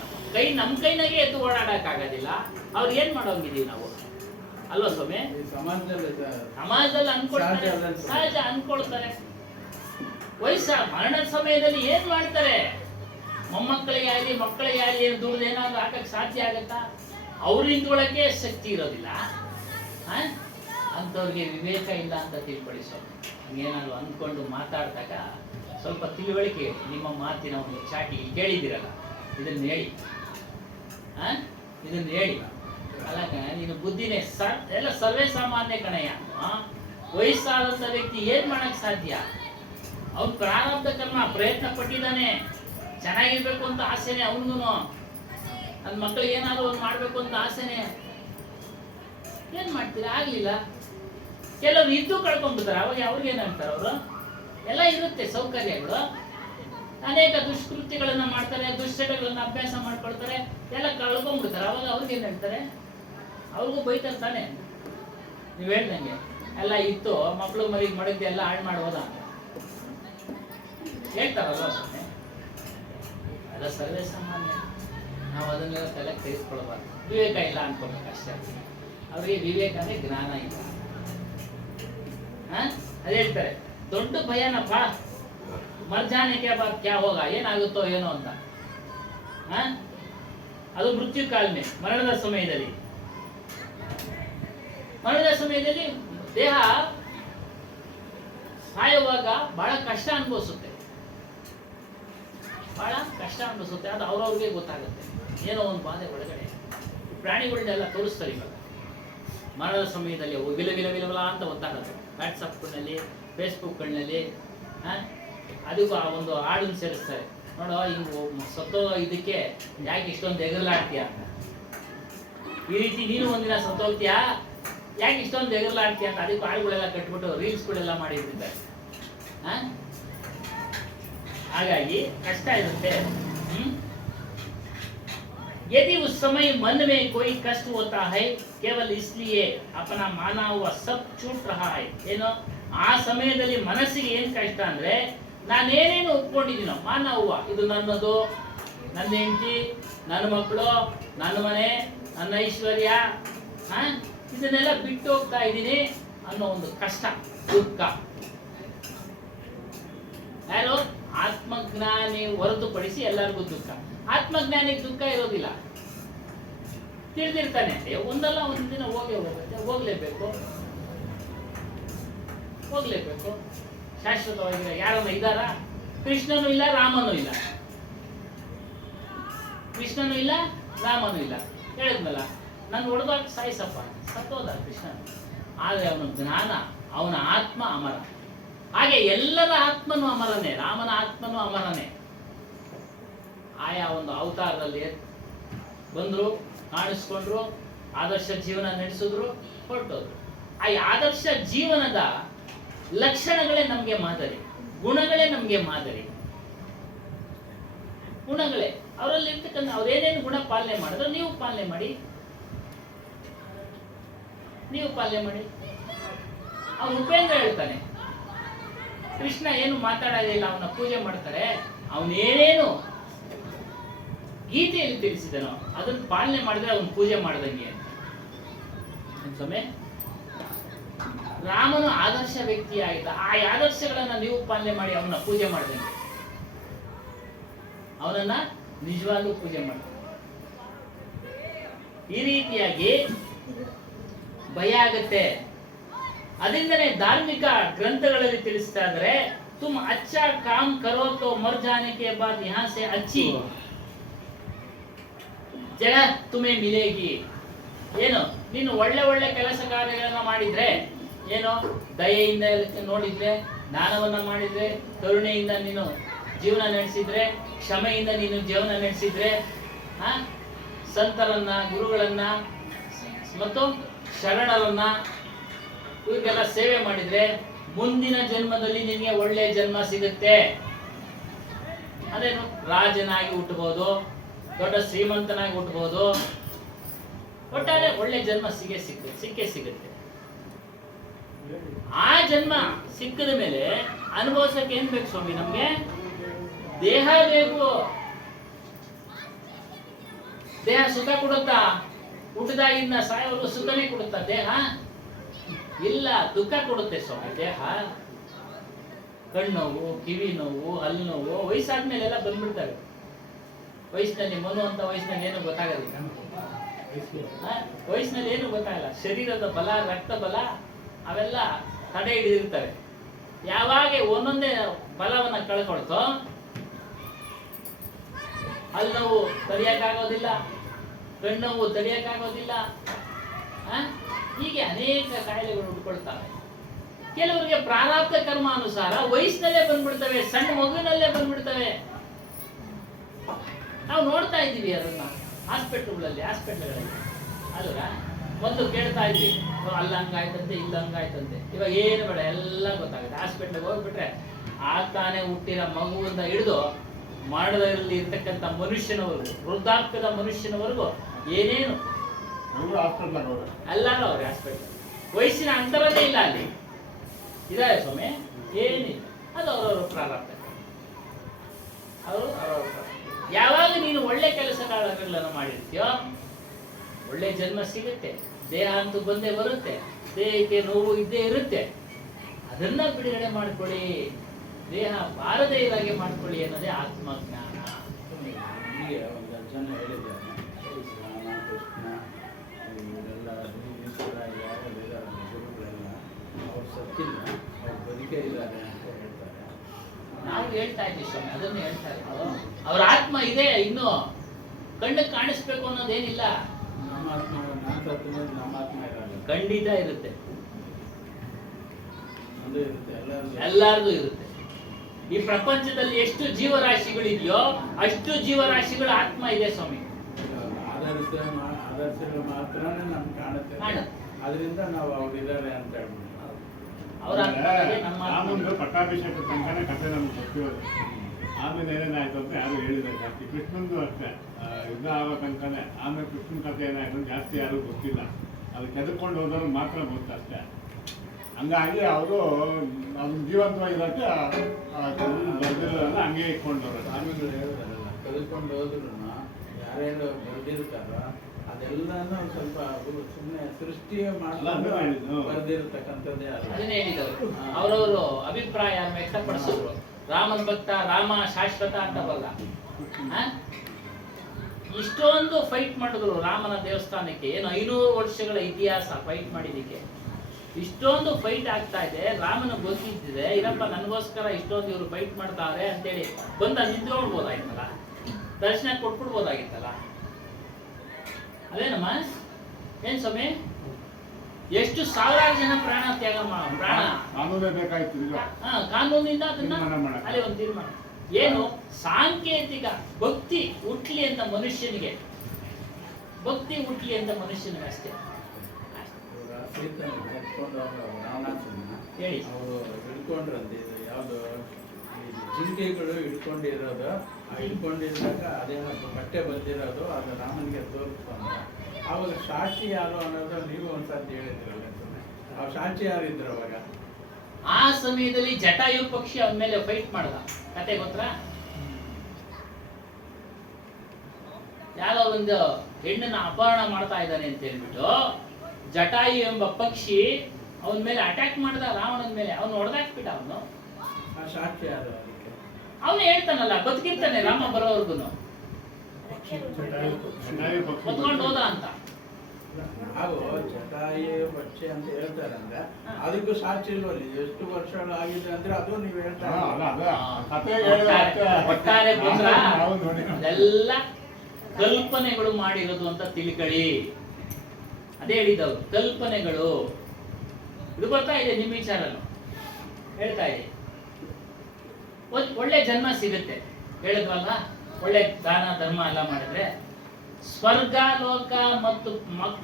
ನಮ್ಮ ಕೈನಾಗೆ ಎದ್ದು ಓಡಾಡಕ್ ಆಗೋದಿಲ್ಲ, ಅವ್ರು ಏನ್ ಮಾಡೋಂಗಿದೀವಿ ನಾವು? ಅಲ್ವಾ ಸ್ವಾಮಿ? ಸಮಾಜದಲ್ಲಿ ಅನ್ಕೊಳ್ತಾರೆ, ಸಹಜ ಅನ್ಕೊಳ್ತಾರೆ. ಮರಣದ ಸಮಯದಲ್ಲಿ ಏನ್ ಮಾಡ್ತಾರೆ? ಮೊಮ್ಮಕ್ಕಳಿಗೆ ಆಗಲಿ ಮಕ್ಕಳಿಗೆ ಆಗಲಿ ಏನು ದುಡ್ದು ಏನಾದ್ರು ಹಾಕಕ್ಕೆ ಸಾಧ್ಯ ಆಗತ್ತಾ? ಅವ್ರಿಂದೊಳಗೆ ಶಕ್ತಿ ಇರೋದಿಲ್ಲ. ಅಂಥವ್ರಿಗೆ ವಿವೇಕ ಇಲ್ಲ ಅಂತ ತಿಳ್ಕೊಳ್ಳಿ. ಸ್ವಲ್ಪ ಏನಾದ್ರು ಅಂದ್ಕೊಂಡು ಮಾತಾಡಿದಾಗ ಸ್ವಲ್ಪ ತಿಳುವಳಿಕೆ ಹೇಳಿ. ನಿಮ್ಮ ಮಾತಿನ ಒಂದು ಚಾಟಿ ಕೇಳಿದ್ದೀರಲ್ಲ, ಇದನ್ನ ಹೇಳಿ, ಇದನ್ನ ಹೇಳಿ. ಅಲ್ಲ ನೀನು ಬುದ್ಧಿನೇ ಎಲ್ಲ ಸರ್ವೇ ಸಾಮಾನ್ಯ ಕಣಯ್ಯ. ವಯಸ್ಸಾದಂಥ ವ್ಯಕ್ತಿ ಏನ್ ಮಾಡಕ್ ಸಾಧ್ಯ? ಅವ್ನು ಪ್ರಾರಬ್ಧ ಕರ್ಮ ಪ್ರಯತ್ನ ಪಟ್ಟಿದ್ದಾನೆ, ಚೆನ್ನಾಗಿರ್ಬೇಕು ಅಂತ ಆಸೆನೆ ಅವನಿಗೂ. ನನ್ನ ಮಕ್ಕಳಿಗೆ ಏನಾದ್ರು ಒಂದು ಮಾಡ್ಬೇಕು ಅಂತ ಆಸೆನೆ. ಏನ್ ಮಾಡ್ತೀರಾ? ಆಗ್ಲಿಲ್ಲ. ಕೆಲವ್ರು ಇದ್ದು ಕಳ್ಕೊಂಡ್ಬಿಡ್ತಾರೆ. ಅವಾಗ ಅವ್ರಿಗೆ ಏನಂತಾರೆ? ಅವರು ಎಲ್ಲ ಇರುತ್ತೆ ಸೌಕರ್ಯಗಳು, ಅನೇಕ ದುಷ್ಕೃತ್ಯಗಳನ್ನ ಮಾಡ್ತಾರೆ, ದುಶ್ಚಟಗಳನ್ನ ಅಭ್ಯಾಸ ಮಾಡ್ಕೊಳ್ತಾರೆ, ಎಲ್ಲ ಕಳ್ಕೊಂಡ್ಬಿಡ್ತಾರೆ. ಅವಾಗ ಅವ್ರಿಗೆ ಏನ್ ಹೇಳ್ತಾರೆ? ಅವ್ರಿಗೂ ಬೈತಾರೆ ತಾನೆ. ನೀವ್ ಹೇಳ್ದಂಗೆ ಎಲ್ಲ ಇತ್ತು, ಮಕ್ಕಳು ಮರಿಗೆ ಮಡಗ್ದೆ ಎಲ್ಲ ಹಾಳು ಮಾಡ್ಬೋದ ಅಂತ ಹೇಳ್ತಾರಲ್ವ. ಸುಮ್ಮನೆ ಎಲ್ಲ ಸರ್ವೇ ಸಾಮಾನ್ಯ. ನಾವು ಅದನ್ನೆಲ್ಲ ತಲೆ ತೆಗೆದುಕೊಳ್ಬಾರ್ದು. ವಿವೇಕ ಇಲ್ಲ ಅನ್ಕೋಬೇಕು ಅಷ್ಟೇ. ಅವ್ರಿಗೆ ವಿವೇಕ ಅಂದ್ರೆ ಜ್ಞಾನ ಇಲ್ಲ. ಅದೇ ಹೇಳ್ತಾರೆ, ದೊಡ್ಡ ಭಯನಪ್ಪ ಮರ್ಜಾನಿಕೆ ಬಾತ್ ಕ್ಯಾ ಹೋಗ, ಏನಾಗುತ್ತೋ ಏನೋ ಅಂತ. ಅದು ಮೃತ್ಯು ಕಾಲನೆ, ಮರಣದ ಸಮಯದಲ್ಲಿ. ಮರಣದ ಸಮಯದಲ್ಲಿ ದೇಹ ಸಾಯುವಾಗ ಬಹಳ ಕಷ್ಟ ಅನುಭವಿಸುತ್ತೆ, ಬಹಳ ಕಷ್ಟ ಅನುಭವಿಸುತ್ತೆ. ಅದು ಅವ್ರವ್ರಿಗೆ ಗೊತ್ತಾಗುತ್ತೆ, ಏನೋ ಒಂದು ಬಾಧೆ ಒಳಗಡೆ. ಪ್ರಾಣಿಗಳನ್ನೆಲ್ಲ ತೋರಿಸ್ತಾರೆ ಇವಾಗ ಮರಣದ ಸಮಯದಲ್ಲಿ. ವಿಲ ವಿಲ ವಿಲವಿಲ ಅಂತ ಗೊತ್ತಾಗುತ್ತೆ ವಾಟ್ಸಪ್ನಲ್ಲಿ, ಫೇಸ್ಬುಕ್ಗಳಲ್ಲಿ. ಅದಕ್ಕೂ ಆ ಒಂದು ಹಾಡನ್ನು ಸೇರಿಸ್ತಾರೆ. ನೋಡೋ, ಹಿಂಗು ಸತ್ತೋ ಇದಕ್ಕೆ ಯಾಕೆ ಇಷ್ಟೊಂದು ಎಗರ್ಲಾಡ್ತೀಯ ಅಂತ. ಈ ರೀತಿ ನೀನು ಒಂದಿನ ಸತ್ತೋಗ್ತೀಯಾ, ಯಾಕೆ ಇಷ್ಟೊಂದು ಎಗರ್ಲಾಡ್ತೀಯ ಅಂತ. ಅದಕ್ಕೂ ಹಾಡುಗಳೆಲ್ಲ ಕಟ್ಬಿಟ್ಟು ರೀಲ್ಸ್ಗಳೆಲ್ಲ ಮಾಡಿರ್ತಾರೆ. ಹಾಗಾಗಿ ಕಷ್ಟ ಇರುತ್ತೆ. यदि उस समय मन में कोई कष्ट होता है केवल इसलिए अपना माना हुआ सब छूट रहा है. ಏನೋ ಆ ಸಮಯದಲ್ಲಿ ಮನಸ್ಸಿಗೆ ಏನ್ ಕಷ್ಟ ಅಂದ್ರೆ, ನಾನೇನೇನು ಒಪ್ಕೊಂಡಿದ್ದೀನೋ ಮಾನ ಹೂವ, ಇದು ನನ್ನದು, ನನ್ನ ಹೆಂಡತಿ, ನನ್ನ ಮಕ್ಕಳು, ನನ್ನ ಮನೆ, ನನ್ನ ಐಶ್ವರ್ಯ, ಇದನ್ನೆಲ್ಲ ಬಿಟ್ಟು ಹೋಗ್ತಾ ಇದ್ದೀನಿ ಅನ್ನೋ ಒಂದು ಕಷ್ಟ, ದುಃಖ. ಯಾರು? ಆತ್ಮಜ್ಞಾನಿ ಹೊರತುಪಡಿಸಿ ಎಲ್ಲರಿಗೂ ದುಃಖ. ಆತ್ಮಜ್ಞಾನಿಗೆ ದುಃಖ ಇರೋದಿಲ್ಲ. ತಿಳಿದಿರ್ತಾನೆ, ಒಂದಲ್ಲ ಒಂದಿನ ಹೋಗ್ಲೇಬೇಕು, ಶಾಶ್ವತವಾಗಿಲ್ಲ. ಯಾರನ್ನ ಇದ್ದಾರ? ಕೃಷ್ಣನೂ ಇಲ್ಲ, ರಾಮನೂ ಇಲ್ಲ. ಕೃಷ್ಣನೂ ಇಲ್ಲ, ರಾಮನೂ ಇಲ್ಲ. ಹೇಳಿದ್ನಲ್ಲ, ನಾನು ಹೊಡೆದಾಗ ಸಾಯಿಸಪ್ಪ, ಸತ್ತೋದ ಕೃಷ್ಣ. ಆದ್ರೆ ಅವನ ಜ್ಞಾನ, ಅವನ ಆತ್ಮ ಅಮರ. ಹಾಗೆ ಎಲ್ಲರ ಆತ್ಮನೂ ಅಮರನೇ, ರಾಮನ ಆತ್ಮನೂ ಅಮರನೇ. ಆಯಾ ಒಂದು ಅವತಾರದಲ್ಲಿ ಬಂದ್ರು, ಕಾಣಿಸ್ಕೊಂಡ್ರು, ಆದರ್ಶ ಜೀವನ ನಡೆಸಿದ್ರು, ಹೊರಟೋದ್ರು. ಆ ಆದರ್ಶ ಜೀವನದ ಲಕ್ಷಣಗಳೇ ನಮಗೆ ಮಾದರಿ, ಗುಣಗಳೇ ನಮಗೆ ಮಾದರಿ. ಗುಣಗಳೇ ಅವರಲ್ಲಿ ಇರ್ತಕ್ಕಂಥ, ಅವ್ರೇನೇನು ಗುಣ ಪಾಲನೆ ಮಾಡಿದ್ರು ನೀವು ಪಾಲನೆ ಮಾಡಿ. ಅವ್ನು ಉಪೇಂದ್ರ ಹೇಳ್ತಾನೆ, ಕೃಷ್ಣ ಏನು ಮಾತಾಡೋದಿಲ್ಲ, ಅವನ ಪೂಜೆ ಮಾಡ್ತಾರೆ, ಅವನೇನೇನು ಗೀತೆಯಲ್ಲಿ ತಿಳಿಸಿದನೋ ಅದನ್ನು ಪಾಲನೆ ಮಾಡಿದ್ರೆ ಅವನು ಪೂಜೆ ಮಾಡ್ದಂಗೆ ಅಂತ. ರಾಮನು ಆದರ್ಶ ವ್ಯಕ್ತಿ ಆಯ್ತಾ, ಆ ಆದರ್ಶಗಳನ್ನ ನೀವು ಪಾಲನೆ ಮಾಡಿ ಅವನ ಪೂಜೆ ಮಾಡ್ದಂಗೆ, ಅವನನ್ನ ನಿಜವಾಗ್ಲೂ ಪೂಜೆ ಮಾಡ್ತಾರೆ. ಈ ರೀತಿಯಾಗಿ ಭಯ ಆಗತ್ತೆ. ಅದರಿಂದನೇ ಧಾರ್ಮಿಕ ಗ್ರಂಥಗಳಲ್ಲಿ ತಿಳಿಸ್ತಾ ಇದ್ರೆ, ತುಮ್ ಅಚ್ಚಾ ಕಾಮ್ ಕರೋ ತೋ ಮರ್ ಜಾನೆ ಕೆ ಬಾದ್ ಯಹಾ ಸೆ ಅಚ್ಚಿ ಜಗ ತುಮೇ ಮಿಲೇಗಿ. ಏನು, ನೀನು ಒಳ್ಳೆ ಒಳ್ಳೆ ಕೆಲಸ ಕಾರ್ಯಗಳನ್ನ ಮಾಡಿದ್ರೆ, ಏನೋ ದಯೆಯಿಂದ ನೋಡಿದ್ರೆ, ಜ್ಞಾನವನ್ನ ಮಾಡಿದ್ರೆ, ಕರುಣೆಯಿಂದ ನೀನು ಜೀವನ ನಡೆಸಿದ್ರೆ, ಕ್ಷಮೆಯಿಂದ ನೀನು ಜೀವನ ನಡೆಸಿದ್ರೆ, ಸಂತರನ್ನ, ಗುರುಗಳನ್ನ ಮತ್ತು ಶರಣರನ್ನ ಇವರಿಗೆಲ್ಲ ಸೇವೆ ಮಾಡಿದ್ರೆ, ಮುಂದಿನ ಜನ್ಮದಲ್ಲಿ ನಿನಗೆ ಒಳ್ಳೆ ಜನ್ಮ ಸಿಗುತ್ತೆ. ಅದೇನು, ರಾಜನಾಗಿ ಹುಟ್ಟಬಹುದು, ದೊಡ್ಡ ಶ್ರೀಮಂತನಾಗಿ ಹುಟ್ಟಬಹುದು, ಒಟ್ಟಾರೆ ಒಳ್ಳೆ ಜನ್ಮ ಸಿಕ್ಕೇ ಸಿಗುತ್ತೆ. ಆ ಜನ್ಮ ಸಿಕ್ಕದ ಮೇಲೆ ಅನುಭವಿಸಕ್ಕೆ ಏನ್ ಬೇಕು ಸ್ವಾಮಿ? ನಮ್ಗೆ ದೇಹ ಬೇಕು. ದೇಹ ಸುಖ ಕೊಡುತ್ತಾ? ಹುಟ್ಟದಾಗಿಂದ ಸಾಯೋವರೆಗೂ ಸುಖನೇ ಕೊಡುತ್ತಾ ದೇಹ? ಇಲ್ಲ, ದುಃಖ ಕೊಡುತ್ತೆ ಸ್ವಾಮಿ ದೇಹ. ಕಣ್ಣು ನೋವು, ಕಿವಿ ನೋವು, ಹಲ್ಲು ನೋವು ವಯಸ್ಸಾದ್ಮೇಲೆ ಎಲ್ಲ ಬಂದ್ಬಿಡ್ತವೆ. ವಯಸ್ಸಿನಲ್ಲಿ ಮನು ಅಂತ ವಯಸ್ಸಿನಲ್ಲಿ ಏನು ಗೊತ್ತಾಗೋದಿಲ್ಲ. ವಯಸ್ಸಿನಲ್ಲಿ ಏನು ಗೊತ್ತಾಗಲ್ಲ. ಶರೀರದ ಬಲ, ರಕ್ತ ಬಲ ಅವೆಲ್ಲ ತಡೆ ಹಿಡಿದಿರ್ತವೆ. ಯಾವಾಗ ಒಂದೊಂದೇ ಬಲವನ್ನ ಕಳ್ಕೊಳ್ತೋ ಅಲ್ಲಿ ನೋವು ತಡೆಯಕ್ಕಾಗೋದಿಲ್ಲ, ಕಣ್ಣೋವು ತಡೆಯಕ್ಕಾಗೋದಿಲ್ಲ, ಹೀಗೆ ಅನೇಕ ಕಾಯಿಲೆಗಳು ಉಟ್ಕೊಳ್ತವೆ. ಕೆಲವರಿಗೆ ಪ್ರಾರಬ್ಧ ಕರ್ಮಾನುಸಾರ ವಯಸ್ಸಿನಲ್ಲೇ ಬಂದ್ಬಿಡ್ತವೆ, ಸಣ್ಣ ಮಗುವಿನಲ್ಲೇ ಬಂದ್ಬಿಡ್ತವೆ. ನಾವು ನೋಡ್ತಾ ಇದ್ದೀವಿ ಅದನ್ನ ಹಾಸ್ಪಿಟಲ್ಗಳಲ್ಲಿ ಅಲ್ವಾ. ಮೊದಲು ಕೇಳ್ತಾ ಇದ್ವಿ, ಅಲ್ಲ ಹಂಗಾಯ್ತಂತೆ, ಇಲ್ಲ ಹಂಗಾಯ್ತಂತೆ. ಇವಾಗ ಏನು ಬೇಡ, ಎಲ್ಲ ಗೊತ್ತಾಗುತ್ತೆ. ಹಾಸ್ಪಿಟ್ಲಿಗೆ ಹೋಗ್ಬಿಟ್ರೆ ತಾನೇ ಹುಟ್ಟಿರೋ ಮಗುವಿಂದ ಹಿಡಿದು ಮಾಡದಲ್ಲಿ ಇರ್ತಕ್ಕಂಥ ಮನುಷ್ಯನವರೆಗೂ, ವೃದ್ಧಾಪ್ಯದ ಮನುಷ್ಯನವರೆಗೂ ಏನೇನು ಎಲ್ಲರೂ ಅವ್ರೆ ಹಾಸ್ಪಿಟಲ್. ವಯಸ್ಸಿನ ಅಂತರನೇ ಇಲ್ಲ ಅಲ್ಲಿ. ಇದಾರೆ ಸ್ವಾಮಿ, ಏನಿಲ್ಲ. ಅದು ಅವರವರ ಪ್ರಾರಬ್ಧ. ಯಾವಾಗ ನೀನು ಒಳ್ಳೆ ಕೆಲಸಗಳನ್ನು ಮಾಡಿರ್ತೀಯೋ ಒಳ್ಳೆ ಜನ್ಮ ಸಿಗುತ್ತೆ. ದೇಹ ಅಂತೂ ಬಂದೇ ಬರುತ್ತೆ, ದೇಹಕ್ಕೆ ನೋವು ಇದ್ದೇ ಇರುತ್ತೆ. ಅದನ್ನ ಬಿಡುಗಡೆ ಮಾಡ್ಕೊಳ್ಳಿ, ದೇಹ ಬಾರದೇ ಇರಾಗೆ ಮಾಡ್ಕೊಳ್ಳಿ ಅನ್ನೋದೇ ಆತ್ಮಜ್ಞಾನ. ಹೀಗೆ ಒಂದು ಜನ ಹೇಳಿದ್ದಾರೆ, ರಾಮ ಕೃಷ್ಣ ಇವರೆಲ್ಲ ಈಶ್ವರ ಯಾರೆಲ್ಲ ಇದ್ದಾರೆ ಗುರುಗಳೆಲ್ಲ ಅವ್ರು ಸತ್ತಿಲ್ಲ, ಅವ್ರು ಬದುಕೇ ಇದ್ದಾರೆ ಅಂತ ಹೇಳ್ತಾರೆ. ನಾವು ಹೇಳ್ತಾ ಇದ್ದೀವಿ ಸ್ವಾಮಿ, ಅದನ್ನು ಹೇಳ್ತಾ ಇದ್ದೀವಿ. ಅವ್ರ ಆತ್ಮ ಇದೆ, ಇನ್ನು ಕಣ್ಣಿಗೆ ಕಾಣಿಸ್ಬೇಕು ಅನ್ನೋದೇನಿಲ್ಲ. ನಮ್ಮ ಆತ್ಮ ನಾನು ಸತ್ತು ನಮ್ಮ ಆತ್ಮ ಇರಲ್ಲ, ಖಂಡಿತ ಇರುತ್ತೆ, ಅದು ಇರುತ್ತೆ, ಎಲ್ಲಾರ್ದು ಇರುತ್ತೆ. ಈ ಪ್ರಪಂಚದಲ್ಲಿ ಎಷ್ಟು ಜೀವರಾಶಿಗಳಿದೆಯೋ ಅಷ್ಟು ಜೀವರಾಶಿಗಳ ಆತ್ಮ ಇದೆ ಸ್ವಾಮಿ. ಆದರ್ಶಗಳು ಮಾತ್ರ ನಮ್ಗೆ ಕಾಣುತ್ತೆ, ಅದರಿಂದ ನಾವು ಅವ್ರಿದ್ದಾರೆ ಅಂತ ಹೇಳ್ಬೋದು. ಅವರ ರಾಮಂದು ಪಟ್ಟಾಭಿಷೇಕ ತನಕನೇ ಕಥೆ ನಮ್ಗೆ ಗೊತ್ತಿರೋದು. ಆಮೇಲೆ ಏನೇನಾಯ್ತು ಅಂತ ಯಾರು ಹೇಳಿದ್ದಾರೆ ಜಾಸ್ತಿ. ಕೃಷ್ಣಂದು ಅಷ್ಟೇ ಯುದ್ಧ ಆಗೋ ತನಕನೇ. ಆಮೇಲೆ ಕೃಷ್ಣನ ಕಥೆ ಏನಾಯ್ತು ಜಾಸ್ತಿ ಯಾರು ಗೊತ್ತಿಲ್ಲ. ಅದು ಕೆದರ್ಕೊಂಡು ಹೋದವ್ರು ಮಾತ್ರ ಗೊತ್ತು ಅಷ್ಟೇ. ಹಂಗಾಗಿ ಅವರು ಅದನ್ನ ಜೀವಂತವಾಗಿರೋಕ್ಕೆ ಬರ್ದಿರೋದನ್ನ ಹಂಗೆ ಇಟ್ಕೊಂಡವ್ರು. ಸ್ವಾಮಿಗಳು ಹೇಳಿದಾರಲ್ಲ, ಕಲ್ತ್ಕೊಂಡು ಹೋದ್ರು ಯಾರ್ಯಾರು ಬರ್ದಿರ್ತಾರೋ ಅದೆಲ್ಲನೂ ಸ್ವಲ್ಪ ಸುಮ್ಮನೆ ಸೃಷ್ಟಿ ಮಾಡಿ ಬರ್ದಿರ್ತಕ್ಕಂಥದ್ದೇ ಅಲ್ಲ. ಅದನ್ನೇ ಹೇಳಿದವರು. ಅವರವರು ಅಭಿಪ್ರಾಯ ವ್ಯಕ್ತಪಡಿಸಿದ್ರು. ರಾಮನ ಭಕ್ತ, ರಾಮ ಶಾಶ್ವತ ಅಂತ ಬಲ್ಲ. ಇಷ್ಟೊಂದು ಫೈಟ್ ಮಾಡಿದ್ರು ರಾಮನ ದೇವಸ್ಥಾನಕ್ಕೆ. ಏನು 500 ವರ್ಷಗಳ ಇತಿಹಾಸ ಫೈಟ್ ಮಾಡಿದಕ್ಕೆ. ಇಷ್ಟೊಂದು ಫೈಟ್ ಆಗ್ತಾ ಇದೆ, ರಾಮನ ಗೊತ್ತಿದ್ದಿದೆ. ಇರಪ್ಪ ನನಗೋಸ್ಕರ ಇಷ್ಟೊಂದು ಇವರು ಫೈಟ್ ಮಾಡ್ತಾರೆ ಅಂತೇಳಿ ಬಂದ ನಿಂತ್ಕೊಳ್ಬೋದಾಗಿತ್ತಲ್ಲ, ದರ್ಶನ ಕೊಟ್ಬಿಡ್ಬೋದಾಗಿತ್ತಲ್ಲ. ಅದೇನಮ್ಮ ಏನ್ ಸ್ವಾಮಿ, ಎಷ್ಟು ಸಾವಿರಾರು ಜನ ಪ್ರಾಣ ತ್ಯಾಗ ಪ್ರಾಣ ಕಾನೂನೇ ಬೇಕಾಯ್ತು. ಕಾನೂನಿಂದ ಅದನ್ನ ಅಲ್ಲಿ ಒಂದು ತೀರ್ಮಾನ. ಏನು ಸಾಂಕೇತಿಕ ಭಕ್ತಿ ಹುಟ್ಲಿ ಅಂತ ಮನುಷ್ಯನಿಗೆ, ಭಕ್ತಿ ಹುಟ್ಲಿ ಅಂತ ಮನುಷ್ಯನಿಗೆ ಅಷ್ಟೇ. ಹೇಳಿ. ಅವರು ಹಿಡ್ಕೊಂಡ್ರಂತೆ ಯಾವುದು ಜಿಂಕೆಗಳು ಹಿಡ್ಕೊಂಡಿರೋದು, ಹಿಡ್ಕೊಂಡಿದ್ದಾಗ ಅದೇ ಬಟ್ಟೆ ಬಂದಿರೋದು ಅದು ರಾಮನಿಗೆ ತೋರಿಸ್ಕೊಂಡ. ಆವಾಗ ಸಾಕ್ಷಿ ಯಾರು ಅನ್ನೋದು ನೀವು ಒಂದ್ಸತಿ ಹೇಳಿದ್ರಲ್ಲ, ಆ ಸಾಕ್ಷಿ ಯಾರಿದ್ರು ಅವಾಗ? ಆ ಸಮಯದಲ್ಲಿ ಜಟಾಯು ಪಕ್ಷಿ ಅವನ ಮೇಲೆ ಫೈಟ್ ಮಾಡ್ದ. ಕತೆ ಗೊತ್ತಾ? ಯಾವ ಒಂದು ಹೆಣ್ಣನ್ನ ಅಪಹರಣ ಮಾಡ್ತಾ ಇದ್ದಾನೆ ಅಂತ ಹೇಳ್ಬಿಟ್ಟು ಜಟಾಯು ಎಂಬ ಪಕ್ಷಿ ಅವನ ಮೇಲೆ ಅಟ್ಯಾಕ್ ಮಾಡ್ದ, ರಾವಣನ ಮೇಲೆ. ಅವನು ಹೊಡೆದಾಕ್ಬಿಟ್ಟ. ಅವನು ಆ ಸಾಕ್ಷಿ ಯಾರು ಅದಕ್ಕೆ? ಅವನು ಹೇಳ್ತಾನಲ್ಲ, ಬದುಕಿರ್ತಾನೆ ರಾಮ ಬರೋವರ್ಗು, ಹೊತ್ಕೊಂಡು ಹೋದ ಅಂತ. ನಾವು ಜಟಾಯು ಪಕ್ಷಿ ಅಂತ ಹೇಳ್ತಾರೆ ಅಂದ್ರೆ ಅದಕ್ಕೂ ಸಾಕ್ಷಿ ಇಲ್ವಲ್ಲಿ. ಎಷ್ಟು ವರ್ಷಗಳು ಆಗಿದೆ ಅಂದ್ರೆ ಅದು ನೀವು ಹೇಳ್ತಾರೆ. ಒಟ್ಟಾರೆ ಬಂದ್ರ ಅದೆಲ್ಲ ಕಲ್ಪನೆಗಳು ಮಾಡಿರೋದು ಅಂತ ತಿಳ್ಕೊಳ್ಳಿ. ಅದೇ ಹೇಳಿದವರು, ಕಲ್ಪನೆಗಳು. ಇದು ಬರ್ತಾ ಇದೆ ನಿಮ್ಮ ವಿಚಾರನು ಹೇಳ್ತಾ ಇದೆ. ಒಳ್ಳೆ ಜನ್ಮ ಸಿಗುತ್ತೆ ಹೇಳಿದ್ವಲ್ಲ, ಒಳ್ಳೆ ದಾನ ಧರ್ಮ ಎಲ್ಲ ಮಾಡಿದ್ರೆ ಸ್ವರ್ಗ ಲೋಕ ಮತ್ತು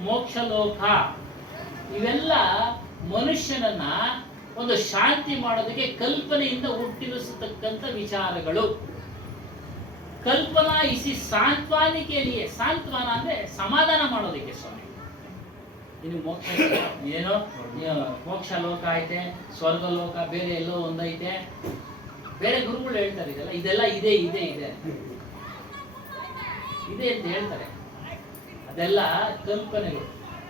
ಮೋಕ್ಷ ಲೋಕ ಇವೆಲ್ಲ ಮನುಷ್ಯನನ್ನ ಒಂದು ಶಾಂತಿ ಮಾಡೋದಕ್ಕೆ ಕಲ್ಪನೆಯಿಂದ ಹುಟ್ಟಿರಿಸತಕ್ಕಂಥ ವಿಚಾರಗಳು. ಕಲ್ಪನಾ ಇಸಿ ಸಾಂತ್ವನಿಕೆಯಲ್ಲಿಯೇ, ಸಾಂತ್ವನ ಅಂದ್ರೆ ಸಮಾಧಾನ ಮಾಡೋದಕ್ಕೆ ಸ್ವಾಮಿ. ಇನ್ನು ಮೋಕ್ಷ ಏನೋ ಮೋಕ್ಷ ಲೋಕ ಐತೆ, ಸ್ವರ್ಗ ಲೋಕ ಬೇರೆ ಎಲ್ಲೋ ಒಂದೈತೆ. ಬೇರೆ ಗುರುಗಳು ಹೇಳ್ತಾರೆ ಇದೆಲ್ಲ ಇದೆ ಇದೆ ಇದೆ ಇದೆ ಅಂತ ಹೇಳ್ತಾರೆ. ಅದೆಲ್ಲ ಕಲ್ಪನೆಗಳು.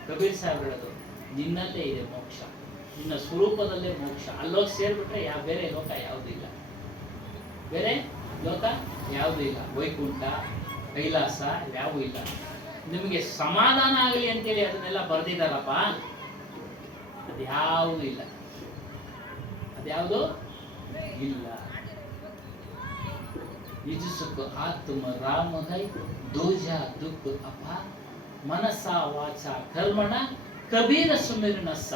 ಕಬೀರ್ ಸಾಹೇಬ್ ಹೇಳೋದು, ನಿನ್ನಲ್ಲೇ ಇದೆ ಮೋಕ್ಷ, ನಿನ್ನ ಸ್ವರೂಪದಲ್ಲೇ ಮೋಕ್ಷ. ಅಲ್ಲೋಗಿ ಸೇರ್ಬಿಟ್ರೆ ಬೇರೆ ಲೋಕ ಯಾವುದೂ ಇಲ್ಲ, ಬೇರೆ ಲೋಕ ಯಾವುದೂ ಇಲ್ಲ. ವೈಕುಂಠ ಕೈಲಾಸ ಯಾವೂ ಇಲ್ಲ. ನಿಮಗೆ ಸಮಾಧಾನ ಆಗಲಿ ಅಂತೇಳಿ ಅದನ್ನೆಲ್ಲ ಬರೆದಿದ್ದಾರಪ್ಪ, ಅದ್ಯಾವುದೂ ಇಲ್ಲ, ಅದ್ಯಾವುದು ಇಲ್ಲ. ನಿಜ ಸುಖ ಆತ್ಮ ರಾಮ ಹೈ ದೋಜಾ ದುಃಖ ಅಪ ಮನಸ ವಾಚ ಕರ್ಮಣ ಕಬೀರ ಸುಮಿರ್ನಸ್ಸ.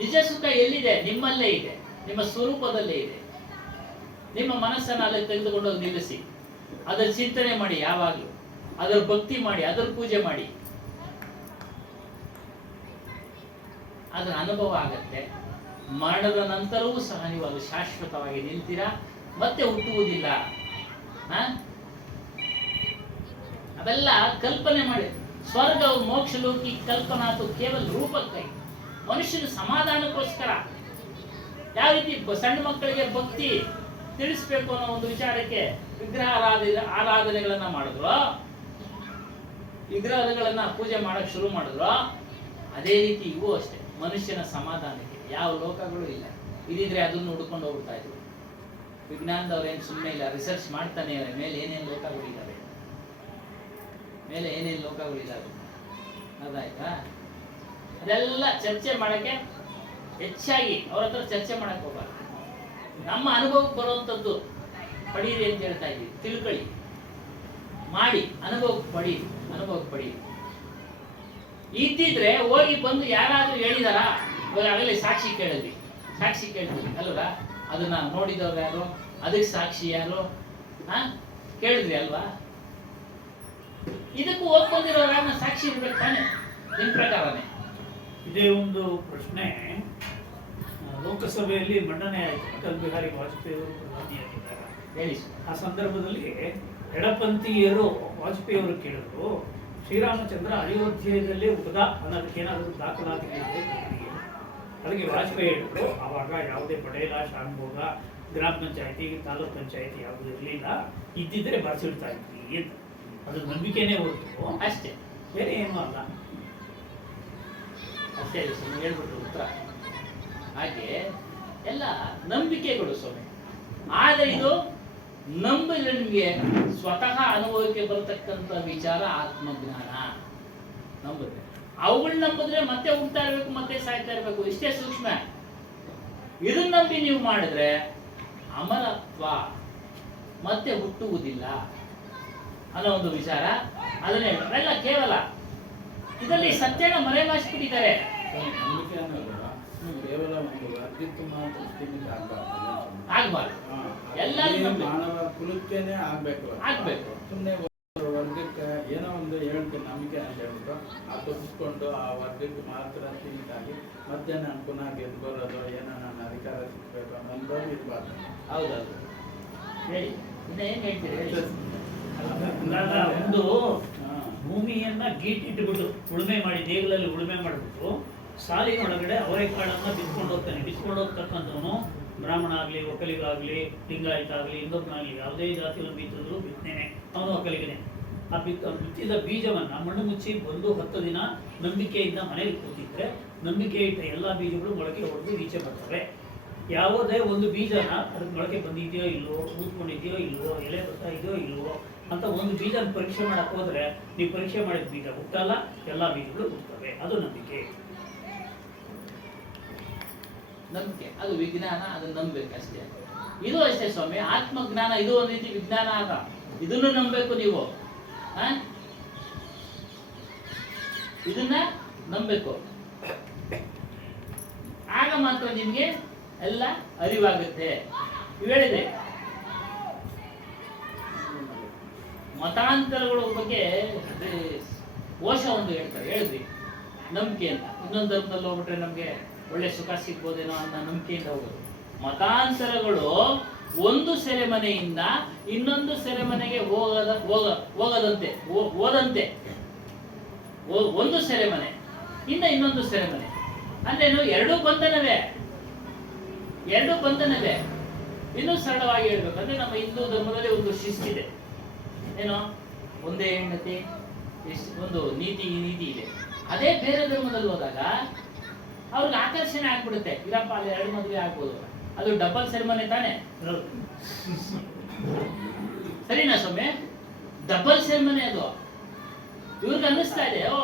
ನಿಜ ಸುಖ ಎಲ್ಲಿದೆ? ನಿಮ್ಮಲ್ಲೇ ಇದೆ, ನಿಮ್ಮ ಸ್ವರೂಪದಲ್ಲೇ ಇದೆ. ನಿಮ್ಮ ಮನಸ್ಸನ್ನು ಅಲ್ಲಿ ತೆಗೆದುಕೊಂಡು ನಿಲ್ಲಿಸಿ, ಅದರ ಚಿಂತನೆ ಮಾಡಿ, ಯಾವಾಗಲೂ ಅದರ ಭಕ್ತಿ ಮಾಡಿ, ಅದರ ಪೂಜೆ ಮಾಡಿ, ಅದರ ಅನುಭವ ಆಗತ್ತೆ. ಮರಣದ ನಂತರವೂ ಸಹ ನೀವು ಅದು ಶಾಶ್ವತವಾಗಿ ನಿಲ್ತೀರಾ, ಮತ್ತೆ ಹುಟ್ಟುವುದಿಲ್ಲ. ಅವೆಲ್ಲ ಕಲ್ಪನೆ ಮಾಡಿ. ಸ್ವರ್ಗ ಮೋಕ್ಷ ಲೋಕಿ ಕಲ್ಪನಾತು ಕೇವಲ ರೂಪಕ್ಕಾಗಿ, ಮನುಷ್ಯನ ಸಮಾಧಾನಕ್ಕೋಸ್ಕರ. ಯಾವ ರೀತಿ ಸಣ್ಣ ಮಕ್ಕಳಿಗೆ ಭಕ್ತಿ ತಿಳಿಸ್ಬೇಕು ಅನ್ನೋ ಒಂದು ವಿಚಾರಕ್ಕೆ ವಿಗ್ರಹ ಆರಾಧನೆಗಳನ್ನ ಮಾಡಿದ್ರು, ವಿಗ್ರಹಗಳನ್ನ ಪೂಜೆ ಮಾಡಕ್ ಶುರು ಮಾಡಿದ್ರು, ಅದೇ ರೀತಿ ಇವು ಅಷ್ಟೇ. ಮನುಷ್ಯನ ಸಮಾಧಾನಕ್ಕೆ ಯಾವ ಲೋಕಗಳು ಇಲ್ಲ. ಇದಿದ್ರೆ ಅದನ್ನು ಹುಡ್ಕೊಂಡು ಹೋಗ್ತಾ ಇದ್ರು. ವಿಜ್ಞಾನದವ್ರು ಏನು ಸುಮ್ಮನೆ ಇಲ್ಲ, ರಿಸರ್ಚ್ ಮಾಡ್ತಾನೆ ಅವರ ಮೇಲೆ ಏನೇನು ಲೋಕಗಳಿದ್ದಾವೆ, ಮೇಲೆ ಏನೇನು ಲೋಕಗಳಿದ್ದಾವೆ. ಅದಾಯ್ತಾ? ಅದೆಲ್ಲ ಚರ್ಚೆ ಮಾಡಕ್ಕೆ ಹೆಚ್ಚಾಗಿ ಅವ್ರ ಹತ್ರ ಚರ್ಚೆ ಮಾಡಕ್ ಹೋಗಬಾರ್ದು. ನಮ್ಮ ಅನುಭವಕ್ಕೆ ಬರುವಂಥದ್ದು ಪಡೀರಿ ಅಂತ ಹೇಳ್ತಾ ಇದ್ದೀವಿ. ತಿಳ್ಕೊಳ್ಳಿ, ಮಾಡಿ, ಅನುಭವಕ್ಕೆ ಪಡೀರಿ. ಇದ್ದಿದ್ರೆ ಹೋಗಿ ಬಂದು ಯಾರಾದ್ರೂ ಹೇಳಿದಾರ? ಆಗಲೇ ಸಾಕ್ಷಿ ಕೇಳಿದ್ವಿ ಅಲ್ವಾ? ಅದನ್ನ ನೋಡಿದವ್ರು ಯಾರು, ಅದಕ್ಕೆ ಸಾಕ್ಷಿ ಯಾರು ಕೇಳಿದ್ರಿ ಅಲ್ವಾ? ಇದಕ್ಕೂ ಓದ್ಕೊಂಡಿರೋರು ಸಾಕ್ಷಿ ಇರ್ಬೇಕು ತಾನೆ, ನಿಮ್ ಪ್ರಕಾರನೇ. ಇದೇ ಒಂದು ಪ್ರಶ್ನೆ ಲೋಕಸಭೆಯಲ್ಲಿ ಮಂಡನೆ ಆಯಿತು. ಅಟಲ್ ಬಿಹಾರಿ ವಾಜಪೇಯಿ ಅವರು ಪ್ರಧಾನಿಯಾಗಿದ್ದಾಗ ಹೇಳಿ. ಆ ಸಂದರ್ಭದಲ್ಲಿ ಎಡಪಂಥೀಯರು ವಾಜಪೇಯಿ ಅವರು ಕೇಳಿದ್ರು, ಶ್ರೀರಾಮಚಂದ್ರ ಅಯೋಧ್ಯೆಯಲ್ಲಿ ಉಪದ ಅನ್ನೋದಕ್ಕೇನಾದರೂ ದಾಖಲಾತಿಗಳಿದೆ? ಅದಕ್ಕೆ ವಾಜಪೇಯಿ ಹೇಳಿದ್ರು, ಆವಾಗ ಯಾವುದೇ ಪಡೇಲ, ಶಾನ್ಭೋಗ, ಗ್ರಾಮ ಪಂಚಾಯತಿ, ತಾಲೂಕ್ ಪಂಚಾಯತಿ ಯಾವುದು ಇರಲಿಲ್ಲ. ಇದ್ದಿದ್ರೆ ಬರ್ಸಿಡ್ತಾ ಇದ್ವಿ ಅಂತ. ಅದು ನಂಬಿಕೆನೇ ಹೊರತು ಅಷ್ಟೇ, ಬೇರೆ ಏನೂ ಅಲ್ಲ. ಅಷ್ಟೇ ಹೇಳ್ಬಿಟ್ರು ಉತ್ತರ. ಹಾಗೆ ಎಲ್ಲ ನಂಬಿಕೆಗಳು ಸ್ವಾಮಿ. ಆದರೆ ಇದು ನಂಬಿದ್ರೆ ನಿಮಗೆ ಸ್ವತಃ ಅನುಭವಕ್ಕೆ ಬರತಕ್ಕಂಥ ವಿಚಾರ ಆತ್ಮಜ್ಞಾನ. ನಂಬಿದ್ರೆ ಅವುಗಳು ನಂಬಿದ್ರೆ ಮತ್ತೆ ಹುಡ್ತಾ ಇರ್ಬೇಕು, ಮತ್ತೆ ಸಾಯ್ತಾ ಇರ್ಬೇಕು. ಇಷ್ಟೇ ಸೂಕ್ಷ್ಮ. ಇದನ್ನ ನಂಬಿ ನೀವು ಮಾಡಿದ್ರೆ ಅಮರತ್ವ, ಮತ್ತೆ ಹುಟ್ಟುವುದಿಲ್ಲ ಅನ್ನೋ ಒಂದು ವಿಚಾರ. ಅದನ್ನೇ ಅವೆಲ್ಲ ಕೇವಲ ಇದರಲ್ಲಿ ಸತ್ಯನ ಮರೆಮಾಚಿಬಿಟ್ಟಿದ್ದಾರೆ. ನಂಬಿಕೆ ಅನ್ನೋದು ಕೇವಲ ಒಂದು ವರ್ಗಕ್ಕೆ ಮಾತ್ರ ಸೀಮಿತ ಆಗ್ಬಾರ್ದು. ಎಲ್ಲ ಮಾನವ ಕುಲಕ್ಕೇನೆ ಆಗ್ಬೇಕು. ಸುಮ್ಮನೆ ವರ್ಗಕ್ಕೆ ಏನೋ ಒಂದು ಹೇಳ್ತೀನಿ ನಂಬಿಕೆ ಅಂತ ಹೇಳ್ಬಿಟ್ಟು ಆ ತಪ್ಪಿಸ್ಕೊಂಡು ಆ ವರ್ಗಕ್ಕೆ ಮಾತ್ರ ಸೀಮಿತ ಆಗಿ ಮಧ್ಯಾಹ್ನ ನಾನು ಪುನಃ ಗೆದ್ದು ಬರೋದು, ಏನೋ ನನ್ನ ಅಧಿಕಾರ ಸಿಗ್ಬೇಕು ಅನ್ನೋದು ಇರಬಾರ್ದು. ಹೌದೌದು, ಹೇಳಿ. ಏನ್ ಹೇಳ್ತೀರಿ? ಒಂದು ಭೂಮಿಯನ್ನ ಗೀಟಿಟ್ಬಿಟ್ಟು ಉಳುಮೆ ಮಾಡಿ, ದೇಗುಲಲ್ಲಿ ಉಳುಮೆ ಮಾಡಿಬಿಟ್ಟು ಸಾಲಿನೊಳಗಡೆ ಅವರೆಕಾಳನ್ನ ಬಿತ್ಕೊಂಡು ಹೋಗ್ತಕ್ಕಂಥವನು ಬ್ರಾಹ್ಮಣ ಆಗಲಿ, ಒಕ್ಕಲಿಗಾಗಲಿ, ಲಿಂಗಾಯತ ಆಗಲಿ, ಹಿಂದೂನಾಗಲಿ, ಯಾವುದೇ ಜಾತಿಯನ್ನು ಬಿತ್ತಿದ್ರು ಬಿತ್ತನೆ ಅವನು ಒಕ್ಕಲಿಗನೇ. ಆ ಬಿತ್ತಿದ ಬೀಜವನ್ನ ಮಣ್ಣು ಮುಚ್ಚಿ ಬಂದು 10 ದಿನ ನಂಬಿಕೆಯಿಂದ ಮನೇಲಿ ಕೂತಿದ್ರೆ ನಂಬಿಕೆ ಇಟ್ಟ ಎಲ್ಲ ಬೀಜಗಳು ಮೊಳಕೆ ಹೊಡೆದು ಈಚೆ ಬರ್ತವೆ. ಯಾವುದೇ ಒಂದು ಬೀಜನ ಅದಕ್ಕೆ ಮೊಳಕೆ ಬಂದಿದೆಯೋ ಇಲ್ವೋ, ಊದ್ಕೊಂಡಿದೆಯೋ ಇಲ್ವೋ, ಎಲೆ ಬರ್ತಾ ಇದೆಯೋ ಇಲ್ವೋ ಅಂತ ಒಂದು ಬೀಜನ ಪರೀಕ್ಷೆ ಮಾಡಕ್ ಹೋದ್ರೆ ನೀವು ಪರೀಕ್ಷೆ ಮಾಡಿದ ಬೀಜ ಹುಟ್ಟಲ್ಲ, ಎಲ್ಲ ಬೀಜಗಳು ಹುಟ್ಟುತ್ತವೆ. ಅದು ನಂಬಿಕೆ. ಅದು ವಿಜ್ಞಾನ, ಅದನ್ನ ನಂಬಬೇಕಷ್ಟೇ. ಇದು ಅಷ್ಟೇ ಸ್ವಾಮಿ. ಆತ್ಮಜ್ಞಾನ ಇದು ಒಂದು ರೀತಿ ವಿಜ್ಞಾನ ಆಗ. ಇದನ್ನು ನಂಬಬೇಕು ನೀವು. ಇದನ್ನ ನಂಬಬೇಕು. ಆಗ ಮಾತ್ರ ನಿಮ್ಗೆ ಎಲ್ಲ ಅರಿವಾಗುತ್ತೆ. ಹೇಳಿದೆ ಮತಾಂತರಗಳ ಬಗ್ಗೆ ಓಶ ಒಂದು ಹೇಳಿದ್ರಿ ನಂಬಿಕೆ ಅಂತ. ಇನ್ನೊಂದು ಧರ್ಮದಲ್ಲಿ ಹೋಗ್ಬಿಟ್ರೆ ನಮ್ಗೆ ಒಳ್ಳೆ ಸುಖ ಸಿಗ್ಬೋದೇನೋ ಅನ್ನೋ ನಂಬಿಕೆಯಿಂದ ಹೋಗೋದು. ಮತಾಂತರಗಳು ಒಂದು ಸೆರೆಮನೆಯಿಂದ ಇನ್ನೊಂದು ಸೆರೆಮನೆಗೆ ಹೋಗದಂತೆ ಒಂದು ಸೆರೆಮನೆ ಇಂದ ಇನ್ನೊಂದು ಸೆರೆಮನೆ ಅಂದ್ರೇನು? ಎರಡೂ ಬಂಧನವೇ. ಇನ್ನೂ ಸರಳವಾಗಿ ಹೇಳ್ಬೇಕಂದ್ರೆ ನಮ್ಮ ಹಿಂದೂ ಧರ್ಮದಲ್ಲಿ ಒಂದು ಶಿಸ್ತಿದೆ. ಏನೋ ಒಂದೇ ಹೆಂಡತಿ, ಒಂದು ನೀತಿ ಇದೆ. ಅದೇ ಬೇರೆ ಧರ್ಮದಲ್ಲಿ ಹೋದಾಗ ಅವ್ರಿಗೆ ಆಕರ್ಷಣೆ ಆಗ್ಬಿಡುತ್ತೆ. ಇರಪ್ಪ ಅಲ್ಲಿ 2 ಮದುವೆ ಆಗ್ಬೋದು. ಅದು ಡಬಲ್ ಸೆರೆಮನೆ ತಾನೆ, ಸರಿನಾ ಸ್ವಾಮಿ? ಡಬಲ್ ಸೆರೆಮನಿ ಅದು. ಇವ್ರಿಗೆ ಅನ್ನಿಸ್ತಾ ಇದೆ, ಓ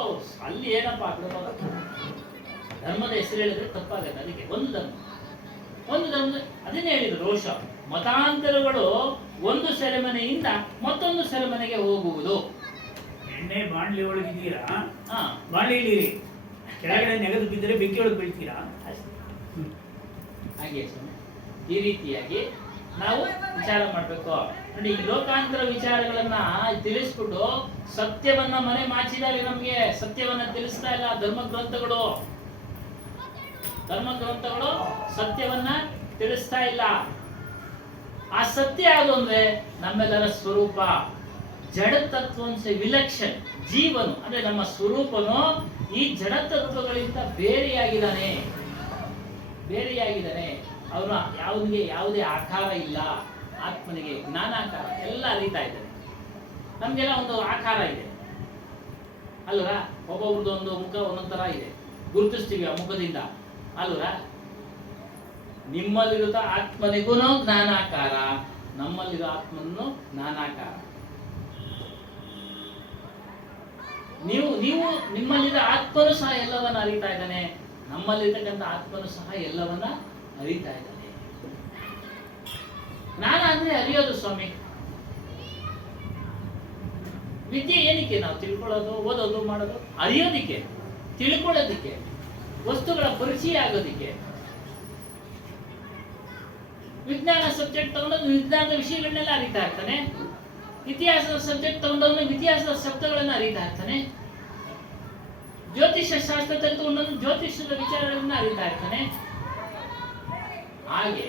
ಅಲ್ಲಿ ಏನಪ್ಪ ಧರ್ಮದ ಹೆಸರು ಹೇಳಿದ್ರೆ ತಪ್ಪಾಗತ್ತೆ. ಅದಕ್ಕೆ ಒಂದು ಧರ್ಮದ ಅದನ್ನೇ ಹೇಳಿದ್ರು ರೋಷ. ಮತಾಂತರಗಳು ಒಂದು ಸೆರೆಮನೆಯಿಂದ ಮತ್ತೊಂದು ಸೆರೆಮನೆಗೆ ಹೋಗುವುದು. ಎಣ್ಣೆ ಬಾಣ್ಲಿ ಒಳಗಿದ್ದೀರಾ, ಬಾಣ್ಲಿ ಇಳಿರಿ, ಕೆಳಗಡೆ ನೆಗೆದು ಬಿದ್ದರೆ ಬೆಂಕಿ ಒಳಗೆ ಬೀಳ್ತೀರಾ. ಹಾಗೆ ಈ ರೀತಿಯಾಗಿ ನಾವು ವಿಚಾರ ಮಾಡಬೇಕು. ನೋಡಿ, ಈ ಲೋಕಾಂತರ ವಿಚಾರಗಳನ್ನ ತಿಳಿಸ್ಬಿಟ್ಟು ಸತ್ಯವನ್ನ ಮನೆ ಮಾಚಿದಾಗ ನಮ್ಗೆ ಸತ್ಯವನ್ನ ತಿಳಿಸ್ತಾ ಇಲ್ಲ ಧರ್ಮ ಗ್ರಂಥಗಳು ಸತ್ಯವನ್ನ ತಿಳಿಸ್ತಾ ಇಲ್ಲ. ಆ ಸತ್ಯ ಯಾವುದು ಅಂದ್ರೆ ನಮ್ಮೆಲ್ಲರ ಸ್ವರೂಪ, ಜಡತತ್ವಂಶ ವಿಲಕ್ಷಣ ಜೀವನು ಅಂದ್ರೆ ನಮ್ಮ ಸ್ವರೂಪನು ಈ ಜಡತತ್ವಗಳಿಂದ ಬೇರೆಯಾಗಿದ್ದಾನೆ. ಅವನು ಯಾವುದೇ ಆಕಾರ ಇಲ್ಲ. ಆತ್ಮನಿಗೆ ಜ್ಞಾನಾಕಾರ ಎಲ್ಲ ಅರಿತಾ ಇದ್ದಾನೆ. ನಮ್ಗೆಲ್ಲ ಒಂದು ಆಕಾರ ಇದೆ ಅಲ್ವರಾ? ಒಬ್ಬೊಬ್ರದ್ದು ಒಂದು ಮುಖ ಒಂದೊಂದ್ ತರ ಇದೆ, ಗುರುತಿಸ್ತೀವಿ ಆ ಮುಖದಿಂದ ಅಲ್ವರಾ? ನಿಮ್ಮಲ್ಲಿರೋ ಆತ್ಮನಿಗೂ ಜ್ಞಾನಾಕಾರ, ನಮ್ಮಲ್ಲಿರೋ ಆತ್ಮನೂ ಜ್ಞಾನಾಕಾರ. ನೀವು ನಿಮ್ಮಲ್ಲಿರೋ ಆತ್ಮನು ಸಹ ಎಲ್ಲವನ್ನ ಅರಿತಾ ಇದ್ದಾನೆ, ನಮ್ಮಲ್ಲಿರ್ತಕ್ಕಂಥ ಆತ್ಮನು ಸಹ ಎಲ್ಲವನ್ನ ಅರಿತಾ ಇದ್ದಾನೆ. ಜ್ಞಾನ ಅಂದ್ರೆ ಅರಿಯೋದು ಸ್ವಾಮಿ. ವಿದ್ಯೆ ಏನಕ್ಕೆ ನಾವು ತಿಳ್ಕೊಳ್ಳೋದು, ಓದೋದು, ಮಾಡೋದು? ಅರಿಯೋದಿಕ್ಕೆ, ತಿಳ್ಕೊಳ್ಳೋದಿಕ್ಕೆ, ವಸ್ತುಗಳ ಪರಿಚಯ ಆಗೋದಿಕ್ಕೆ. ವಿಜ್ಞಾನ ಸಬ್ಜೆಕ್ಟ್ ತಗೊಂಡು ವಿಜ್ಞಾನದ ವಿಷಯಗಳನ್ನೆಲ್ಲ ಅರಿತಾ ಇರ್ತಾನೆ. ಇತಿಹಾಸದ ಸಬ್ಜೆಕ್ಟ್ ತಗೊಂಡವನು ಇತಿಹಾಸದ ಶಬ್ದಗಳನ್ನ ಅರಿತಾ ಇರ್ತಾನೆ. ಜ್ಯೋತಿಷ್ಯ ಶಾಸ್ತ್ರ ತೆಗೆದುಕೊಂಡವನು ಜ್ಯೋತಿಷ್ಯದ ವಿಚಾರಗಳನ್ನ ಅರಿತಾ ಇರ್ತಾನೆ. ಹಾಗೆ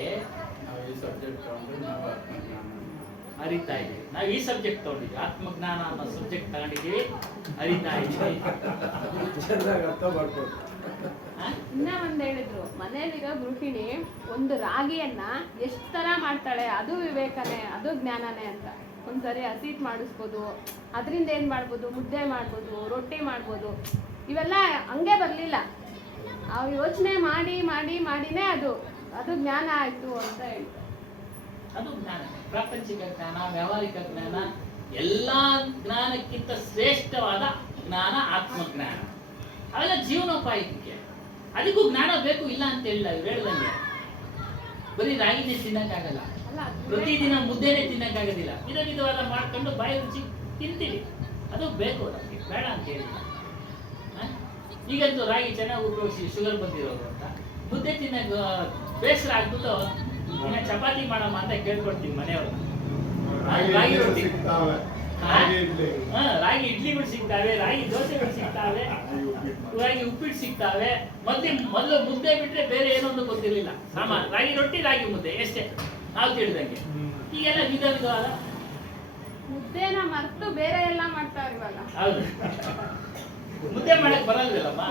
ನಾವು ಈ ಸಬ್ಜೆಕ್ಟ್ ತಗೊಂಡ್ರೆ ನಾವು ಆತ್ಮಜ್ಞಾನ ಅರಿತಾ ಇದ್ದೀವಿ. ನಾವು ಈ ಸಬ್ಜೆಕ್ಟ್ ತಗೊಂಡಿದ್ವಿ, ಆತ್ಮಜ್ಞಾನ ಅನ್ನೋ ಸಬ್ಜೆಕ್ಟ್ ತಗೊಂಡಿದ್ದೀವಿ, ಅರಿತಾ ಇದ್ದೀವಿ. ಚೆನ್ನಾಗಿ ಅರ್ಥ ಮಾಡ್ಕೊಂಡು ಇನ್ನ ಒಂದ್ ಹೇಳಿದ್ರು, ಮನೇಲಿರೋ ಗೃಹಿಣಿ ಒಂದು ರಾಗಿಯನ್ನ ಎಷ್ಟು ತರ ಮಾಡ್ತಾಳೆ, ಅದು ವಿವೇಕನೇ, ಅದು ಜ್ಞಾನನೇ ಅಂತ. ಒಂದ್ಸರಿ ಹಸಿಟ್ ಮಾಡಿಸ್ಬೋದು, ಅದರಿಂದ ಏನ್ ಮಾಡ್ಬೋದು, ಮುದ್ದೆ ಮಾಡ್ಬೋದು, ರೊಟ್ಟಿ ಮಾಡ್ಬೋದು. ಇವೆಲ್ಲ ಹಂಗೆ ಬರ್ಲಿಲ್ಲ, ಅವ್ ಯೋಚನೆ ಮಾಡಿನೇ ಅದು ಜ್ಞಾನ ಆಯ್ತು ಅಂತ ಹೇಳ್ತಾರೆ. ಅದು ಜ್ಞಾನ, ಪ್ರಾಪಂಚಿಕ ಜ್ಞಾನ, ವ್ಯಾವಹಾರಿಕ ಜ್ಞಾನ, ಎಲ್ಲಾ ಜ್ಞಾನಕ್ಕಿಂತ ಶ್ರೇಷ್ಠವಾದ ಜ್ಞಾನ ಆತ್ಮಜ್ಞಾನ. ಅವೆಲ್ಲ ಜೀವನೋಪಾಯಕ್ಕೆ. ಅದಕ್ಕೂ ಜ್ಞಾನ ಬೇಕು, ಇಲ್ಲ ಅಂತ ಹೇಳಿಲ್ಲ. ಇವ್ರು ಹೇಳ್ದಂಗೆ ಬರೀ ರಾಗಿನೇ ತಿನ್ನಕ್ಕಾಗಲ್ಲ, ಪ್ರತಿದಿನ ಮುದ್ದೆನೆ ತಿನ್ನಕ್ಕಾಗೋದಿಲ್ಲ. ವಿಧವಾದ ಮಾಡ್ಕೊಂಡು ಬಾಯಿ ರುಚಿ ತಿಂತೀವಿ, ಅದು ಬೇಕು ನಮಗೆ, ಬೇಡ ಅಂತ ಹೇಳಿಲ್ಲ. ಈಗಂತೂ ರಾಗಿ ಚೆನ್ನಾಗಿ ಉಪಯೋಗಿಸಿ ಶುಗರ್ ಬಂದಿರೋದು ಅಂತ ಮುದ್ದೆ ತಿನ್ನಕ್ ಬೇಸರ ಆಗ್ಬಿಟ್ಟು ಇನ್ನ ಚಪಾತಿ ಮಾಡಮ್ಮ ಅಂತ ಕೇಳ್ಕೊಡ್ತೀವಿ ಮನೆಯವ್ರನ್ನ. ರಾಗಿ ರೊಟ್ಟಿ, ರಾಗಿ ಇಡ್ಲಿಗಳು ಸಿಗ್ತಾವೆ, ರಾಗಿ ದೋಸೆಗಳು ಸಿಗ್ತಾವೆ, ರಾಗಿ ಉಪ್ಪಿಟ್ಟು ಸಿಗ್ತಾವೆ. ಮೊದಲು ಮುದ್ದೆ ಬಿಟ್ರೆ ಬೇರೆ ಏನೊಂದು ಗೊತ್ತಿರಲಿಲ್ಲ. ಸಾಮಾನ್ಯ ರಾಗಿ ರೊಟ್ಟಿ, ರಾಗಿ ಮುದ್ದೆ ಎಷ್ಟೇ ನಾವು ತಿಳಿದಂಗೆ. ಈಗೆಲ್ಲ ವಿಧವಾದ ಮುದ್ದೆನ ಮರ್ತು ಬೇರೆ ಎಲ್ಲ ಮಾಡ್ತಾರೆ ಇವಾಗ. ಹೌದು, ಮುದ್ದೆ ಮಾಡಕ್ ಬರಲ್ವಲ್ಲಮ್ಮ.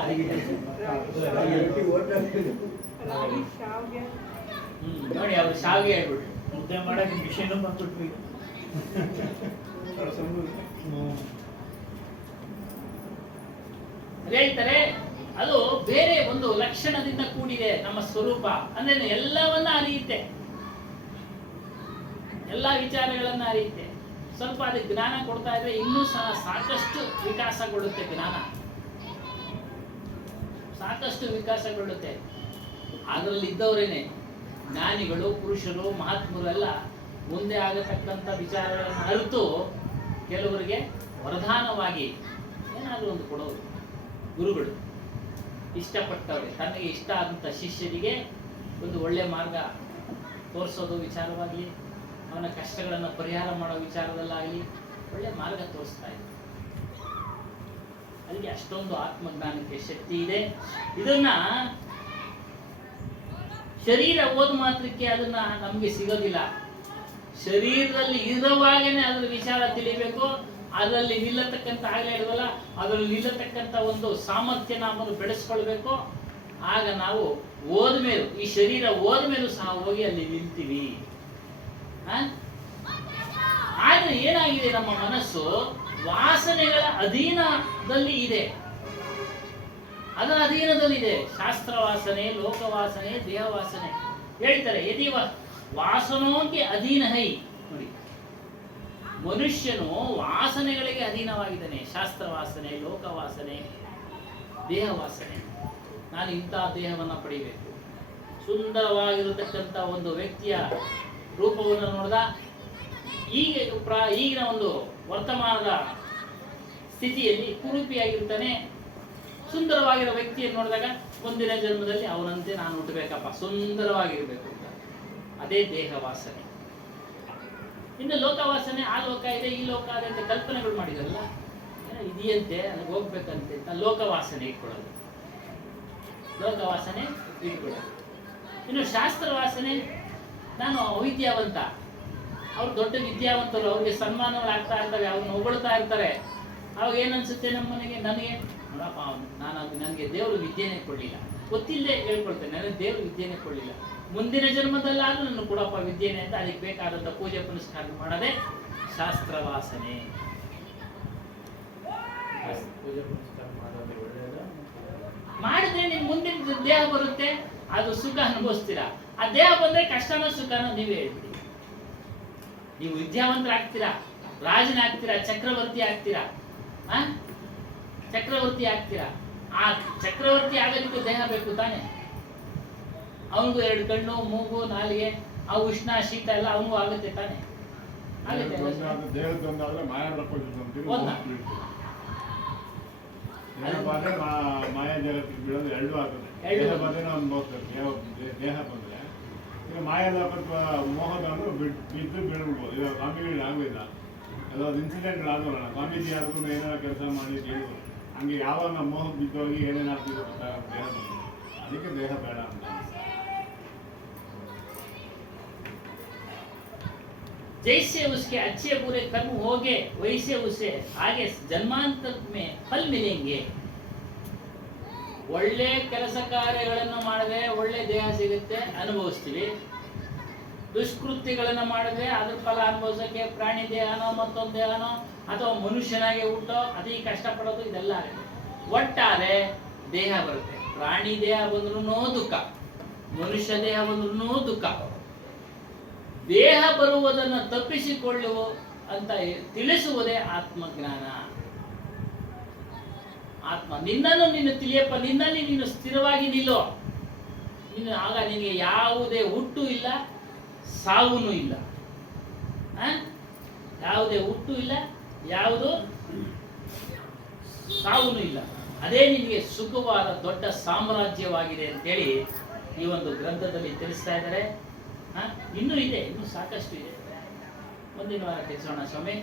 ನೋಡಿ, ಅವ್ರು ಶಾವಿಗೆ ಹೇಳ್ಬಿಟ್ರು, ಮುದ್ದೆ ಮಾಡಕ್ಕೆ ಮಿಷನ್ ಬಂದ್ಬಿಟ್ವಿ. ಹೇಳ್ತಾರೆ ಅದು ಬೇರೆ ಒಂದು ಲಕ್ಷಣದಿಂದ ಕೂಡಿದೆ ನಮ್ಮ ಸ್ವರೂಪ. ಅಂದ್ರೆ ಎಲ್ಲವನ್ನ ಅರಿಯುತ್ತೆ, ಎಲ್ಲಾ ವಿಚಾರಗಳನ್ನ ಅರಿಯುತ್ತೆ. ಸ್ವಲ್ಪ ಅದಕ್ಕೆ ಜ್ಞಾನ ಕೊಡ್ತಾ ಇದ್ರೆ ಇನ್ನೂ ಸಹ ಸಾಕಷ್ಟು ವಿಕಾಸಗೊಳ್ಳುತ್ತೆ. ಜ್ಞಾನ ಸಾಕಷ್ಟು ವಿಕಾಸಗೊಳ್ಳುತ್ತೆ. ಅದರಲ್ಲಿ ಇದ್ದವರೇನೆ ಜ್ಞಾನಿಗಳು, ಪುರುಷರು, ಮಹಾತ್ಮರು ಎಲ್ಲ ಮುಂದೆ ಆಗತಕ್ಕಂಥ ವಿಚಾರಗಳನ್ನು ಅರಿತು ಕೆಲವರಿಗೆ ವರದಾನವಾಗಿ ಏನಾದರೂ ಒಂದು ಕೊಡೋದು. ಗುರುಗಳು ಇಷ್ಟಪಟ್ಟವ್ರೆ, ತನಗೆ ಇಷ್ಟ ಆದಂಥ ಶಿಷ್ಯರಿಗೆ ಒಂದು ಒಳ್ಳೆ ಮಾರ್ಗ ತೋರಿಸೋದು ವಿಚಾರವಾಗಲಿ, ಅವನ ಕಷ್ಟಗಳನ್ನು ಪರಿಹಾರ ಮಾಡೋ ವಿಚಾರದಲ್ಲಾಗಲಿ ಒಳ್ಳೆ ಮಾರ್ಗ ತೋರಿಸ್ತಾ ಇದೆ. ಅದಕ್ಕೆ ಅಷ್ಟೊಂದು ಆತ್ಮಜ್ಞಾನಕ್ಕೆ ಶಕ್ತಿ ಇದೆ. ಇದನ್ನ ಶರೀರ ಓದು ಮಾತ್ರಕ್ಕೆ ಅದನ್ನ ನಮ್ಗೆ ಸಿಗೋದಿಲ್ಲ. ಶರೀರದಲ್ಲಿ ಇರುವಾಗೇನೆ ಅದರ ವಿಚಾರ ತಿಳಿಬೇಕು. ಅದರಲ್ಲಿ ನಿಲ್ಲತಕ್ಕಂಥ, ಆಗಲೇ ಹೇಳಿದ್ವಲ್ಲ, ಅದರಲ್ಲಿ ನಿಲ್ಲತಕ್ಕಂಥ ಒಂದು ಸಾಮರ್ಥ್ಯ ನಾವು ಬೆಳೆಸ್ಕೊಳ್ಬೇಕು. ಆಗ ನಾವು ಓದ್ಮೇಲೆ, ಈ ಶರೀರ ಓದ್ಮೇಲೂ ಸಹ ಹೋಗಿ ಅಲ್ಲಿ ನಿಲ್ತೀವಿ. ಆದ್ರೆ ಏನಾಗಿದೆ, ನಮ್ಮ ಮನಸ್ಸು ವಾಸನೆಗಳ ಅಧೀನದಲ್ಲಿ ಇದೆ. ಅದರ ಅಧೀನದಲ್ಲಿದೆ. ಶಾಸ್ತ್ರ ವಾಸನೆ, ಲೋಕ ವಾಸನೆ, ದೇಹ ವಾಸನೆ. ಹೇಳ್ತಾರೆ ಯದಿ ವಾಸನೋಗೆ ಅಧೀನ ಹೈ. ನೋಡಿ, ಮನುಷ್ಯನು ವಾಸನೆಗಳಿಗೆ ಅಧೀನವಾಗಿದ್ದಾನೆ. ಶಾಸ್ತ್ರ ವಾಸನೆ, ಲೋಕ ವಾಸನೆ, ದೇಹ ವಾಸನೆ. ನಾನು ಇಂಥ ದೇಹವನ್ನು ಪಡಿಬೇಕು. ಸುಂದರವಾಗಿರತಕ್ಕಂಥ ಒಂದು ವ್ಯಕ್ತಿಯ ರೂಪವನ್ನು ನೋಡಿದ ಈಗಿನ ಒಂದು ವರ್ತಮಾನದ ಸ್ಥಿತಿಯಲ್ಲಿ ಕುರೂಪಿಯಾಗಿರ್ತಾನೆ. ಸುಂದರವಾಗಿರೋ ವ್ಯಕ್ತಿಯನ್ನು ನೋಡಿದಾಗ ಮುಂದಿನ ಜನ್ಮದಲ್ಲಿ ಅವನಂತೆ ನಾನು ಹುಟ್ಟಬೇಕಪ್ಪ, ಸುಂದರವಾಗಿರ್ಬೇಕು ಅಂತ. ಅದೇ ದೇಹ ವಾಸನೆ. ಇನ್ನು ಲೋಕ ವಾಸನೆ, ಆ ಲೋಕ ಇದೆ, ಈ ಲೋಕ ಇದೆ ಅಂತ ಕಲ್ಪನೆಗಳು ಮಾಡಿದಾರಲ್ಲ, ಏನೋ ಇದೆಯಂತೆ, ಅಲ್ಲಿಗೆ ಹೋಗ್ಬೇಕಂತೆ ಅಂತ ಲೋಕ ವಾಸನೆ ಇಟ್ಕೊಳ್ಳೋದು. ಲೋಕ ವಾಸನೆ ಇಟ್ಕೊಳ್ಳೋದು. ಇನ್ನು ಶಾಸ್ತ್ರ ವಾಸನೆ, ನಾನು ಅವಿದ್ಯಾವಂತ, ಅವ್ರು ದೊಡ್ಡ ವಿದ್ಯಾವಂತರು, ಅವ್ರಿಗೆ ಸನ್ಮಾನಗಳಾಗ್ತಾ ಇರ್ತವೆ, ಅವ್ರನ್ನ ಹೊಗಳ್ತಾ ಇರ್ತಾರೆ. ಅವಾಗ ಏನನ್ಸುತ್ತೆ ನಮ್ಮನೆಗೆ, ನನಗೆ ನೋಡಪ್ಪ, ನನಗೆ ದೇವರು ವಿದ್ಯೆನೇ ಕೊಡಲಿಲ್ಲ, ಗೊತ್ತಿಲ್ಲದೆ ಹೇಳ್ಕೊಳ್ತೇನೆ, ನನಗೆ ದೇವರು ವಿದ್ಯೆನೇ ಕೊಡಲಿಲ್ಲ, ಮುಂದಿನ ಜನ್ಮದಲ್ಲಾದ್ರೂ ನನ್ನ ಕೊಡಪ್ಪ ವಿದ್ಯೆನೇ ಅಂತ ಅದಕ್ಕೆ ಬೇಕಾದಂಥ ಪೂಜೆ ಪುನಸ್ಕಾರ ಮಾಡೋದೇ ಶಾಸ್ತ್ರ ವಾಸನೆ. ಪೂಜೆ ಪುನಸ್ಕಾರ ಮಾಡೋದು ಒಳ್ಳೆಯದ? ಮಾಡಿದ್ರೆ ನಿಮ್ ಮುಂದಿನ ದೇಹ ಬರುತ್ತೆ, ಅದು ಸುಖ ಅನುಭವಿಸ್ತೀರಾ. ಆ ದೇಹ ಬಂದ್ರೆ ಕಷ್ಟನೋ ಸುಖನೋ ನೀವೇ ಹೇಳ್ಬಿಡಿ. ನೀವು ವಿದ್ಯಾವಂತರಾಗ್ತೀರಾ, ರಾಜನಾಗ್ತೀರಾ, ಚಕ್ರವರ್ತಿ ಆಗ್ತೀರಾ, ಚಕ್ರವರ್ತಿ ಆಗ್ತೀರಾ. ಆ ಚಕ್ರವರ್ತಿ ಆಗಲಿಕ್ಕೆ ದೇಹ ಬೇಕು ತಾನೆ. ಅವನಿಗೂ 2 ಕಣ್ಣು, ಮೂಗು, ನಾಲಿಗೆ, ಆ ಉಷ್ಣ ಶೀತ ಎಲ್ಲ ಅವನಿಗೂ ಆಗುತ್ತೆ ತಾನೆ. ಆಗುತ್ತೆ. ದೇಹದೊಂದಾದ್ರೆ ಮಾಯಾ ಜಗತ್ತಿಗೆ ಬೀಳೋದು ಎರಡೂ ಆಗುತ್ತೆ. ದೇಹ ಬಂದ್ರೆ ಅನುಭವಿಸ್ತಾರೆ. ದೇಹ ಬಂದ್ರೆ ಈಗ ಮಾಯದ ಮೋಹದ ಬಿದ್ದು ಬೀಳ್ಬಿಡ್ಬೋದು. ಈಗ ಸ್ವಾಮಿಗಳಿಗೆ ಆಗಲಿಲ್ಲ, ಕೆಲವೊಂದು ಇನ್ಸಿಡೆಂಟ್ಗಳಾಗೋಲ್ಲ. ಸ್ವಾಮೀಜಿ ಆದ್ರೂ ಏನಾರ ಕೆಲಸ ಮಾಡಿ ಹೇಳಿದ್ರು, ಹಂಗೆ ಯಾವಾಗ ನಮ್ಮ ಮೋಹಕ್ಕೆ ಬಿದ್ದೋಗಿ ಏನೇನಾಗ್ತಿದೆ ದೇಹ ಬಂದು, ಅದಕ್ಕೆ ದೇಹ ಬೇಡ ಅಂತ. जैसे उसके अच्छे बुरे कर्म होंगे वैसे उसे आगे जन्मांतर में फल मिलेंगे. ಒಳ್ಳೆ ಕೆಲಸ ಕಾರ್ಯಗಳನ್ನು ಮಾಡಿದ್ರೆ ಒಳ್ಳೆ ದೇಹ ಸಿಗುತ್ತೆ, ಅನುಭವಿಸ್ತೀವಿ. ದುಷ್ಕೃತ್ಯಗಳನ್ನು ಮಾಡಿದ್ರೆ ಅದ್ರ ಫಲ ಅನುಭವಿಸೋಕೆ ಪ್ರಾಣಿ ದೇಹನೋ ಮತ್ತೊಂದು ದೇಹನೋ ಅಥವಾ ಮನುಷ್ಯನಾಗಿ ಹುಟ್ಟೋ ಅತಿ ಕಷ್ಟಪಡೋದು ಇದೆಲ್ಲ ಆಗುತ್ತೆ. ಒಟ್ಟಾರೆ ದೇಹ ಬರುತ್ತೆ. ಪ್ರಾಣಿ ದೇಹ ಬಂದ್ರೂ ದುಃಖ, ಮನುಷ್ಯ ದೇಹ ಬಂದ್ರೂ ದುಃಖ. ದೇಹ ಬರುವುದನ್ನು ತಪ್ಪಿಸಿಕೊಳ್ಳುವ ಅಂತ ತಿಳಿಸುವುದೇ ಆತ್ಮಜ್ಞಾನ. ಆತ್ಮ ನಿನ್ನನ್ನು ನೀನು ತಿಳಿಯಪ್ಪ, ನಿನ್ನಲ್ಲಿ ನೀನು ಸ್ಥಿರವಾಗಿ ನಿಲ್ಲೋ, ನೀನು ಆಗ ನಿನಗೆ ಯಾವುದೇ ಹುಟ್ಟು ಇಲ್ಲ, ಸಾವುನೂ ಇಲ್ಲ. ಯಾವುದೇ ಹುಟ್ಟು ಇಲ್ಲ, ಯಾವುದು ಸಾವುನೂ ಇಲ್ಲ. ಅದೇ ನಿನಗೆ ಸುಖವಾದ ದೊಡ್ಡ ಸಾಮ್ರಾಜ್ಯವಾಗಿದೆ ಅಂತೇಳಿ ಈ ಒಂದು ಗ್ರಂಥದಲ್ಲಿ ತಿಳಿಸ್ತಾ ಇದ್ದಾರೆ. ಇನ್ನೂ ಇದೆ, ಇನ್ನೂ ಸಾಕಷ್ಟು ಇದೆ. ಮುಂದಿನ ವಾರ ತಿಳಿಸೋಣ ಸ್ವಾಮಿ.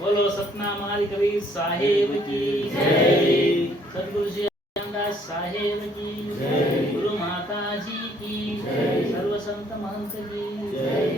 बोलो सपना मारी कबीर साहेब की जय, सदगुरु जी रामदास साहेब की जय, गुरु माता जी की जय, सर्व संत महंत की जय।